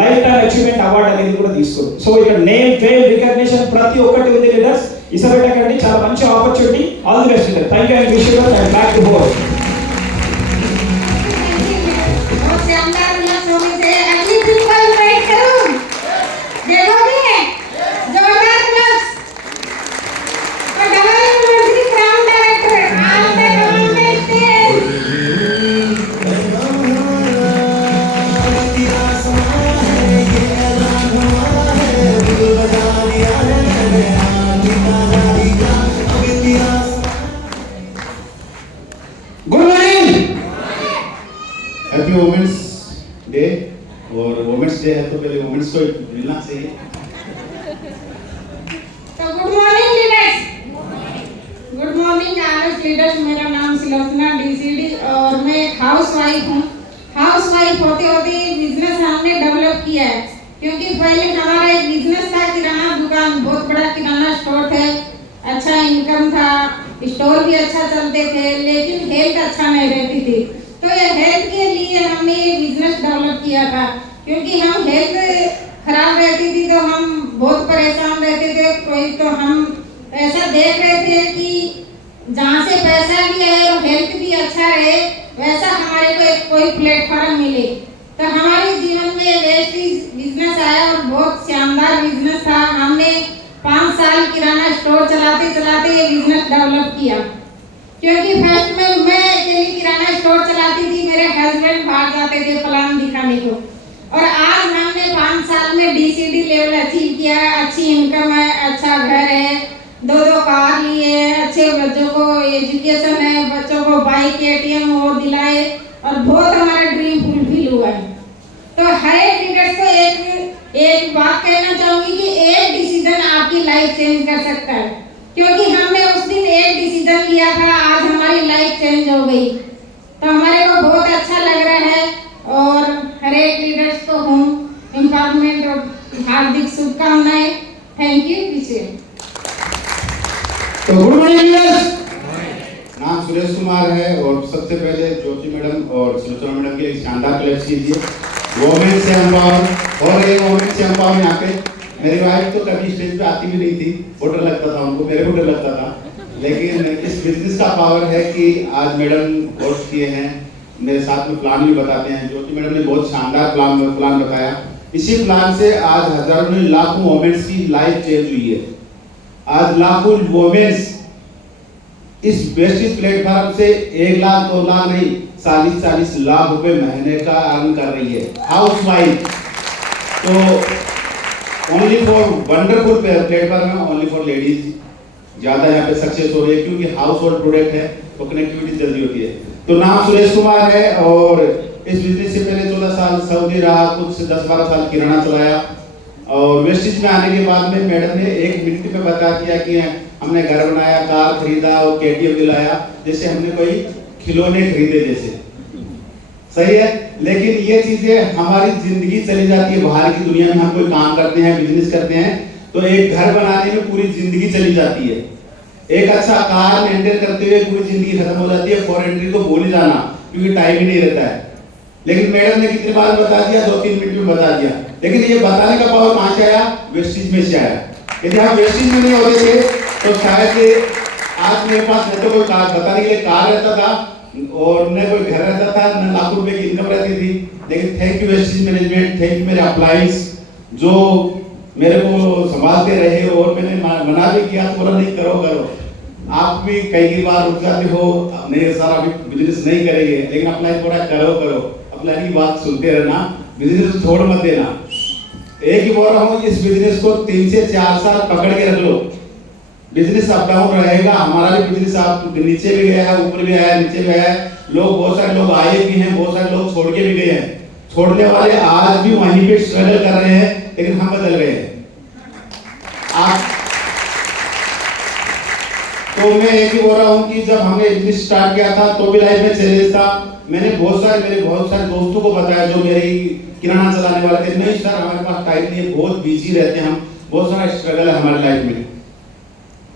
life time achievement award అనేది కూడా తీసుకుంది. సో ఇక్కడ నేమ్, ఫేమ్, రికగ్నిషన్ ప్రతి ఒక్కటి ఉంది లీడర్స్. ఇసబెట్టకండి, చాలా మంచి opportunity. All the best leader. Thank you and wish you well and back to home. Leaders, मेरा नाम सिलोचना डीसीडी और मैं हाउस वाइफ हूँ। हाउस वाइफ होते होते बिजनेस हमने डेवलप किया है, क्योंकि पहले हमारा एक बिजनेस था किराना दुकान, बहुत बड़ा किराना स्टोर थे, अच्छा इनकम था, स्टोर भी अच्छा चलते थे, लेकिन हेल्थ अच्छा नहीं रहती थी। तो ये हेल्थ के लिए हमने ये बिजनेस डेवलप किया था, क्योंकि हम हेल्थ खराब रहती थी तो हम बहुत परेशान रहते थे। कोई तो हम ऐसा देख रहे थे कि जहाँ से पैसा भी आए और हेल्थ भी अच्छा रहे, वैसा हमारे को एक कोई प्लेटफॉर्म मिले। तो हमारे जीवन में वेस्टीज बिजनेस आया और बहुत शानदार बिजनेस था। हमने 5 साल किराना स्टोर चलाते चलाते ये बिजनेस डेवलप किया, क्योंकि फर्स्ट में मैं अकेली किराना स्टोर चलाती थी, मेरे हस्बैंड बाहर जाते थे प्लान दिखाने को। और आज हमने 5 साल में डीसीडी लेवल अचीव किया है, अच्छी इनकम है, अच्छा घर है, 2 कार लिए, अच्छे बच्चों को एजुकेशन है, बच्चों को बाइक एटीएम और दिलाए, और बहुत हमारा ड्रीम फुलफिल हुआ है। तो हर एक लीडर्स को एक बात कहना चाहूँगी कि एक डिसीजन आपकी लाइफ चेंज कर सकता है, क्योंकि हमने उस दिन एक डिसीजन लिया था, आज हमारी लाइफ चेंज हो गई। तो हमारे को बहुत अच्छा लग रहा है और हर एक लीडर्स को हम एम्पावरमेंट और हार्दिक शुभकामनाएं। Thank you. तो गुड मॉर्निंग लीडर्स, नाम सुरेश कुमार है और सबसे पहले ज्योति मैडम और सुलोचना मैडम के लिए शानदार क्लैप्स कीजिए। वोमेन से एम्पावर और एक वोमेन से एम्पावर यहाँ पे मेरी वाइफ तो कभी स्टेज पे आती भी नहीं थी, बहुत डर लगता था उनको, मेरे को डर लगता था, लेकिन इस बिजनेस का पावर है कि आज मैडम कोर्स किए हैं, मेरे साथ में प्लान भी बताते हैं। ज्योति मैडम ने बहुत शानदार प्लान बताया। इसी प्लान से आज हजारों नहीं लाखों वोमेन्स की लाइफ चेंज हुई है। आज लाखों वोमेन्स इस बेस्ट प्लेटफॉर्म से 1 लाख 2 लाख नहीं 40 लाख रुपए महीने का अर्न कर रही है हाउस वाइफ। तो ओनली फॉर वंडरफुल प्लेटफॉर्म है, ओनली फॉर लेडीज ज्यादा यहाँ पे सक्सेस हो रही है, क्योंकि हाउस होल्ड प्रोडक्ट है तो कनेक्टिविटी जल्दी होती है। तो नाम सुरेश कुमार है और इस बिजनेस से पहले 14 साल सऊदी रहा, कुछ 10-12 साल किराना चलाया और वेस्टिज में आने के बाद में मैडम ने 1 मिनट में बता दिया कि हमने घर बनाया, कार खरीदा और केटीएम दिलाया, जैसे हमने कोई खिलौने खरीदे जैसे। सही है, लेकिन ये चीजें हमारी जिंदगी चली जाती है। बाहर की दुनिया में हम कोई काम करते हैं, बिजनेस करते हैं, तो एक घर बनाने में पूरी जिंदगी चली जाती है। एक अच्छा कार मेंटेन करते हुए पूरी जिंदगी खत्म हो जाती है। फॉर एंट्री को भूल जाना, क्योंकि टाइम ही नहीं रहता है। लेकिन मैडम ने कितनी बार बता दिया, 2-3 मिनट में बता दिया। लेकिन ये बताने का पावर कहाँ से आया? वेस्टिज में से आया। यदि हम वेस्टिज में नहीं होते थे तो शायद आज मेरे पास न तो कोई कार बताने के लिए कार रहता था और न कोई घर रहता था, न लाखों रुपए की इनकम रहती थी। लेकिन thank you Vestige management, thank you मेरे अप्लाइज जो मेरे को संभालते रहे और मैंने मना भी किया तो बोला नहीं करो। आप भी कई बार रुक जाते हो, नहीं सारा बिजनेस नहीं करेंगे, लेकिन अपना थोड़ा करो, अपना की बात सुनते रहना, बिजनेस छोड़ मत देना। एक ही बोल रहा हूँ, इस बिजनेस को 3 से 4 साल पकड़ के रख लो। बिजनेस अप डाउन रहेगा, हमारा भी बिजनेस आप नीचे भी गया है, ऊपर भी आया, नीचे भी आया। लोग बहुत सारे लोग आए भी हैं, बहुत सारे लोग छोड़ के भी गए हैं। छोड़ने वाले आज भी वहीं पे स्ट्रगल कर रहे हैं, लेकिन हम बदल गए हैं। तो मैं एक ही बोल रहा हूँ कि जब हमने बिजनेस स्टार्ट किया था तो भी लाइफ में चैलेंज था। मैंने मेरे बहुत सारे दोस्तों को बताया जो मेरी किराना चलाने वाले थे, नहीं सर हमारे पास टाइम नहीं है, बहुत बिजी रहते हैं हम, बहुत सारा स्ट्रगल है हमारी लाइफ में।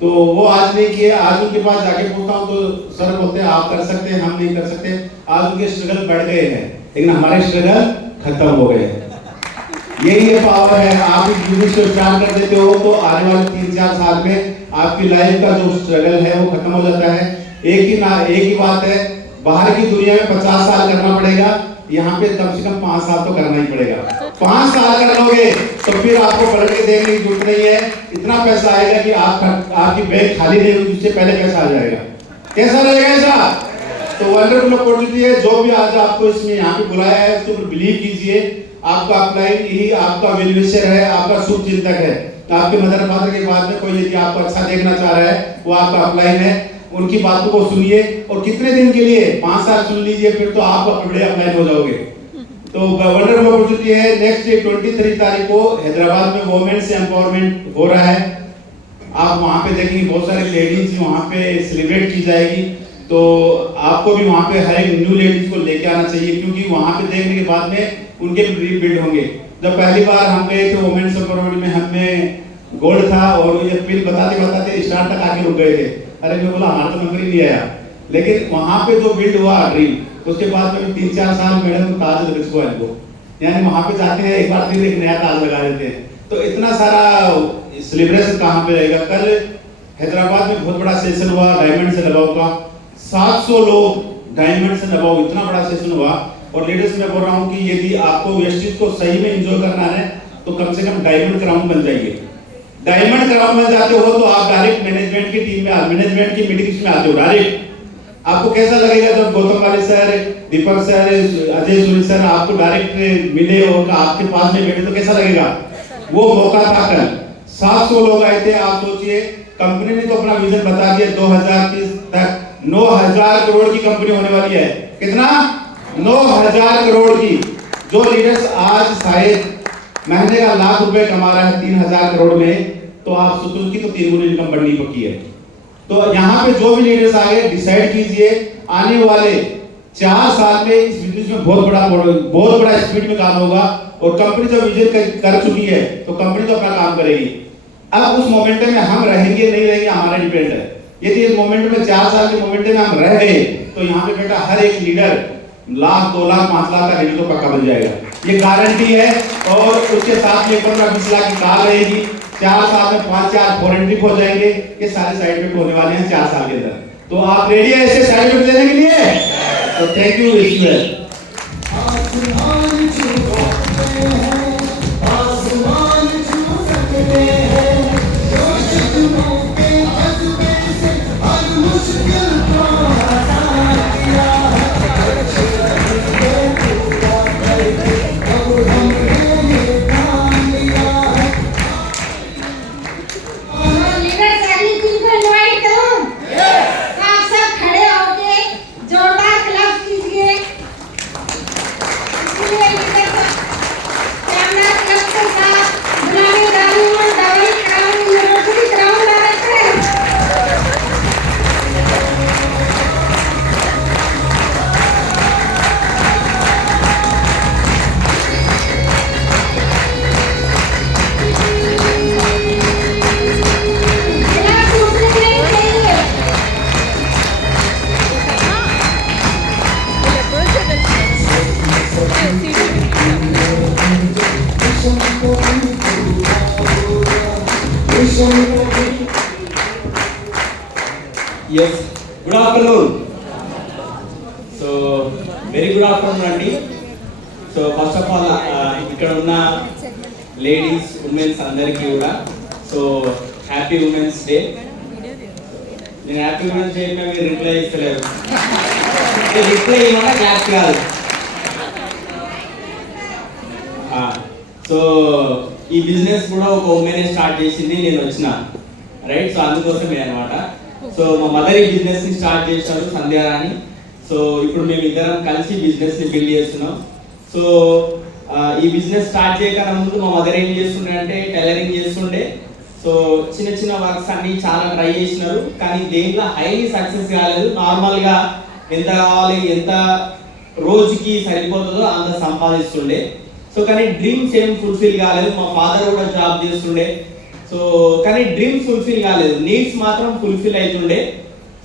तो वो आज नहीं किए। आज उनके पास जाके पूछता हूँ तो सर बोलते हैं आप कर सकते हैं, हम नहीं कर सकते। आज उनके स्ट्रगल बढ़ गए हैं, लेकिन हमारे स्ट्रगल खत्म हो गए हैं। यही ये पावर है। आप इस बिजनेस को स्टार्ट कर देते हो तो आने वाले 3-4 साल में आपकी लाइफ का जो स्ट्रगल है वो खत्म हो जाता है। एक ही बात है, बाहर की दुनिया में 50 साल करना पड़ेगा, यहाँ पे कम से कम 5 साल तो करना ही पड़ेगा। 5 साल कर लोगे तो फिर आपको पलट के देखने की जरूरत नहीं है। इतना पैसा आएगा कि आपकी बैंक खाली नहीं होगी, उससे पहले पैसा आ जाएगा। कैसा रहेगा ऐसा? तो वंडरफुल अपॉर्चुनिटी है। जो भी आज आपको इसमें यहाँ पे बुलाया है उसके ऊपर बिलीव कीजिए। आपका अपलाइन ही आपका वेलविशर है, आपका शुभ चिंतक है। तो आपके मदर फादर के बाद में कोई यदि आपको अच्छा देखना चाह रहा है वो आपका अपलाइन है। उनकी बातों को सुनिए और कितने दिन के लिए 5 साल सुन लीजिए, फिर तो आप बड़े अपलाइन हो जाओगे। तो वंडरफुल अपॉर्चुनिटी है। नेक्स्ट 23 तारीख को हैदराबाद में वोमेन्स एम्पावरमेंट हो रहा है। आप वहाँ पे देखेंगे बहुत सारी लेडीज वहाँ पे सेलिब्रेट की जाएगी, तो आपको भी वहाँ पे हर एक न्यू लेडीज को लेके आना चाहिए, क्योंकि वहाँ पे देखने के बाद में उनके रीबिल्ड होंगे। जब पहली बार हम गए थे वुमेन्स एम्पावरमेंट में, हमें गोल्ड था और ये पिल बताते बताते स्टार्ट तक आके रुक गए थे। अरे मैं बोला हमारा तो नंबर ही नहीं आया, लेकिन वहाँ पे जो बिल्ड हुआ ड्रीम, उसके बाद में 3-4 साल मैडम ताज रिस्को है इनको, यानी वहाँ पे जाते हैं एक बार फिर एक नया ताज लगा देते हैं। तो इतना सारा सेलिब्रेशन कहाँ पे रहेगा। कल हैदराबाद में बहुत बड़ा सेशन हुआ डायमंड से दबाव का, 700 लोग डायमंड से दबाव, इतना बड़ा सेशन हुआ। और लेडीज मैं बोल रहा हूँ कि यदि आपको वेस्टेज को सही में एंजॉय करना है तो कम से कम डायमंड क्राउन बन जाइए। डायमंड क्राउन में जाते हो तो आप डायरेक्ट मैनेजमेंट की टीम में, मैनेजमेंट की मीटिंग्स में आते हो डायरेक्ट। आपको कैसा लगेगा जब गौतम वाले सर, दीपक सर, अजय सूरी सर आपको डायरेक्ट मिले और आपके पास में बैठे तो कैसा लगेगा। वो मौका था कल, 700 लोग आए थे। आप सोचिए, कंपनी ने तो अपना विजन बता दिया 2030 तक 9000 करोड़ की कंपनी होने वाली है। कितना? 9000 करोड़ की। जो लीडर्स आज शायद महीने का लाख रुपए कमा रहा है 3000 करोड़ में, तो आप सोचो कि तो 3 गुनी इनकम बढ़नी पक्की है। तो यहाँ पे जो भी लीडर्स आगे डिसाइड कीजिए आने वाले 4 साल में इस बिजनेस में बहुत बड़ा स्पीड में काम होगा। और कंपनी जब विजन कर चुकी है तो कंपनी तो अपना काम करेगी। अब उस मोमेंटम में हम रहेंगे नहीं रहेंगे हमारा डिपेंड है। यदि इस मोमेंट में 4 साल के मोमेंट में हम रह गए तो यहाँ पे बेटा हर एक लीडर लाख, 2 लाख, 5 लाख का लीडर तो पक्का बन जाएगा, ये गारंटी है। और उसके साथ में 15-20 लाख की कार रहेगी। 4 साल में 5-4 फॉरेन ट्रिप हो जाएंगे। ये सारे साइड इफेक्ट होने वाले हैं 4 साल के अंदर। तो आप रेडी है ऐसे साइड इफेक्ट देने के लिए? तो thank you, wish you well. Yes, good afternoon. So, very good afternoon అండి. సో ఫస్ట్ ఆఫ్ ఆల్ ఇక్కడ ఉన్న లేడీస్, ఉమెన్స్ అందరికీ కూడా సో హ్యాపీ ఉమెన్స్ డే. నేను హ్యాపీ ఉమెన్స్ డే మీరు రిప్లై ఇస్తలేరు. రిప్లై ఇవ్వమన్నా క్లాస్ కాదు. సో ఈ బిజినెస్ కూడా ఒక ఉమెనే స్టార్ట్ చేసింది, నేను వచ్చిన రైట్. సో అందుకోసమే అనమాట. సో మా మదర్ ఈ బిజినెస్ ని స్టార్ట్ చేశారు, సంధ్యారాణి. సో ఇప్పుడు మేము ఇద్దరం కలిసి బిజినెస్ ని బిల్డ్ చేస్తున్నాం. సో ఈ బిజినెస్ స్టార్ట్ చేయకన్నా ముందు మా మదర్ ఏం చేస్తుండే అంటే టైలరింగ్ చేస్తుండే. సో చిన్న చిన్న వర్క్స్ అన్ని చాలా ట్రై చేసినారు, కానీ దేంట్లో హైలీ సక్సెస్ కాలేదు. నార్మల్గా ఎంత కావాలి, ఎంత రోజుకి సరిపోతుందో అంత సంపాదిస్తుండే. సో కానీ డ్రీమ్స్ ఏం ఫుల్ఫిల్ కాలేదు. మా ఫాదర్ కూడా జాబ్ చేస్తుండే. సో కానీ డ్రీమ్స్ ఫుల్ఫిల్ కాలేదు, నీడ్స్ మాత్రం ఫుల్ఫిల్ అవుతుండే.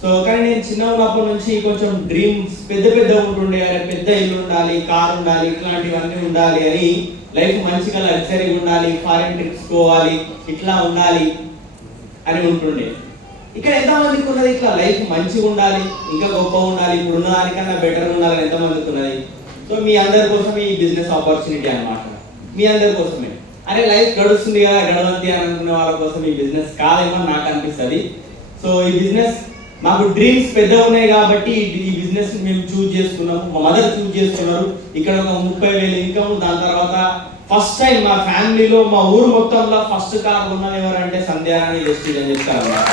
సో కానీ నేను చిన్న ఉన్నప్పటి నుంచి కొంచెం డ్రీమ్స్ పెద్ద ఉంటుండే. పెద్ద ఇల్లు ఉండాలి, కార్ ఉండాలి, ఇట్లాంటివన్నీ ఉండాలి అని, లైఫ్ మంచిగా లగ్జరీగా ఉండాలి, ఫారెన్ ట్రిప్స్ పోవాలి, ఇట్లా ఉండాలి అని ఉంటుండే. ఇక్కడ ఎంతమందికి ఉన్నది ఇట్లా లైఫ్ మంచిగా ఉండాలి, ఇంకా గొప్పగా ఉండాలి, ఇప్పుడున్న దానికన్నా బెటర్ ఉండాలని ఎంతమందికి ఉన్నది? సో మీ అందరి కోసం ఈ బిజినెస్ ఆపర్చునిటీ అన్నమాట, మీ అందరి కోసమే. అరే లైఫ్ గడుస్తుంది కదా, గడవంతి అని అనుకునే వాళ్ళ కోసం ఈ బిజినెస్ కాదేమో నాకు అనిపిస్తుంది. సో ఈ బిజినెస్ మాకు డ్రీమ్స్ పెద్దగా ఉన్నాయి కాబట్టి ఈ బిజినెస్ మేము చూజ్ చేసుకున్నాము. మా మదర్ చూజ్ చేసుకున్నారు. ఇక్కడ ఒక 30,000 ఇన్కమ్. దాని తర్వాత ఫస్ట్ టైం మా ఫ్యామిలీలో, మా ఊరు మొత్తంలో ఫస్ట్ కార్ ఉన్నది ఎవరంటే సంధ్యారాణి వెస్టీజ్ అని చెప్తారు అన్నమాట.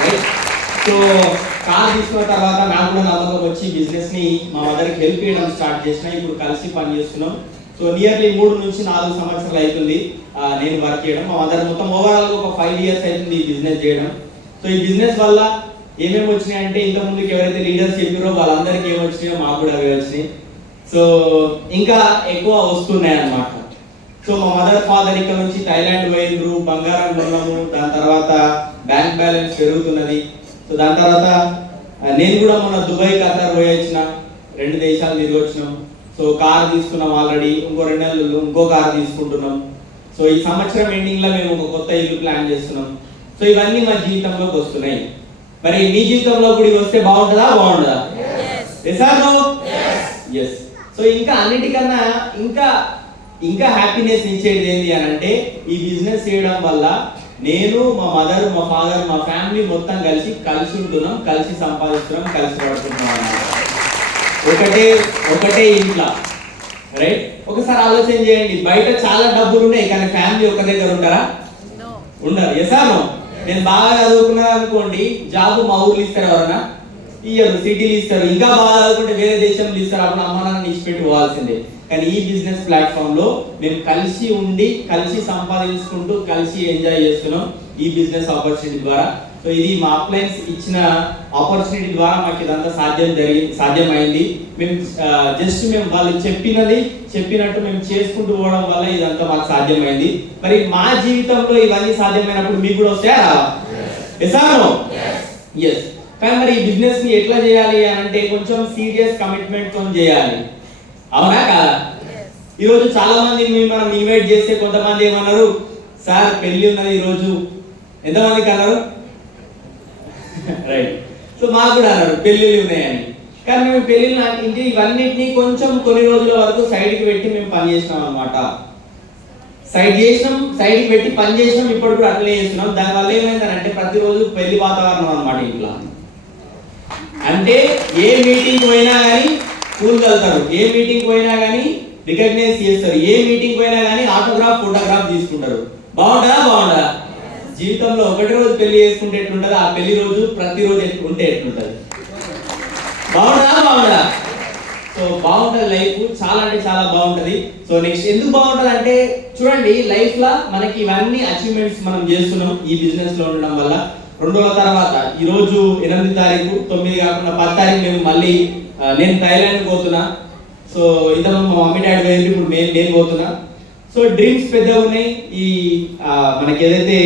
రైట్. సో కార్ తీసుకున్న తర్వాత నాకు కూడా నమ్మకం వచ్చి బిజినెస్ ని మా మదర్కి హెల్ప్ చేయడం స్టార్ట్ చేసిన. ఇప్పుడు కలిసి పని చేస్తున్నాం. సో నియర్లీ 3 నుంచి 4 సంవత్సరాలు అవుతుంది. నేను వర్క్ చేయడం. మా మదర్ మొత్తం ఓవరాల్గా ఒక 5 years అవుతుంది ఈ బిజినెస్ చేయడం. సో ఈ బిజినెస్ వల్ల ఏమేమి వచ్చినాయి అంటే ఇంతకుముందుకు ఎవరైతే లీడర్స్ చెప్పారో వాళ్ళందరికీ ఏమి వచ్చినాయో మాకు కూడా అవి వచ్చినాయి. సో ఇంకా ఎక్కువ వస్తున్నాయి అన్నమాట. సో మా మదర్ ఫాదర్ ఇక్కడ నుంచి థాయిలాండ్ పోయిండ్రు, బంగారం కొన్నాము, దాని తర్వాత బ్యాంక్ బ్యాలెన్స్ పెరుగుతున్నది. సో దాని తర్వాత నేను కూడా మొన్న దుబాయ్ ఖతార్ పోయి వచ్చిన, 2 దేశాలు తిరిగి వచ్చినాం. సో కార్ తీసుకున్నాం ఆల్రెడీ, ఇంకో 2 నెలలు ఇంకో కార్ తీసుకుంటున్నాం. సో ఈ సంవత్సరం ఎండింగ్లో మేము ఒక కొత్త ఇల్లు ప్లాన్ చేస్తున్నాం. సో ఇవన్నీ మా జీవితంలోకి వస్తున్నాయి. మరి మీ జీవితంలో కూడా ఇవి వస్తే బాగుంటుందా బాగుంటుందా? ఎస్. సో ఇంకా అన్నిటికన్నా ఇంకా హ్యాపీనెస్ ఇచ్చేది ఏంటి అని అంటే ఈ బిజినెస్ చేయడం వల్ల నేను, మా మదర్, మా ఫాదర్, మా ఫ్యామిలీ మొత్తం కలిసి ఉంటున్నాం, కలిసి సంపాదిస్తున్నాం, కలిసి పడుతున్నాం అన్నమాట. ఒకటే ఇంట్లో, రైట్? ఒకసారి ఆలోచన చేయండి, బయట చాలా డబ్బులు ఉన్నాయి కానీ ఫ్యామిలీ ఒక దగ్గర ఉంటారా? ఉండరు. ఎసాను నేను బాగా చదువుకున్నా అనుకోండి, జాబ్ మా ఊర్లో ఇస్తారు, ఎవరన్నా ఇయ్యరు, సిటీలు ఇస్తారు. ఇంకా బాగా చదువుకుంటే వేరే దేశంలో ఇస్తారు, అప్పుడు అమ్మ నాన్న ఇచ్చిపెట్టి పోవాల్సిందే. కానీ ఈ బిజినెస్ ప్లాట్ఫామ్ లో మేము కలిసి ఉండి, కలిసి సంపాదించుకుంటూ, కలిసి ఎంజాయ్ చేస్తున్నాం ఈ బిజినెస్ ఆపర్చునిటీ ద్వారా. సో ఇది మా అప్లయన్స్ ఇచ్చిన ఆపర్చునిటీ ద్వారా మాకు ఇదంతా సాధ్యమైంది. మేము మేము వాళ్ళు చెప్పినట్టు మేము చేసుకుంటూ పోవడం వల్ల ఇదంతా మాకు సాధ్యమైంది. మరి మా జీవితంలో ఇవన్నీ సాధ్యమైనప్పుడు మీకు కూడా వస్తాయా? ఎస్. కానీ మరి ఈ బిజినెస్ ని ఎట్లా చేయాలి అని అంటే కొంచెం సీరియస్ కమిట్మెంట్ తో చేయాలి, అవునా కాదా? ఈరోజు చాలా మంది మనం ఇన్వైట్ చేస్తే కొంతమంది ఏమన్నారు, సార్ పెళ్లి ఉన్నది ఈరోజు, ఎంతమందికి అన్నారు? రైట్. సో మాకు కూడా అన్నారు పెళ్ళిళ్ళు ఉన్నాయని. కానీ మేము పెళ్ళిళ్ళు నాటించి ఇవన్నిటిని కొంచెం కొన్ని రోజుల వరకు సైడ్కి పెట్టి మేము పని చేసినాం అనమాట. సైడ్కి పెట్టి పని చేసినాం, ఇప్పుడు కూడా అట్లే చేస్తున్నాం. దానివల్ల ఏమైందంటే ప్రతిరోజు పెళ్లి వాతావరణం అనమాట ఇంట్లో. అంటే ఏ మీటింగ్ పోయినా కానీ పూలు కలుతారు, ఏ మీటింగ్ పోయినా కానీ రికగ్నైజ్ చేస్తారు, ఏ మీటింగ్ పోయినా కానీ ఆటోగ్రాఫ్, ఫోటోగ్రాఫ్ తీసుకుంటారు. బాగుంటుందా? జీవితంలో ఒకటి రోజు పెళ్లి చేసుకుంటే ఎట్లుంటది, ఆ పెళ్లి రోజు ప్రతిరోజు ఉంటే ఎట్లుంటది? బాగుంటుందా? సో బాగుంటది లైఫ్, చాలా అంటే చాలా బాగుంటది. సో నెక్స్ట్ ఎందుకు బాగుంటది అంటే చూడండి, లైఫ్ లో మనకి ఇవన్నీ అచీవ్మెంట్స్ మనం చేస్తున్నాం ఈ బిజినెస్ లో ఉండడం వల్ల. 2 రోజుల తర్వాత ఈ రోజు 8 తారీఖు, 9 కాకుండా 10 తారీఖు మేము మళ్ళీ నేను థాయిలాండ్ పోతున్నా. సో ఇంతకుముందు మా మమ్మీ డాడీ పోయింది, ఇప్పుడు నేను పోతున్నా. సో డ్రీమ్స్ పెద్దగా ఉన్నాయి. ఈ మనకి ఏదైతే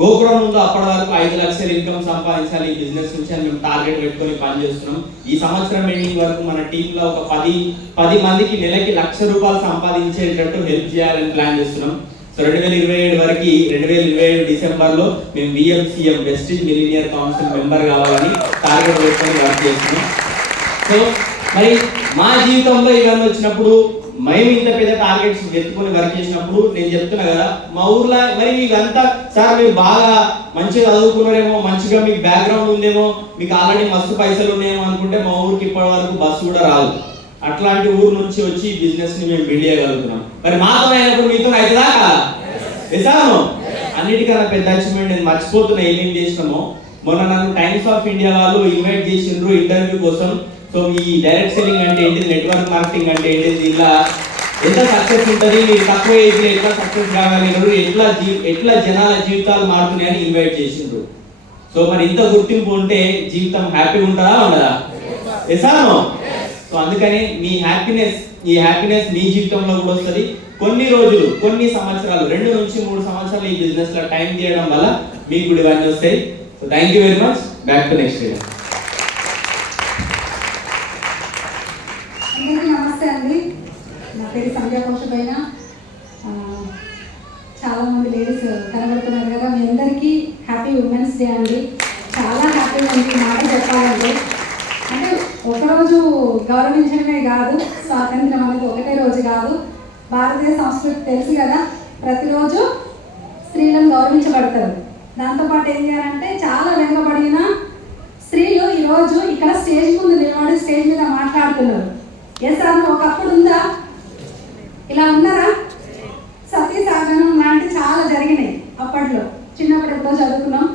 గోపురం ఉందో అప్పటి వరకు 5 లక్షల ఇన్కమ్ సంపాదించాలి ఈ బిజినెస్ నుంచి అని మేము టార్గెట్ పెట్టుకొని పని చేస్తున్నాం. ఈ సంవత్సరం ఎండింగ్ వరకు మన టీంలో ఒక 10 మందికి నెలకి ₹1,00,000 సంపాదించేటట్టు హెల్ప్ చేయాలని ప్లాన్ చేస్తున్నాం. సో 2027 వరకు 2027 డిసెంబర్లో మేము VMCM Vestige millionaire council member కావాలని టార్గెట్ పెట్టుకొని వర్క్ చేస్తున్నాం. సో మరి మా జీవితంలో ఇవన్నీ వచ్చినప్పుడు, మేము ఇంత పెద్ద టార్గెట్స్ ఎత్తుకొని వర్క్ చేసినప్పుడు నేను చెప్తున్నా కదా, మా ఊర్లో మరి ఇవంతా సార్ మీరు బాగా మంచిగా చదువుకున్నారేమో, మంచిగా మీకు బ్యాక్గ్రౌండ్ ఉందేమో, మీకు ఆల్రెడీ మస్తు పైసలు ఉన్నాయేమో అనుకుంటే మా ఊరికి ఇప్పటి వరకు బస్సు కూడా రాదు. అట్లాంటి ఊరు నుంచి వచ్చి ఈ బిజినెస్ ని మేము బిల్డ్ చేయగలుగుతున్నాం. మరి మాతో అయినప్పుడు మీతో అవుతుందా కాదా? ఎసాను అన్నిటికన్నా పెద్ద అచీవ్మెంట్ నేను మర్చిపోతున్నా ఏమేమి చేసినామో. మొన్న నన్ను టైమ్స్ ఆఫ్ ఇండియా వాళ్ళు ఇన్వైట్ చేసిండ్రు ఇంటర్వ్యూ కోసం. సో ఈ డైరెక్ట్ సెల్లింగ్ అంటే ఏంటి, నెట్వర్క్ మార్కెటింగ్ అంటే ఏంటి, ఇలా ఎంత సక్సెస్ ఉంటుంది, మీరు తక్కువ ఏజ్ లో ఎట్లా సక్సెస్ కాగలిగారు, ఎట్లా జనాల జీవితాలు మారుతున్నాయని ఇన్వైట్ చేసిండ్రు. సో మరి ఇంత గుర్తింపు ఉంటే జీవితం హ్యాపీ ఉంటుందా ఉండదా? ఎసాను. సో అందుకని ఈ హ్యాపీనెస్ మీ జీవితంలో కూడా వస్తుంది. కొన్ని రోజులు, కొన్ని సంవత్సరాలు, 2 నుంచి 3 సంవత్సరాలు ఈ బిజినెస్ లో టైం తీయడం వల్ల మీకు కూడా ఇవన్నీ వస్తాయి. So thank you very much. Back to next video. అందరికీ నమస్తే అండి. నా పేరు సంధ్యా కౌశబైన. చాలా మంది లేడీస్ కనబడుతున్నారు కదా, మీ అందరికీ హ్యాపీ ఉమెన్స్ డే అండి. చాలా హ్యాపీగా ఉంది మాట చెప్పాలంటే. అంటే ఒకరోజు గౌరవించడమే కాదు, స్వాతంత్రం అనేది ఒకటే రోజు కాదు. భారతీయ సంస్కృతి తెలుసు కదా, ప్రతిరోజు స్త్రీలను గౌరవించబడతారు. దాంతోపాటు ఏం చేయాలంటే చాలా వెనుకబడిన స్త్రీలు ఈరోజు ఇక్కడ స్టేజ్ ముందు నిలబడి స్టేజ్ మీద మాట్లాడుతున్నారు. ఎస్ అన్న ఒకప్పుడు ఉందా? ఇలా ఉన్నారా? సతీ సాగనం లాంటి చాలా జరిగినాయి అప్పట్లో, చిన్నప్పుడు ఎప్పుడో చదువుకున్నాం.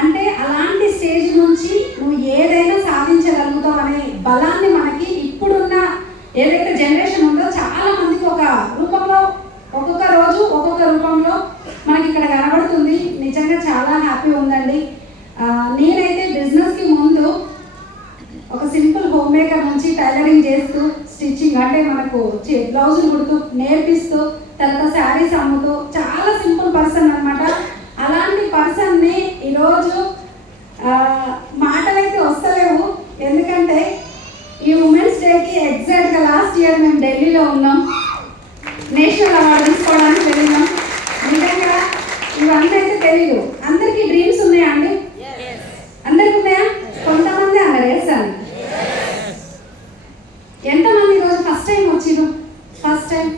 అంటే అలాంటి స్టేజ్ నుంచి నువ్వు ఏదైనా సాధించగలుగుతావు అనే బలాన్ని మనకి ఇప్పుడున్న ఏదైతే జనరేషన్ ఉందో చాలా మందికి ఒక రూపంలో, ఒక్కొక్క రోజు ఒక్కొక్క రూపంలో హ్యాపీ ఉందండి. నేనైతే బిజినెస్కి ముందు ఒక సింపుల్ హోమ్ మేకర్ నుంచి టైలరింగ్ చేస్తూ స్టిచ్చింగ్ అంటే మనకు బ్లౌజులు కుడుతూ నేర్పిస్తూ తర్వాత శారీస్ అమ్ముతూ చాలా సింపుల్ పర్సన్ అనమాట. అలాంటి పర్సన్ని ఈరోజు మాటలైతే వస్తలేవు. ఎందుకంటే ఈ ఉమెన్స్ డేకి ఎగ్జాక్ట్గా లాస్ట్ ఇయర్ మేము ఢిల్లీలో ఉన్నాం, నేషనల్ అవార్డు తీసుకోవడానికి వెళ్ళినాం. నిజంగా ఇవన్నీ అయితే తెలియదు. అందరికీ డ్రీమ్స్ ఉన్నాయా అండి? అందరికి ఉన్నాయా? కొంతమంది అన్నారు వేస్తాను. ఎంతమంది ఈరోజు ఫస్ట్ టైం వచ్చిరు? ఫస్ట్ టైం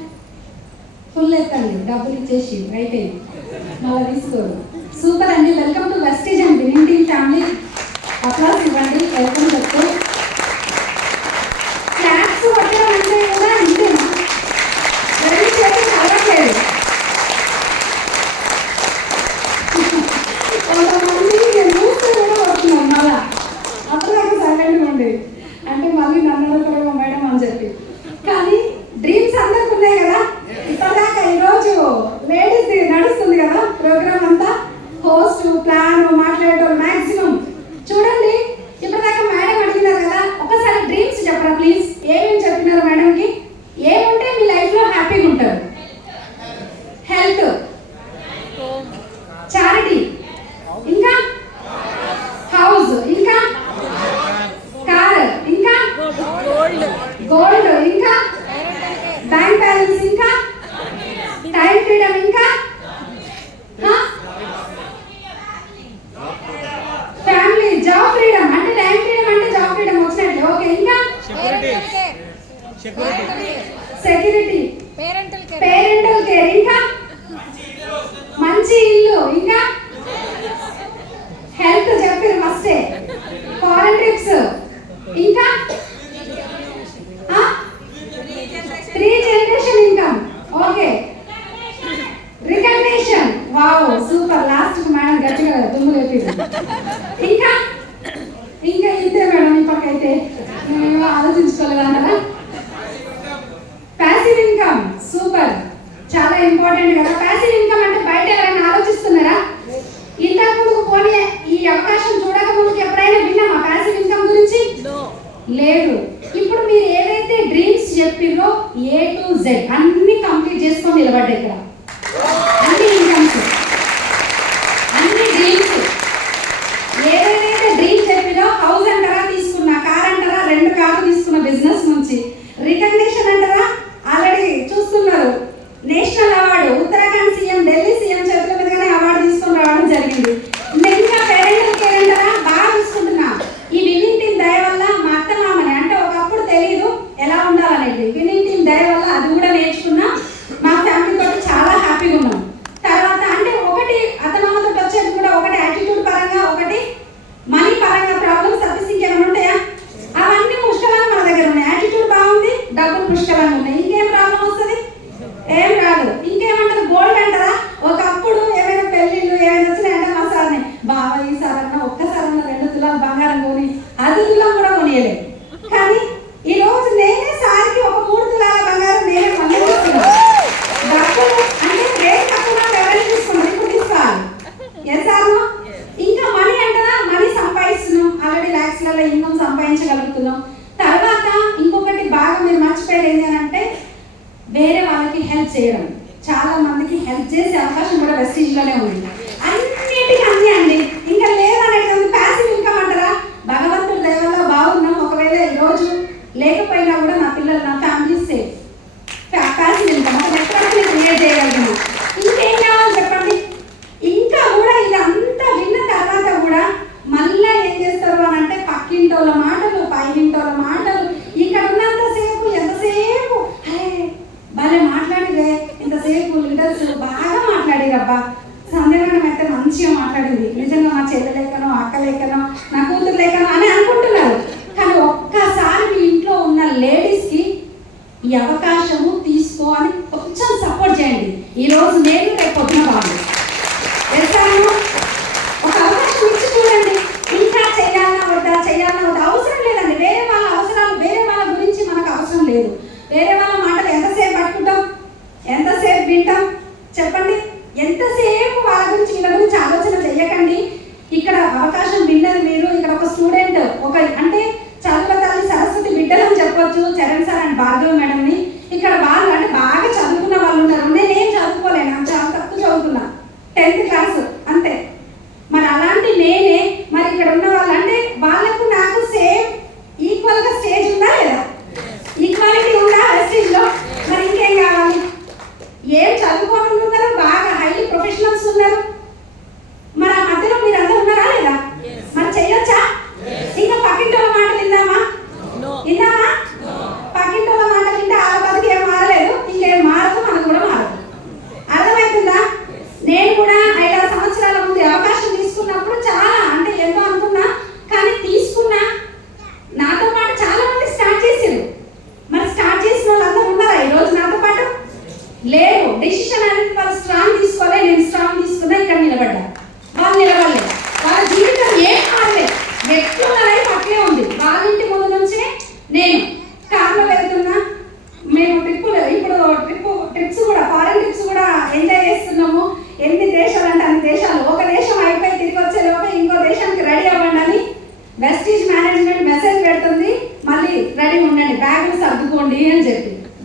ఫుల్ ఎత్తండి, డబ్బులు ఇచ్చేసి అయిపోయింది, మళ్ళీ తీసుకోరు. సూపర్ అండి. Welcome to Vestige and winning team family. Applause ఇవ్వండి, వెల్కమ్ చెప్తూ. క్లాప్స్ కొట్టడం అంటే కూడా అంతేనా? రెండు చేతులు కలవట్లేదు. కొంతమంది చూస్తే కూడా వస్తున్నాం మళ్ళా. అప్పుడు నాకు సైలెంట్గా ఉండేది, అంటే మళ్ళీ నన్ను అడుగుతారేమో మేడం అని చెప్పి. కానీ డ్రీమ్స్ అందరికి ఉన్నాయి కదా. ఇప్పటిదాకా ఈరోజు లేడీస్ నడుస్తుంది కదా ప్రోగ్రామ్ అంతా, హోస్ట్ ప్లాన్ మాట్లాడటం మ్యాక్సిమం చూడండి. ఇప్పటిదాకా మేడం అడిగినారు కదా, ఒకసారి డ్రీమ్స్ చెప్పరా ప్లీజ్. ఏమేమి చెప్పినారు మేడంకి? ఏముంటే మీ లైఫ్లో హ్యాపీగా ఉంటారు? హెల్త్, చారిటీ, ఇంకా హౌస్, ఇంకా కార్, ఇంకా గోల్డ్, ఇంకా బ్యాంక్ బ్యాలెన్స్, ఇంకా టైం ఫ్రీడమ్, ఇంకా ఫ్యామిలీ, జాబ్ ఫ్రీడమ్. అంటే టైం ఫ్రీడమ్ అంటే జాబ్ ఫ్రీడమ్ వచ్చినట్లే. ఓకే, ఇంకా సెక్యూరిటీ, పేరెంటల్ కేర్, ఇంకా మంచి ఇల్లు, ఇంకా హెల్త్ చెప్పారు ఫస్టే, ఫారెన్ ట్రిప్స్, ఇంకా 3 generation income. Okay, recognition. Wow super. Last madam గట్టిగా దుమ్ము లేపింది. ఇంకా ఇంకా ఇంతే మేడం. ఇప్పటికైతే మేము ఆలోచించుకోలేదన్నారా? ప్యాసివ్ ఇన్కమ్ సూపర్, చాలా ఇంపార్టెంట్ కదా. ప్యాసివ్ ఇన్కమ్ అంటే బయట ఎవరైనా ఆలోచిస్తున్నారా? ఇంతకు ముందుకు పోనీ ఈ అవకాశం చూడక ముందుకు ఎప్పుడైనా విన్నామా ప్యాసివ్ ఇన్కమ్ గురించి? లేదు. ఇప్పుడు మీరు ఏదైతే డ్రీమ్స్ చెప్పిరో A to Z అన్ని కంప్లీట్ చేసుకొని నిలబడ్డా ఇక్కడ. అన్ని ఇన్కమ్స్, అన్ని డ్రీమ్స్. ఏదైతే డ్రీమ్స్ చెప్పిరో హౌస్ అంటారా తీసుకున్నా, కార్ అంటారా 2 కార్లు తీసుకున్న బిజినెస్ నుంచి, రికగ్నిషన్ అంటారా ఆల్రెడీ చూస్తున్నారు, national award Uttarakhand CM, Delhi CM చేతుల మీదగానే అవార్డు తీసుకొని రావడం జరిగింది. ఇంకా పేరెంటల్ కేర్ అంటారా బాగా చూసుకుంటున్నా. ఈ విన్నింగ్ టీమ్ దయ వల్ల మా అత్త మామని, అంటే ఒకప్పుడు తెలియదు ఎలా ఉండాలనేది, విన్నింగ్ టీమ్ దయ వల్ల అది కూడా నేర్చుకున్నా. మా ఫ్యామిలీ తోటి చాలా హ్యాపీగా ఉన్నాం. తర్వాత అంటే ఒకటి అత్తమామతో వచ్చేది కూడా ఒకటి యాటిట్యూడ్ పరంగా, ఒకటి మనీ పరంగా ప్రాబ్లమ్స్ తప్పిస్తే ఇంకేమైనా ఉంటాయా? అవన్నీ పుష్కలంగా మన దగ్గర ఉన్నాయి. యాటిట్యూడ్ బాగుంది, డబ్బులు పుష్కలంగా ఉన్నాయి, ఇంకేం ప్రాబ్లం వస్తుంది? ఏం రాదు. ఇంకేమంటారు? గోల్డ్ అంటారా? ఒకప్పుడు ఏమైనా పెళ్ళిళ్ళు ఏమైనా వచ్చినాయంటే మా సార్ని, బావ ఈసారన్నా ఒక్కసారన్నా 2 తులాలు బంగారం కొని, 10 తులాలు కూడా కొనియలేదు. కానీ ఈ రోజు నేనే సార్కి ఒక 3 తులాల బంగారం నేనే మళ్ళీ వస్తున్నాను. డబ్బులు అంటే రేట్ తక్కువ ఎవరైనా తీసుకున్నారు, ఇప్పుడు తీసుకోవాలి. ఎసారు ఇంకా మనీ అంటారా? మనీ సంపాదిస్తున్నాం, ఆల్రెడీ లాక్స్లలో ఇన్కమ్ సంపాదించగలుగుతున్నాం. తర్వాత ఇంకొకటి బాగా మీరు మర్చిపోయేది ఏంటి అని అంటే వేరే వాళ్ళకి హెల్ప్ చేయడం. చాలా మందికి హెల్ప్ చేసే అవకాశం కూడా వెస్టీజ్లోనే ఉంది. అన్నిటికీ అన్నీ అండి. ఇంకా లేదనేది ప్యాసివ్ ఇన్కమ్ అంటారా? భగవంతుడి దయ వల్ల బాగున్నాం. ఒకవేళ ఈరోజు లేకపోయినా కూడా నా పిల్లలు, నా ఫ్యామిలీ సేఫ్. ప్యాసివ్ ఇన్కమ్ ఒక నెట్వర్క్ని క్రియేట్ చేయగలుగుతున్నాం. ఇంకేం కావాలి చెప్పండి? ఇంకా కూడా ఇదంతా విన్న తర్వాత కూడా మళ్ళీ ఏం చేస్తారు అని అంటే పక్కింటోళ్ళ మాటలు, పైనింటోళ్ళ మాటలు, ఇక్కడ ఉన్నంతసేపు ఎంతసేపు భలే మాట్లాడితే, ఇంతసేపు లీడర్స్ బాగా మాట్లాడిరబ్బా. సందేహం అయితే మంచిగా మాట్లాడింది, నిజంగా మా చెల్లె లేకనో, అక్క లేకనో, నా కూతురు లేకనో అని అనుకుంటున్నారు. కానీ ఒక్కసారి మీ ఇంట్లో ఉన్న లేడీస్కి ఈ అవకాశము తీసుకో అని కొంచెం సపోర్ట్ చేయండి. ఈరోజు నేను రేపు పొద్దున వాళ్ళు చేస్తాను. ఒక అవకాశం ఇచ్చి చూడండి. ఇంకా చేయాలన్నా వద్దా, చేయాలన్నా వద్దా అవసరం లేదండి. వేరే వాళ్ళ అవసరాలు, వేరే వాళ్ళ గురించి మనకు అవసరం లేదు. వేరే వాళ్ళ మాటలు ఎంతసేపు పట్టుకుంటాం, ఎంతసేపు వింటాం చెప్పండి? ఎంతసేపు వాళ్ళ గురించి, వీళ్ళ గురించి ఆలోచన చెయ్యకండి.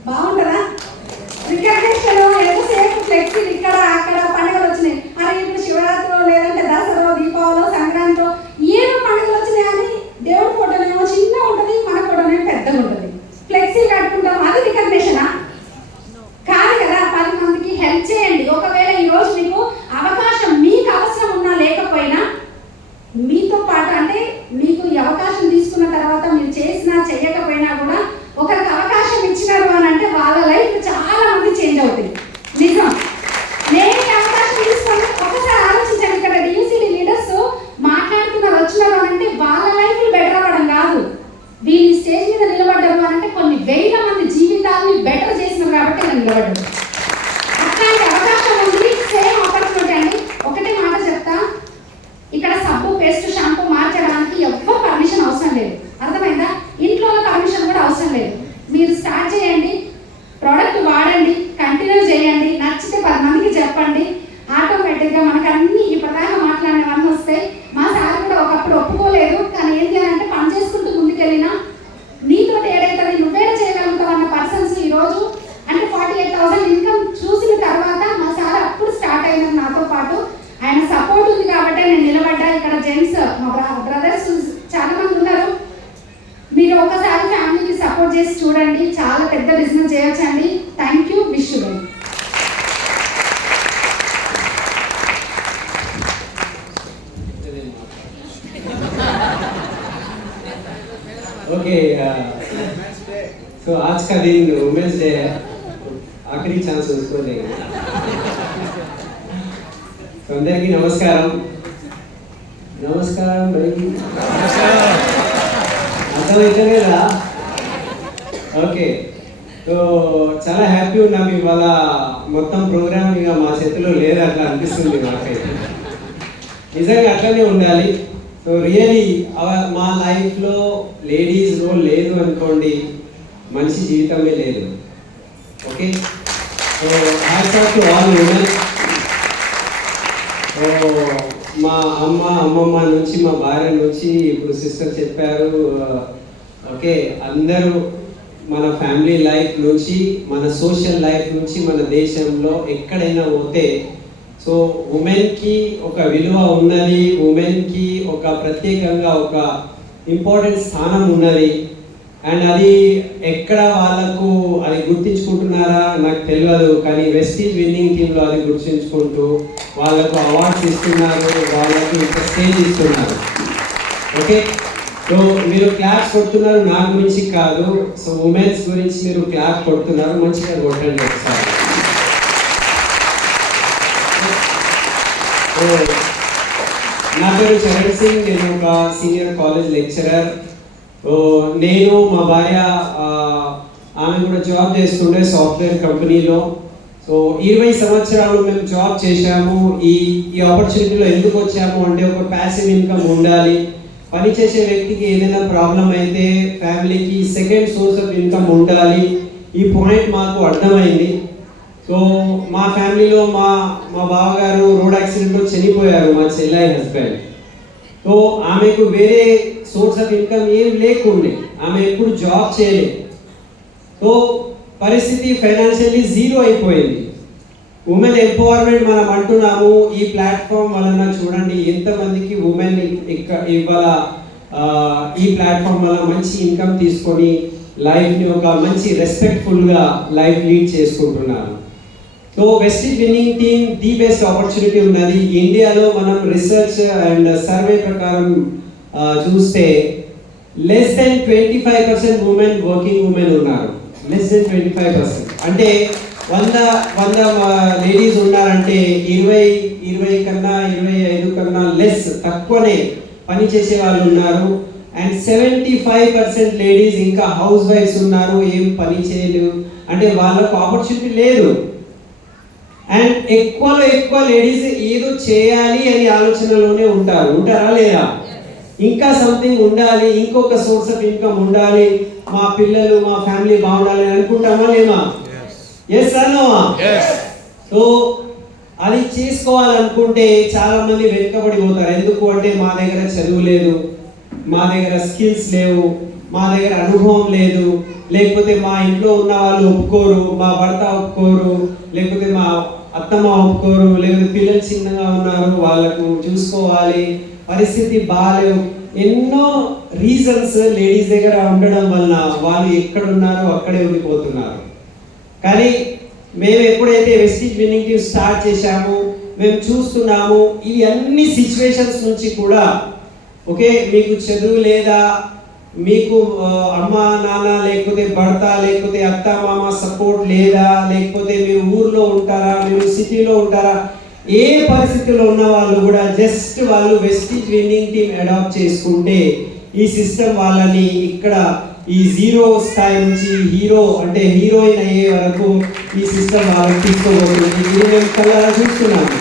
బాగుంటుందా? రికగ్నిషన్ ఎంతసేపు ఫ్లెక్సీలు ఇక్కడ అక్కడ పండుగలు వచ్చినాయి. అరే ఇప్పుడు శివరాత్రి లేదంటే దసరా దీపావళి సంక్రాంతి ఏమో పండుగలు వచ్చినాయని దేవుడి ఫోటోనేమో చిన్నగా ఉంటుంది, మన ఫోటోనేమో పెద్దగా ఉంటుంది. ఫ్లెక్సీలు కట్టుకుంటాం, అది రికగ్నిషనా? కాదు కదా. 10 మందికి హెల్ప్ చేయండి. ఒకవేళ ఈరోజు మీకు అవకాశం, మీకు అవసరం ఉన్నా లేకపోయినా మీతో పాటు అంటే మీకు ఈ అవకాశం తీసుకున్న తర్వాత మీరు చేసినా చేయకపోయినా కూడా ఒకరికి అవకాశం ఇచ్చినారు అని అంటే వాళ్ళ లైఫ్ చాలా మంది చేంజ్ అవుతాయి. నిజం. నేను ఈ అవకాశం తీసుకొని ఒకసారి ఆలోచించాను. ఇక్కడ డియూసీడీ లీడర్స్ మాట్లాడుతున్నారు, వచ్చినారు అని అంటే వాళ్ళ లైఫ్ బెటర్ అవ్వడం కాదు, వీళ్ళు స్టేజ్ మీద నిలబడ్డారు అని అంటే కొన్ని వేల మంది జీవితాలని బెటర్ చేసినారు కాబట్టి నేను నిలబడ్డాను. అట్లాంటి అవకాశం ఉంది. సేమ్ ఆపర్చునిటీ అండి. ఒకటే మాట చెప్తా, ఇక్కడ సబ్బు పేస్ట్ షాంపూ మార్చడానికి ఎవ్వరు పర్మిషన్ అవసరం లేదు. అర్థమైందా? ఇంట్లో పర్మిషన్ కూడా అవసరం లేదు. మీరు స్టార్ట్ చేయండి, ప్రోడక్ట్ వాడండి, కంటిన్యూ చేయండి, నచ్చితే 10 మందికి చెప్పండి. ఆటోమేటిక్గా మనకు అన్ని ఈ ప్రధాన మాట్లాడినవన్నీ వస్తాయి. మా సార్ కూడా ఒకప్పుడు ఒప్పుకోలేదు, కానీ ఏంటి అని అంటే పని చేసుకుంటూ ముందుకెళ్ళినా నీతో ఏదైతే నువ్వేనా చేయగలుగుతావు అన్న పర్సన్స్ ఈరోజు అంటే 48,000 ఇన్కమ్ చూసిన తర్వాత మా సార్ అప్పుడు స్టార్ట్ అయినారు నాతో పాటు. ఆయన సపోర్ట్ ఉంది కాబట్టి నేను నిలబడ్డా. ఇక్కడ జెంట్స్ మా బ్రదర్స్ చాలా మంది ఉన్నారు. మీరు ఒకసారి ఫ్యామిలీకి సపోర్ట్ చేసి చూడండి, చాలా పెద్ద బిజినెస్ చేయొచ్చండి. Thank you. Wish you. Okay, तो आज का दिन वुमेन्स डे है, आखिरी चांस उसको देंगे. तो अंदर की नमस्कारम बड़ी అర్థమైతేనేదా? ఓకే, సో చాలా హ్యాపీ ఉన్నాం. ఇవాళ మొత్తం ప్రోగ్రామ్ ఇక మా చేతిలో లేదు అట్లా అనిపిస్తుంది నాకైతే. నిజంగా అట్లనే ఉండాలి. సో రియలీ మా లైఫ్లో లేడీస్ రోల్ లేదు అనుకోండి, మంచి జీవితమే లేదు. Okay, so hats off to all women. So మా అమ్మమ్మ నుంచి, మా భార్య నుంచి, ఇప్పుడు సిస్టర్ చెప్పారు. ఓకే, అందరూ మన ఫ్యామిలీ లైఫ్ నుంచి, మన సోషల్ లైఫ్ నుంచి, మన దేశంలో ఎక్కడైనా పోతే సో ఉమెన్కి ఒక విలువ ఉన్నది, ఉమెన్కి ఒక ప్రత్యేకంగా ఒక ఇంపార్టెంట్ స్థానం ఉన్నది. అండ్ అది ఎక్కడ వాళ్ళకు అది గుర్తించుకుంటున్నారా నాకు తెలియదు, కానీ వెస్టీజ్ విన్నింగ్ టీంలో అది గుర్తించుకుంటూ వాళ్ళకు అవార్డ్స్ ఇస్తున్నారు, వాళ్ళకు ఇంకా స్టేజ్ ఇస్తున్నారు. ఓకే, సో మీరు క్లాప్స్ కొడుతున్నారు నా గురించి కాదు, సో ఉమెన్స్ గురించి మీరు క్లాప్ కొడుతున్నారు, మంచిగా కొట్టండి ఒకసారి. నా పేరు చరణ్ సింగ్, నేను ఒక సీనియర్ కాలేజ్ లెక్చరర్. నేను మా భార్య ఆమె కూడా జాబ్ చేస్తుండే సాఫ్ట్వేర్ కంపెనీలో. సో 20 సంవత్సరాలు మేము జాబ్ చేశాము. ఈ ఆపర్చునిటీలో ఎందుకు వచ్చాము అంటే ఒక ప్యాసివ్ ఇన్కమ్ ఉండాలి, పనిచేసే వ్యక్తికి ఏదైనా ప్రాబ్లం అయితే ఫ్యామిలీకి సెకండ్ సోర్స్ ఆఫ్ ఇన్కమ్ ఉండాలి. ఈ పాయింట్ మాకు అర్థమైంది. సో మా ఫ్యామిలీలో మా బావగారు రోడ్ యాక్సిడెంట్లో చనిపోయారు, మా చెల్లె హస్బెండ్. సో ఆమెకు వేరే సోర్స్ ఆఫ్ ఇన్కమ్ ఏం లేకుండే, ఆమె ఎప్పుడు జాబ్ చేయలేదు. సో పరిస్థితి ఫైనాన్షియల్లీ జీరో అయిపోయింది. ఉమెన్ ఎంపవర్మెంట్ మనం అంటున్నాము, ఈ ప్లాట్ఫామ్ వలన చూడండి ఎంతమందికి ఉమెన్ ఇవాళ ఈ ప్లాట్ఫామ్ వల్ల మంచి ఇన్కమ్ తీసుకొని లైఫ్ని ఒక మంచి రెస్పెక్ట్ఫుల్గా లైఫ్ లీడ్ చేసుకుంటున్నారు. So Vestige winning team the best opportunity ఉన్నది. ఇండియాలో మనం రీసెర్చ్ అండ్ సర్వే ప్రకారం చూస్తే less than 25% women working women ఉన్నారు. Less than 25%. అంటే 100 లేడీస్ ఉన్నారంటే 20 కన్నా 25 కన్నా లెస్ తక్కువనే పని చేసే వాళ్ళు ఉన్నారు. అండ్ 75% లేడీస్ ఇంకా హౌస్ వైఫ్స్ ఉన్నారు, ఏం పని చేయలేరు, అంటే వాళ్ళకు ఆపర్చునిటీ లేదు. అండ్ ఎక్కువ లేడీస్ ఏదో చేయాలి అనే ఆలోచనలోనే ఉంటారా లేదా? ఇంకా సంథింగ్ ఉండాలి, ఇంకొక సోర్స్ ఆఫ్ ఇన్కమ్ ఉండాలి, మా పిల్లలు మా ఫ్యామిలీ బాగుండాలి అనుకుంటామా లేమా? ఎస్ అన్నమా? సో అది చేసుకోవాలనుకుంటే చాలా మంది వెనుకబడిపోతారు. ఎందుకు అంటే మా దగ్గర చదువు లేదు, మా దగ్గర స్కిల్స్ లేవు, మా దగ్గర అనుభవం లేదు, లేకపోతే మా ఇంట్లో ఉన్న వాళ్ళు ఒప్పుకోరు, మా భర్త ఒప్పుకోరు, లేకపోతే మా అత్తమ్మ ఒప్పుకోరు, లేకపోతే పిల్లలు చిన్నగా ఉన్నారు వాళ్ళకు చూసుకోవాలి, పరిస్థితి బాగాలేవు, ఎన్నో రీజన్స్ లేడీస్ దగ్గర ఉండడం వలన వాళ్ళు ఎక్కడున్నారో అక్కడే ఉండిపోతున్నారు. కానీ మేము ఎప్పుడైతే వెస్టీజ్ విన్నింగ్ టీమ్ స్టార్ట్ చేశామో మేము చూస్తున్నాము ఈ అన్ని సిచ్యువేషన్స్ నుంచి కూడా ఓకే మీకు చదువు లేదా, మీకు అమ్మ నాన్న లేకపోతే భర్త లేకపోతే అత్త మామ సపోర్ట్ లేదా, లేకపోతే మీరు ఊర్లో ఉంటారా, మీరు సిటీలో ఉంటారా, ఏ పరిస్థితుల్లో ఉన్న వాళ్ళు కూడా జస్ట్ వాళ్ళు వెస్టీజ్ విన్నింగ్ టీమ్ అడాప్ట్ చేసుకుంటే ఈ సిస్టమ్ వాళ్ళని ఇక్కడ ఈ జీరో స్థాయి నుంచి హీరో అంటే హీరోయిన్ అయ్యే వరకు ఈ సిస్టమ్ వాళ్ళని తీసుకోబోతుంది. ఇది మేము కళ్ళ చూస్తున్నాము.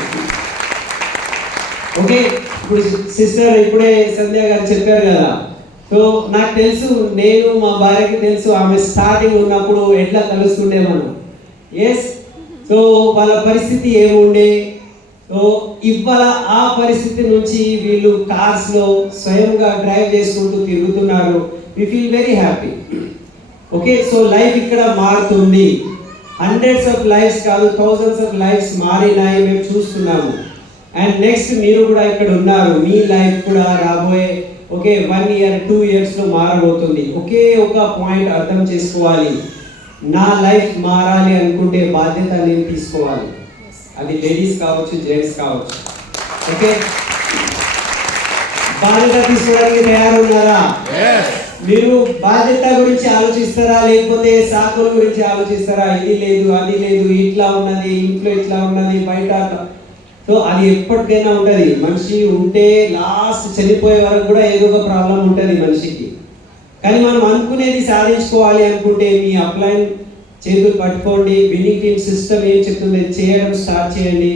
ఓకే, ఇప్పుడు సిస్టర్ ఇప్పుడే సంధ్య గారు చెప్పారు కదా, సో నాకు తెలుసు, నేను మా భార్యకి తెలుసు ఆమె స్టార్టింగ్ ఉన్నప్పుడు ఎట్లా కలుస్తుండే మనం. ఎస్, సో వాళ్ళ పరిస్థితి ఏముండే, సో ఇవాళ ఆ పరిస్థితి నుంచి వీళ్ళు కార్స్లో స్వయంగా డ్రైవ్ చేసుకుంటూ తిరుగుతున్నారు. We feel very happy. Okay, so life ఇక్కడ మారుతుంది. హండ్రెడ్స్ ఆఫ్ లైఫ్స్ కాదు, థౌజండ్స్ ఆఫ్ లైఫ్స్ మారినాయి మేము చూస్తున్నాము. అండ్ నెక్స్ట్ మీరు కూడా ఇక్కడ ఉన్నారు, మీ లైఫ్ కూడా రాబోయే 1 year 2 yearsలో మారబోతుంది. ఒకే ఒక పాయింట్ అర్థం చేసుకోవాలి, నా లైఫ్ మారాలి అనుకుంటే బాధ్యత నేను తీసుకోవాలి. అది లేడీస్ కావచ్చు, జెంట్స్ కావచ్చు. ఓకే, బాధ్యత తీసుకోవడానికి తయారున్నారా? మీరు బాధ్యత గురించి ఆలోచిస్తారా, లేకపోతే సాకుల గురించి ఆలోచిస్తారా? ఇది లేదు, అది లేదు, ఇట్లా ఉన్నది, ఇంట్లో ఇట్లా ఉన్నది, బయట. సో అది ఎప్పటికైనా ఉంటుంది. మనిషి ఉంటే లాస్ట్ చనిపోయే వరకు కూడా ఏదో ఒక ప్రాబ్లం ఉంటుంది మనిషికి. కానీ మనం అనుకునేది సాధించుకోవాలి అనుకుంటే మీ అప్లైన్ చేతులు పట్టుకోండి. విన్నింగ్ టీమ్ సిస్టమ్ ఏం చెప్తుంది చేయడం స్టార్ట్ చేయండి.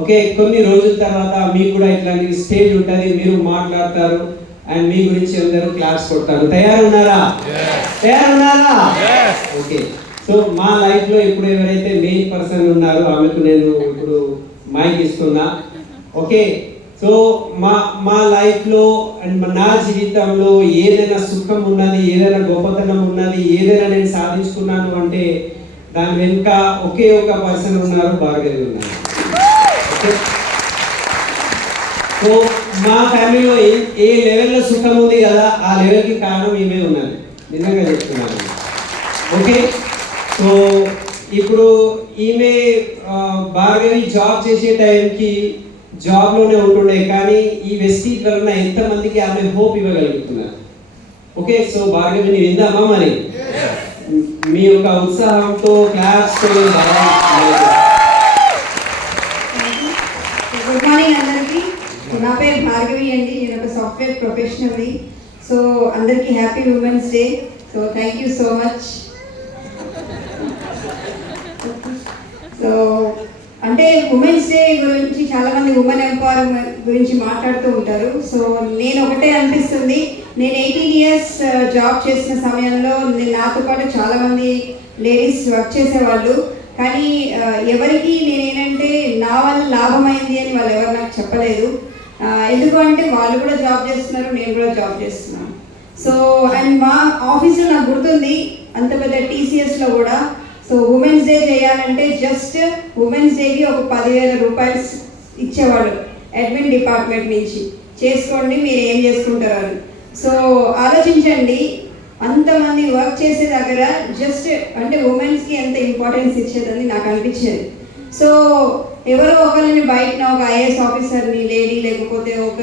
ఓకే, కొన్ని రోజుల తర్వాత మీకు కూడా ఇట్లాంటి స్టేజ్ ఉంటుంది, మీరు మాట్లాడతారు అండ్ మీ గురించి అందరూ క్లాస్ కొడతారు. తయారున్నారా? తయారున్నారా? ఓకే, సో మా లైఫ్లో ఇప్పుడు ఎవరైతే మెయిన్ పర్సన్ ఉన్నారో ఆమెకు నేను ఇప్పుడు మైక్ ఇస్తున్నా. ఓకే, సో మా లైఫ్లో అండ్ నా జీవితంలో ఏదైనా సుఖం ఉన్నది, ఏదైనా గొప్పతనం ఉన్నది, ఏదైనా నేను సాధించుకున్నాను అంటే దాని వెనుక ఒకే ఒక పర్సన్ ఉన్నారు, భార్గవి ఉన్నారు. సో మా ఫ్యామిలీలో ఏ లెవెల్లో సుఖం ఉంది కదా ఆ లెవెల్కి కారణం ఈమె ఉన్నది, నిజంగా చెప్తున్నాను. ఓకే, సో ఇప్పుడు ఈమె భార్గవి జాబ్ చేసే టైంకి జాబ్లోనే ఉంటుండే, కానీ ఈ వెస్టీజ్ వలన ఎంతమందికి ఆమె హోప్ ఇవ్వగలుగుతున్నారు. ఓకే, సో భార్గవిని విందామా మరి? మీ యొక్క ఉత్సాహంతో క్లాప్స్తో. గుడ్ మార్నింగ్ అందరికీ. నా పేరు భార్గవి అండి, నేను ఒక సాఫ్ట్వేర్ ప్రొఫెషనల్ని. సో అందరికీ happy women's day. So thank you so much. So అంటే ఉమెన్స్ డే గురించి చాలామంది ఉమెన్ ఎంపవర్మెంట్ గురించి మాట్లాడుతూ ఉంటారు. సో నేను ఒకటే అనిపిస్తుంది, నేను 18 years జాబ్ చేసిన సమయంలో నాతో పాటు చాలామంది లేడీస్ వర్క్ చేసేవాళ్ళు. కానీ ఎవరికి నేనేంటంటే నా వల్ల లాభమైంది అని వాళ్ళు ఎవరు నాకు చెప్పలేదు. ఎందుకు అంటే వాళ్ళు కూడా జాబ్ చేస్తున్నారు, నేను కూడా జాబ్ చేస్తున్నాను. సో అండ్ మా ఆఫీస్లో నాకు గుర్తుంది, అంత పెద్ద TCSలో కూడా సో ఉమెన్స్ డే చేయాలంటే జస్ట్ ఉమెన్స్ డేకి ఒక 10,000 రూపాయలు ఇచ్చేవాళ్ళు అడ్మిన్ డిపార్ట్మెంట్ నుంచి, చేసుకోండి మీరు ఏం చేసుకుంటారు అని. సో ఆలోచించండి, అంతమంది వర్క్ చేసే దగ్గర జస్ట్ అంటే ఉమెన్స్కి ఎంత ఇంపార్టెన్స్ ఇచ్చేదని నాకు అనిపించేది. సో ఎవరో ఒకరిని బయటన ఒక IAS ఆఫీసర్ని లేడీ లేకపోతే ఒక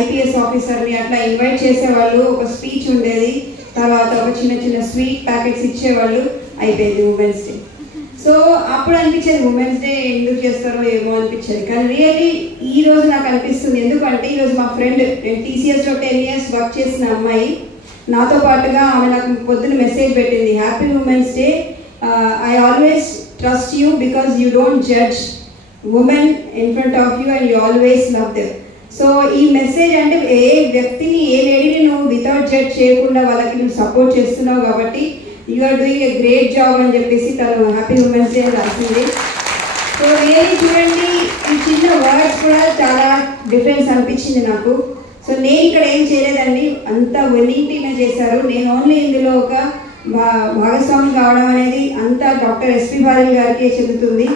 IPS ఆఫీసర్ని అట్లా ఇన్వైట్ చేసేవాళ్ళు, ఒక స్పీచ్ ఉండేది, తర్వాత ఒక చిన్న చిన్న స్వీట్ ప్యాకెట్స్ ఇచ్చేవాళ్ళు, అయిపోయింది ఉమెన్స్ డే. సో అప్పుడు అనిపించేది ఉమెన్స్ డే ఎందుకు చేస్తారో ఏమో అనిపించేది. కానీ రియల్లీ ఈరోజు నాకు అనిపిస్తుంది, ఎందుకంటే ఈరోజు మా ఫ్రెండ్, నేను TCSలో 10 years వర్క్ చేసిన అమ్మాయి నాతో పాటుగా ఆమె నాకు పొద్దున్న మెసేజ్ పెట్టింది, happy women's day, I always trust you because you don't judge women in front of you and you always love them. So ఈ మెసేజ్ అంటే ఏ వ్యక్తిని ఏ లేడీని నువ్వు వితౌట్ జడ్జ్ చేయకుండా వాళ్ళకి నువ్వు సపోర్ట్ చేస్తున్నావు కాబట్టి you are doing a great job అని చెప్పేసి తను హ్యాపీ ఉమెన్స్ డే రాసింది. సో రియల్లీ చూడండి, ఈ చిన్న వర్డ్స్ కూడా చాలా డిఫరెన్స్ అనిపించింది నాకు. సో నేను ఇక్కడ ఏం చేయలేదండి, అంతా విన్నింగ్ టీమే చేశారు. నేను ఓన్లీ ఇందులో ఒక భాగస్వామి కావడం అనేది అంతా డాక్టర్ ఎస్పి బాలిల్ గారికి చెందుతుంది.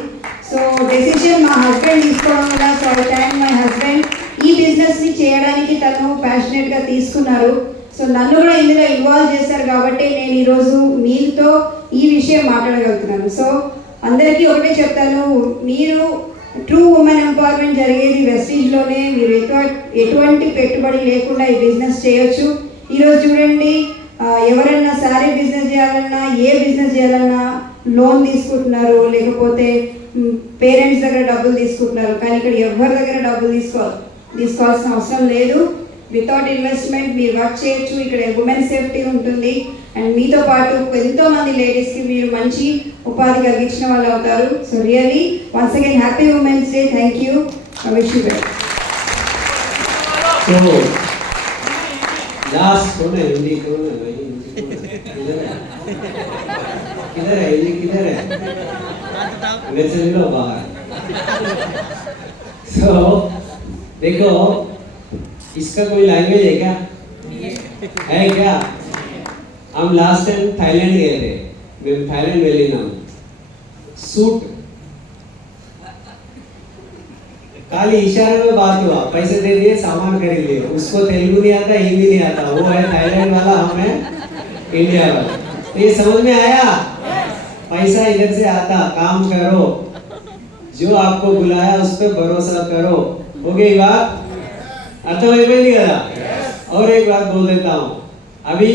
సో డెసిషన్ మా హస్బెండ్ తీసుకోవడం వల్ల, so I thank my husband. ఈ బిజినెస్ని చేయడానికి తను ప్యాషనెట్గా తీసుకున్నారు. సో నన్ను కూడా ఇందులో ఇన్వాల్వ్ చేశారు కాబట్టి నేను ఈరోజు మీతో ఈ విషయం మాట్లాడగలుగుతున్నాను. సో అందరికీ ఒకటే చెప్తాను, మీరు ట్రూ ఉమెన్ ఎంపవర్మెంట్ జరిగేది వెస్టీజ్లోనే. మీరు ఎటువంటి పెట్టుబడి లేకుండా ఈ బిజినెస్ చేయొచ్చు. ఈరోజు చూడండి, ఎవరైనా శారీ బిజినెస్ చేయాలన్నా, ఏ బిజినెస్ చేయాలన్నా లోన్ తీసుకుంటున్నారు, లేకపోతే పేరెంట్స్ దగ్గర డబ్బులు తీసుకుంటున్నారు. కానీ ఇక్కడ ఎవరి దగ్గర డబ్బులు తీసుకోవాల్సిన అవసరం లేదు. వితౌట్ ఇన్వెస్ట్మెంట్ మీరు వర్క్ చేయొచ్చు. ఇక్కడ ఉమెన్ సేఫ్టీ ఉంటుంది. అండ్ మీతో పాటు ఎంతోమంది లేడీస్కి మీరు మంచి ఉపాధి కలిగించిన వాళ్ళు అవుతారు. So really once again happy women's day. Thank you. Wish you well. So, last कौन है? हिंदी कौन है भाई? किधर है? हिंदी किधर है? मेरे से मिलो बाहर. So, देखो, इसका कोई लैंग्वेज है क्या? है क्या? हम लास्ट टाइम थाईलैंड गए थे. मैं थाईलैंड वेली नाम सूट खाली इशारे में बात हुआ, पैसे दे दिए, सामान खरीद लिए. उसको तेलुगु नहीं आता, हिंदी नहीं आता. वो है थाईलैंड वाला, हम है इंडिया वाला. तो ये समझ में आया? पैसा इधर से आता, काम करो, जो आपको बुलाया उस पर भरोसा करो. हो गई बात? अर्थमय करा. और एक बात बोल देता हूँ, अभी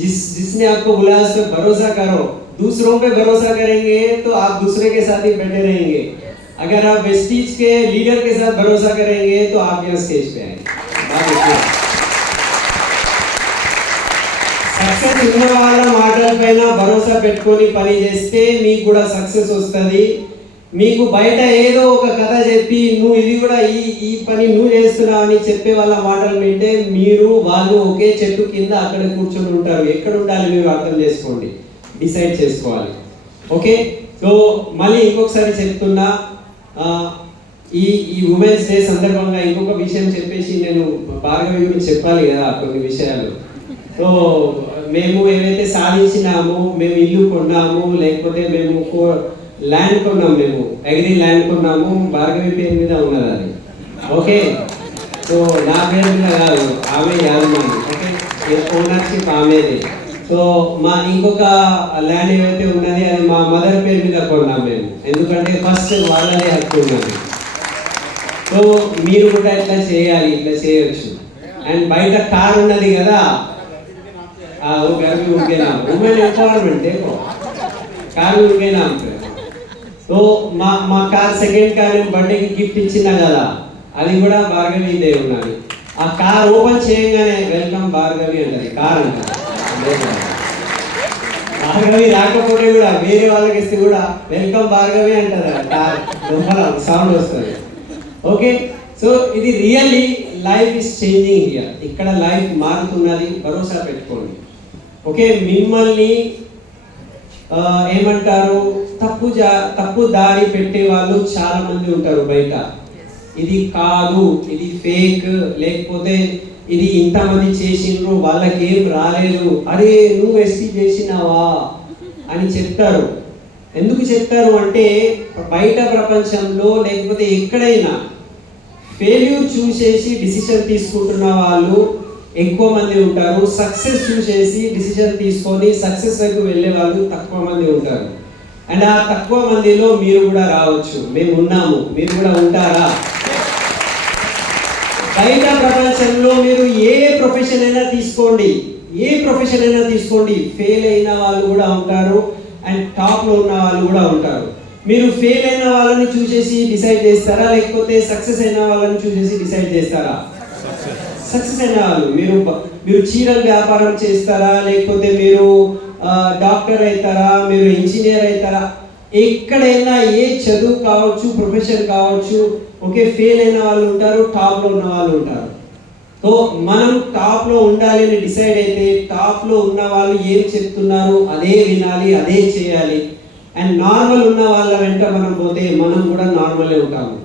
जिसने आपको बुलाया उस पर भरोसा करो. दूसरों पे भरोसा करेंगे तो आप दूसरे के साथ ही बैठे रहेंगे. अगर आप वेस्टीज के लीडर के साथ भरोसा करेंगे तो आप यहाँ स्टेज पे आएंगे. సక్సెస్ ఉన్న వాళ్ళ మాటల పైన భరోసా పెట్టుకొని పని చేస్తే మీకు కూడా సక్సెస్ వస్తుంది. మీకు బయట ఏదో ఒక కథ చెప్పి నువ్వు ఇది కూడా ఈ పని నువ్వు చేస్తున్నావు అని చెప్పే వాళ్ళ మాటలు వింటే మీరు వాళ్ళు ఒకే చెట్టు కింద అక్కడ కూర్చొని ఉంటారు. ఎక్కడ ఉండాలి మీరు అర్థం చేసుకోండి, డిసైడ్ చేసుకోవాలి. ఓకే, సో మళ్ళీ ఇంకొకసారి చెప్తున్నా, ఈ ఉమెన్స్ డే సందర్భంగా ఇంకొక విషయం చెప్పేసి నేను భార్గవి గురించి చెప్పాలి కదా కొన్ని విషయాలు. సో మేము ఏవైతే సాధించినామో, మేము ఇల్లు కొన్నాము, లేకపోతే మేము ల్యాండ్ కొన్నాము, మేము అగ్రి ల్యాండ్ కొన్నాము, భార్గవి పేరు మీద ఉన్నది అది. ఓకే, సో నా పేరు మీద కాదు, ఆమె యాజమాని. ఓకే, ఓనర్షిప్ ఆమెది. సో మా ఇంకొక ల్యాండ్ ఏవైతే ఉన్నది అది మా మదర్ పేరు మీద కొన్నాం మేము, ఎందుకంటే ఫస్ట్ వాళ్ళదే హక్కు ఉన్నది. సో మీరు కూడా ఇట్లా చేయాలి, ఇట్లా చేయొచ్చు. అండ్ బయట కార్ ఉన్నది కదా, वो घर में उनके नाम, वुमेन एम्पावरमेंट देखो, कार उनके नाम पे. तो మా కార్ సెకండ్ కార్ నేను బర్త్డేకి గిఫ్ట్ ఇచ్చినా కదా, అది కూడా భార్గవి ఇదే ఉన్నది. ఆ కార్ ఓపెన్ చేయగానే వెల్కమ్ భార్గవి అంటది కార్ అంటారు. భార్గవి రాకపోతే కూడా వేరే వాళ్ళకి ఇస్తే కూడా వెల్కమ్ భార్గవి అంటారు. కార్ లోపల సౌండ్ వస్తుంది. ఓకే, సో ఇది really life is changing here. ఇక్కడ లైఫ్ మారుతున్నది, భరోసా పెట్టుకోండి. ఓకే, మిమ్మల్ని ఏమంటారు, తప్పు దారి పెట్టే వాళ్ళు చాలా మంది ఉంటారు బయట. ఇది కాదు, ఇది ఫేక్, లేకపోతే ఇది ఇంతమంది చేసిండ్రు వాళ్ళకి ఏం రాలేదు, అరే నువ్వు ఎస్టీ చేసినావా అని చెప్తారు. ఎందుకు చెప్తారు అంటే బయట ప్రపంచంలో లేకపోతే ఎక్కడైనా ఫెయిల్యూర్ చూసేసి డిసిషన్ తీసుకుంటున్న వాళ్ళు ఎక్కువ మంది ఉంటారు. సక్సెస్ చూసేసి డిసిషన్ తీసుకొని సక్సెస్ వైపు వెళ్ళే వాళ్ళు తక్కువ మంది ఉంటారు. అండ్ ఆ తక్కువ మందిలో మీరు కూడా రావచ్చు. మేము ఉన్నాము, మీరు కూడా ఉంటారా? బయట ప్రపంచంలో మీరు ఏ ప్రొఫెషన్ అయినా తీసుకోండి, ఫెయిల్ అయిన వాళ్ళు కూడా ఉంటారు అండ్ టాప్లో ఉన్న వాళ్ళు కూడా ఉంటారు. మీరు ఫెయిల్ అయిన వాళ్ళని చూసేసి డిసైడ్ చేస్తారా, లేకపోతే సక్సెస్ అయిన వాళ్ళని చూసేసి డిసైడ్ చేస్తారా? సక్సెస్ అయిన వాళ్ళు. మీరు చీరల వ్యాపారం చేస్తారా, లేకపోతే మీరు డాక్టర్ అవుతారా, మీరు ఇంజనీర్ అవుతారా, ఎక్కడైనా ఏ చదువు కావచ్చు, ప్రొఫెషన్ కావచ్చు. ఓకే, ఫెయిల్ అయిన వాళ్ళు ఉంటారు, టాప్లో ఉన్న వాళ్ళు ఉంటారు. సో మనం టాప్లో ఉండాలి అని డిసైడ్ అయితే టాప్లో ఉన్న వాళ్ళు ఏం చెప్తున్నారు అదే వినాలి, అదే చేయాలి. అండ్ నార్మల్ ఉన్న వాళ్ళ వెంట మనం పోతే మనం కూడా నార్మలే ఉంటాము.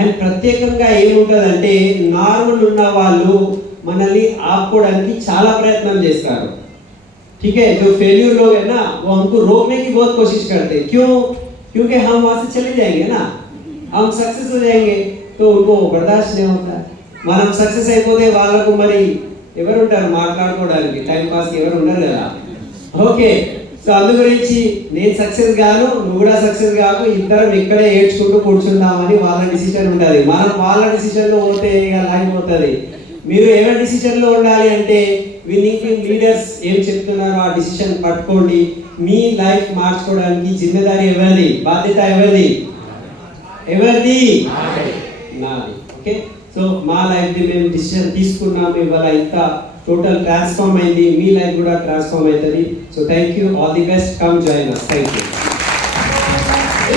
అండ్ ప్రత్యేకంగా ఏముంటుందంటే నార్మల్ ఉన్న వాళ్ళు మనల్ని ఆపుకోవడానికి చాలా ప్రయత్నం చేస్తారు. ठीक है। जो फेल्यूर लोग है ना वो हमको रोकने की बहुत कोशिश करते हैं, क्यों? क्योंकि हम वहाँ से चले जाएंगे ना, हम सक्सेस हो जाएंगे तो उनको बर्दाश्त नहीं होता। మనం సక్సెస్ అయిపోతే వాళ్ళకు మరి ఎవరు ఉంటారు మాట్లాడుకోవడానికి, టైం పాస్ ఎవరు ఉండరు కదా. ఓకే, సో అందు గురించి నేను సక్సెస్ గాను, నువ్వు కూడా సక్సెస్ కాకు, ఇద్దరం ఇక్కడే ఏడ్చుకుంటూ కూర్చుందామని వాళ్ళ డిసిషన్ ఉంటుంది. మనం వాళ్ళ డిసిషన్లో పోతే ఇక లాగిపోతుంది. మీరు ఎవరి డిసిషన్లో ఉండాలి అంటే విన్నింగ్ టీమ్ లీడర్స్ ఏం చెప్తున్నారో ఆ డిసిషన్ పట్టుకోండి. మీ లైఫ్ మార్చుకోవడానికి జిమ్మేదారీ ఎవరిది, బాధ్యత ఎవరిది? ఎవరిది? నాది. ఓకే, సో మా లైఫ్ది మేము డిసిషన్ తీసుకున్నాము, ఇవాళ ఇంత టోటల్ ట్రాన్స్ఫార్మ్ అయింది, మీ లైఫ్ కూడా ట్రాన్స్ఫార్మ్ అవుతుంది. So thank you, all the best, come join us. Thank you.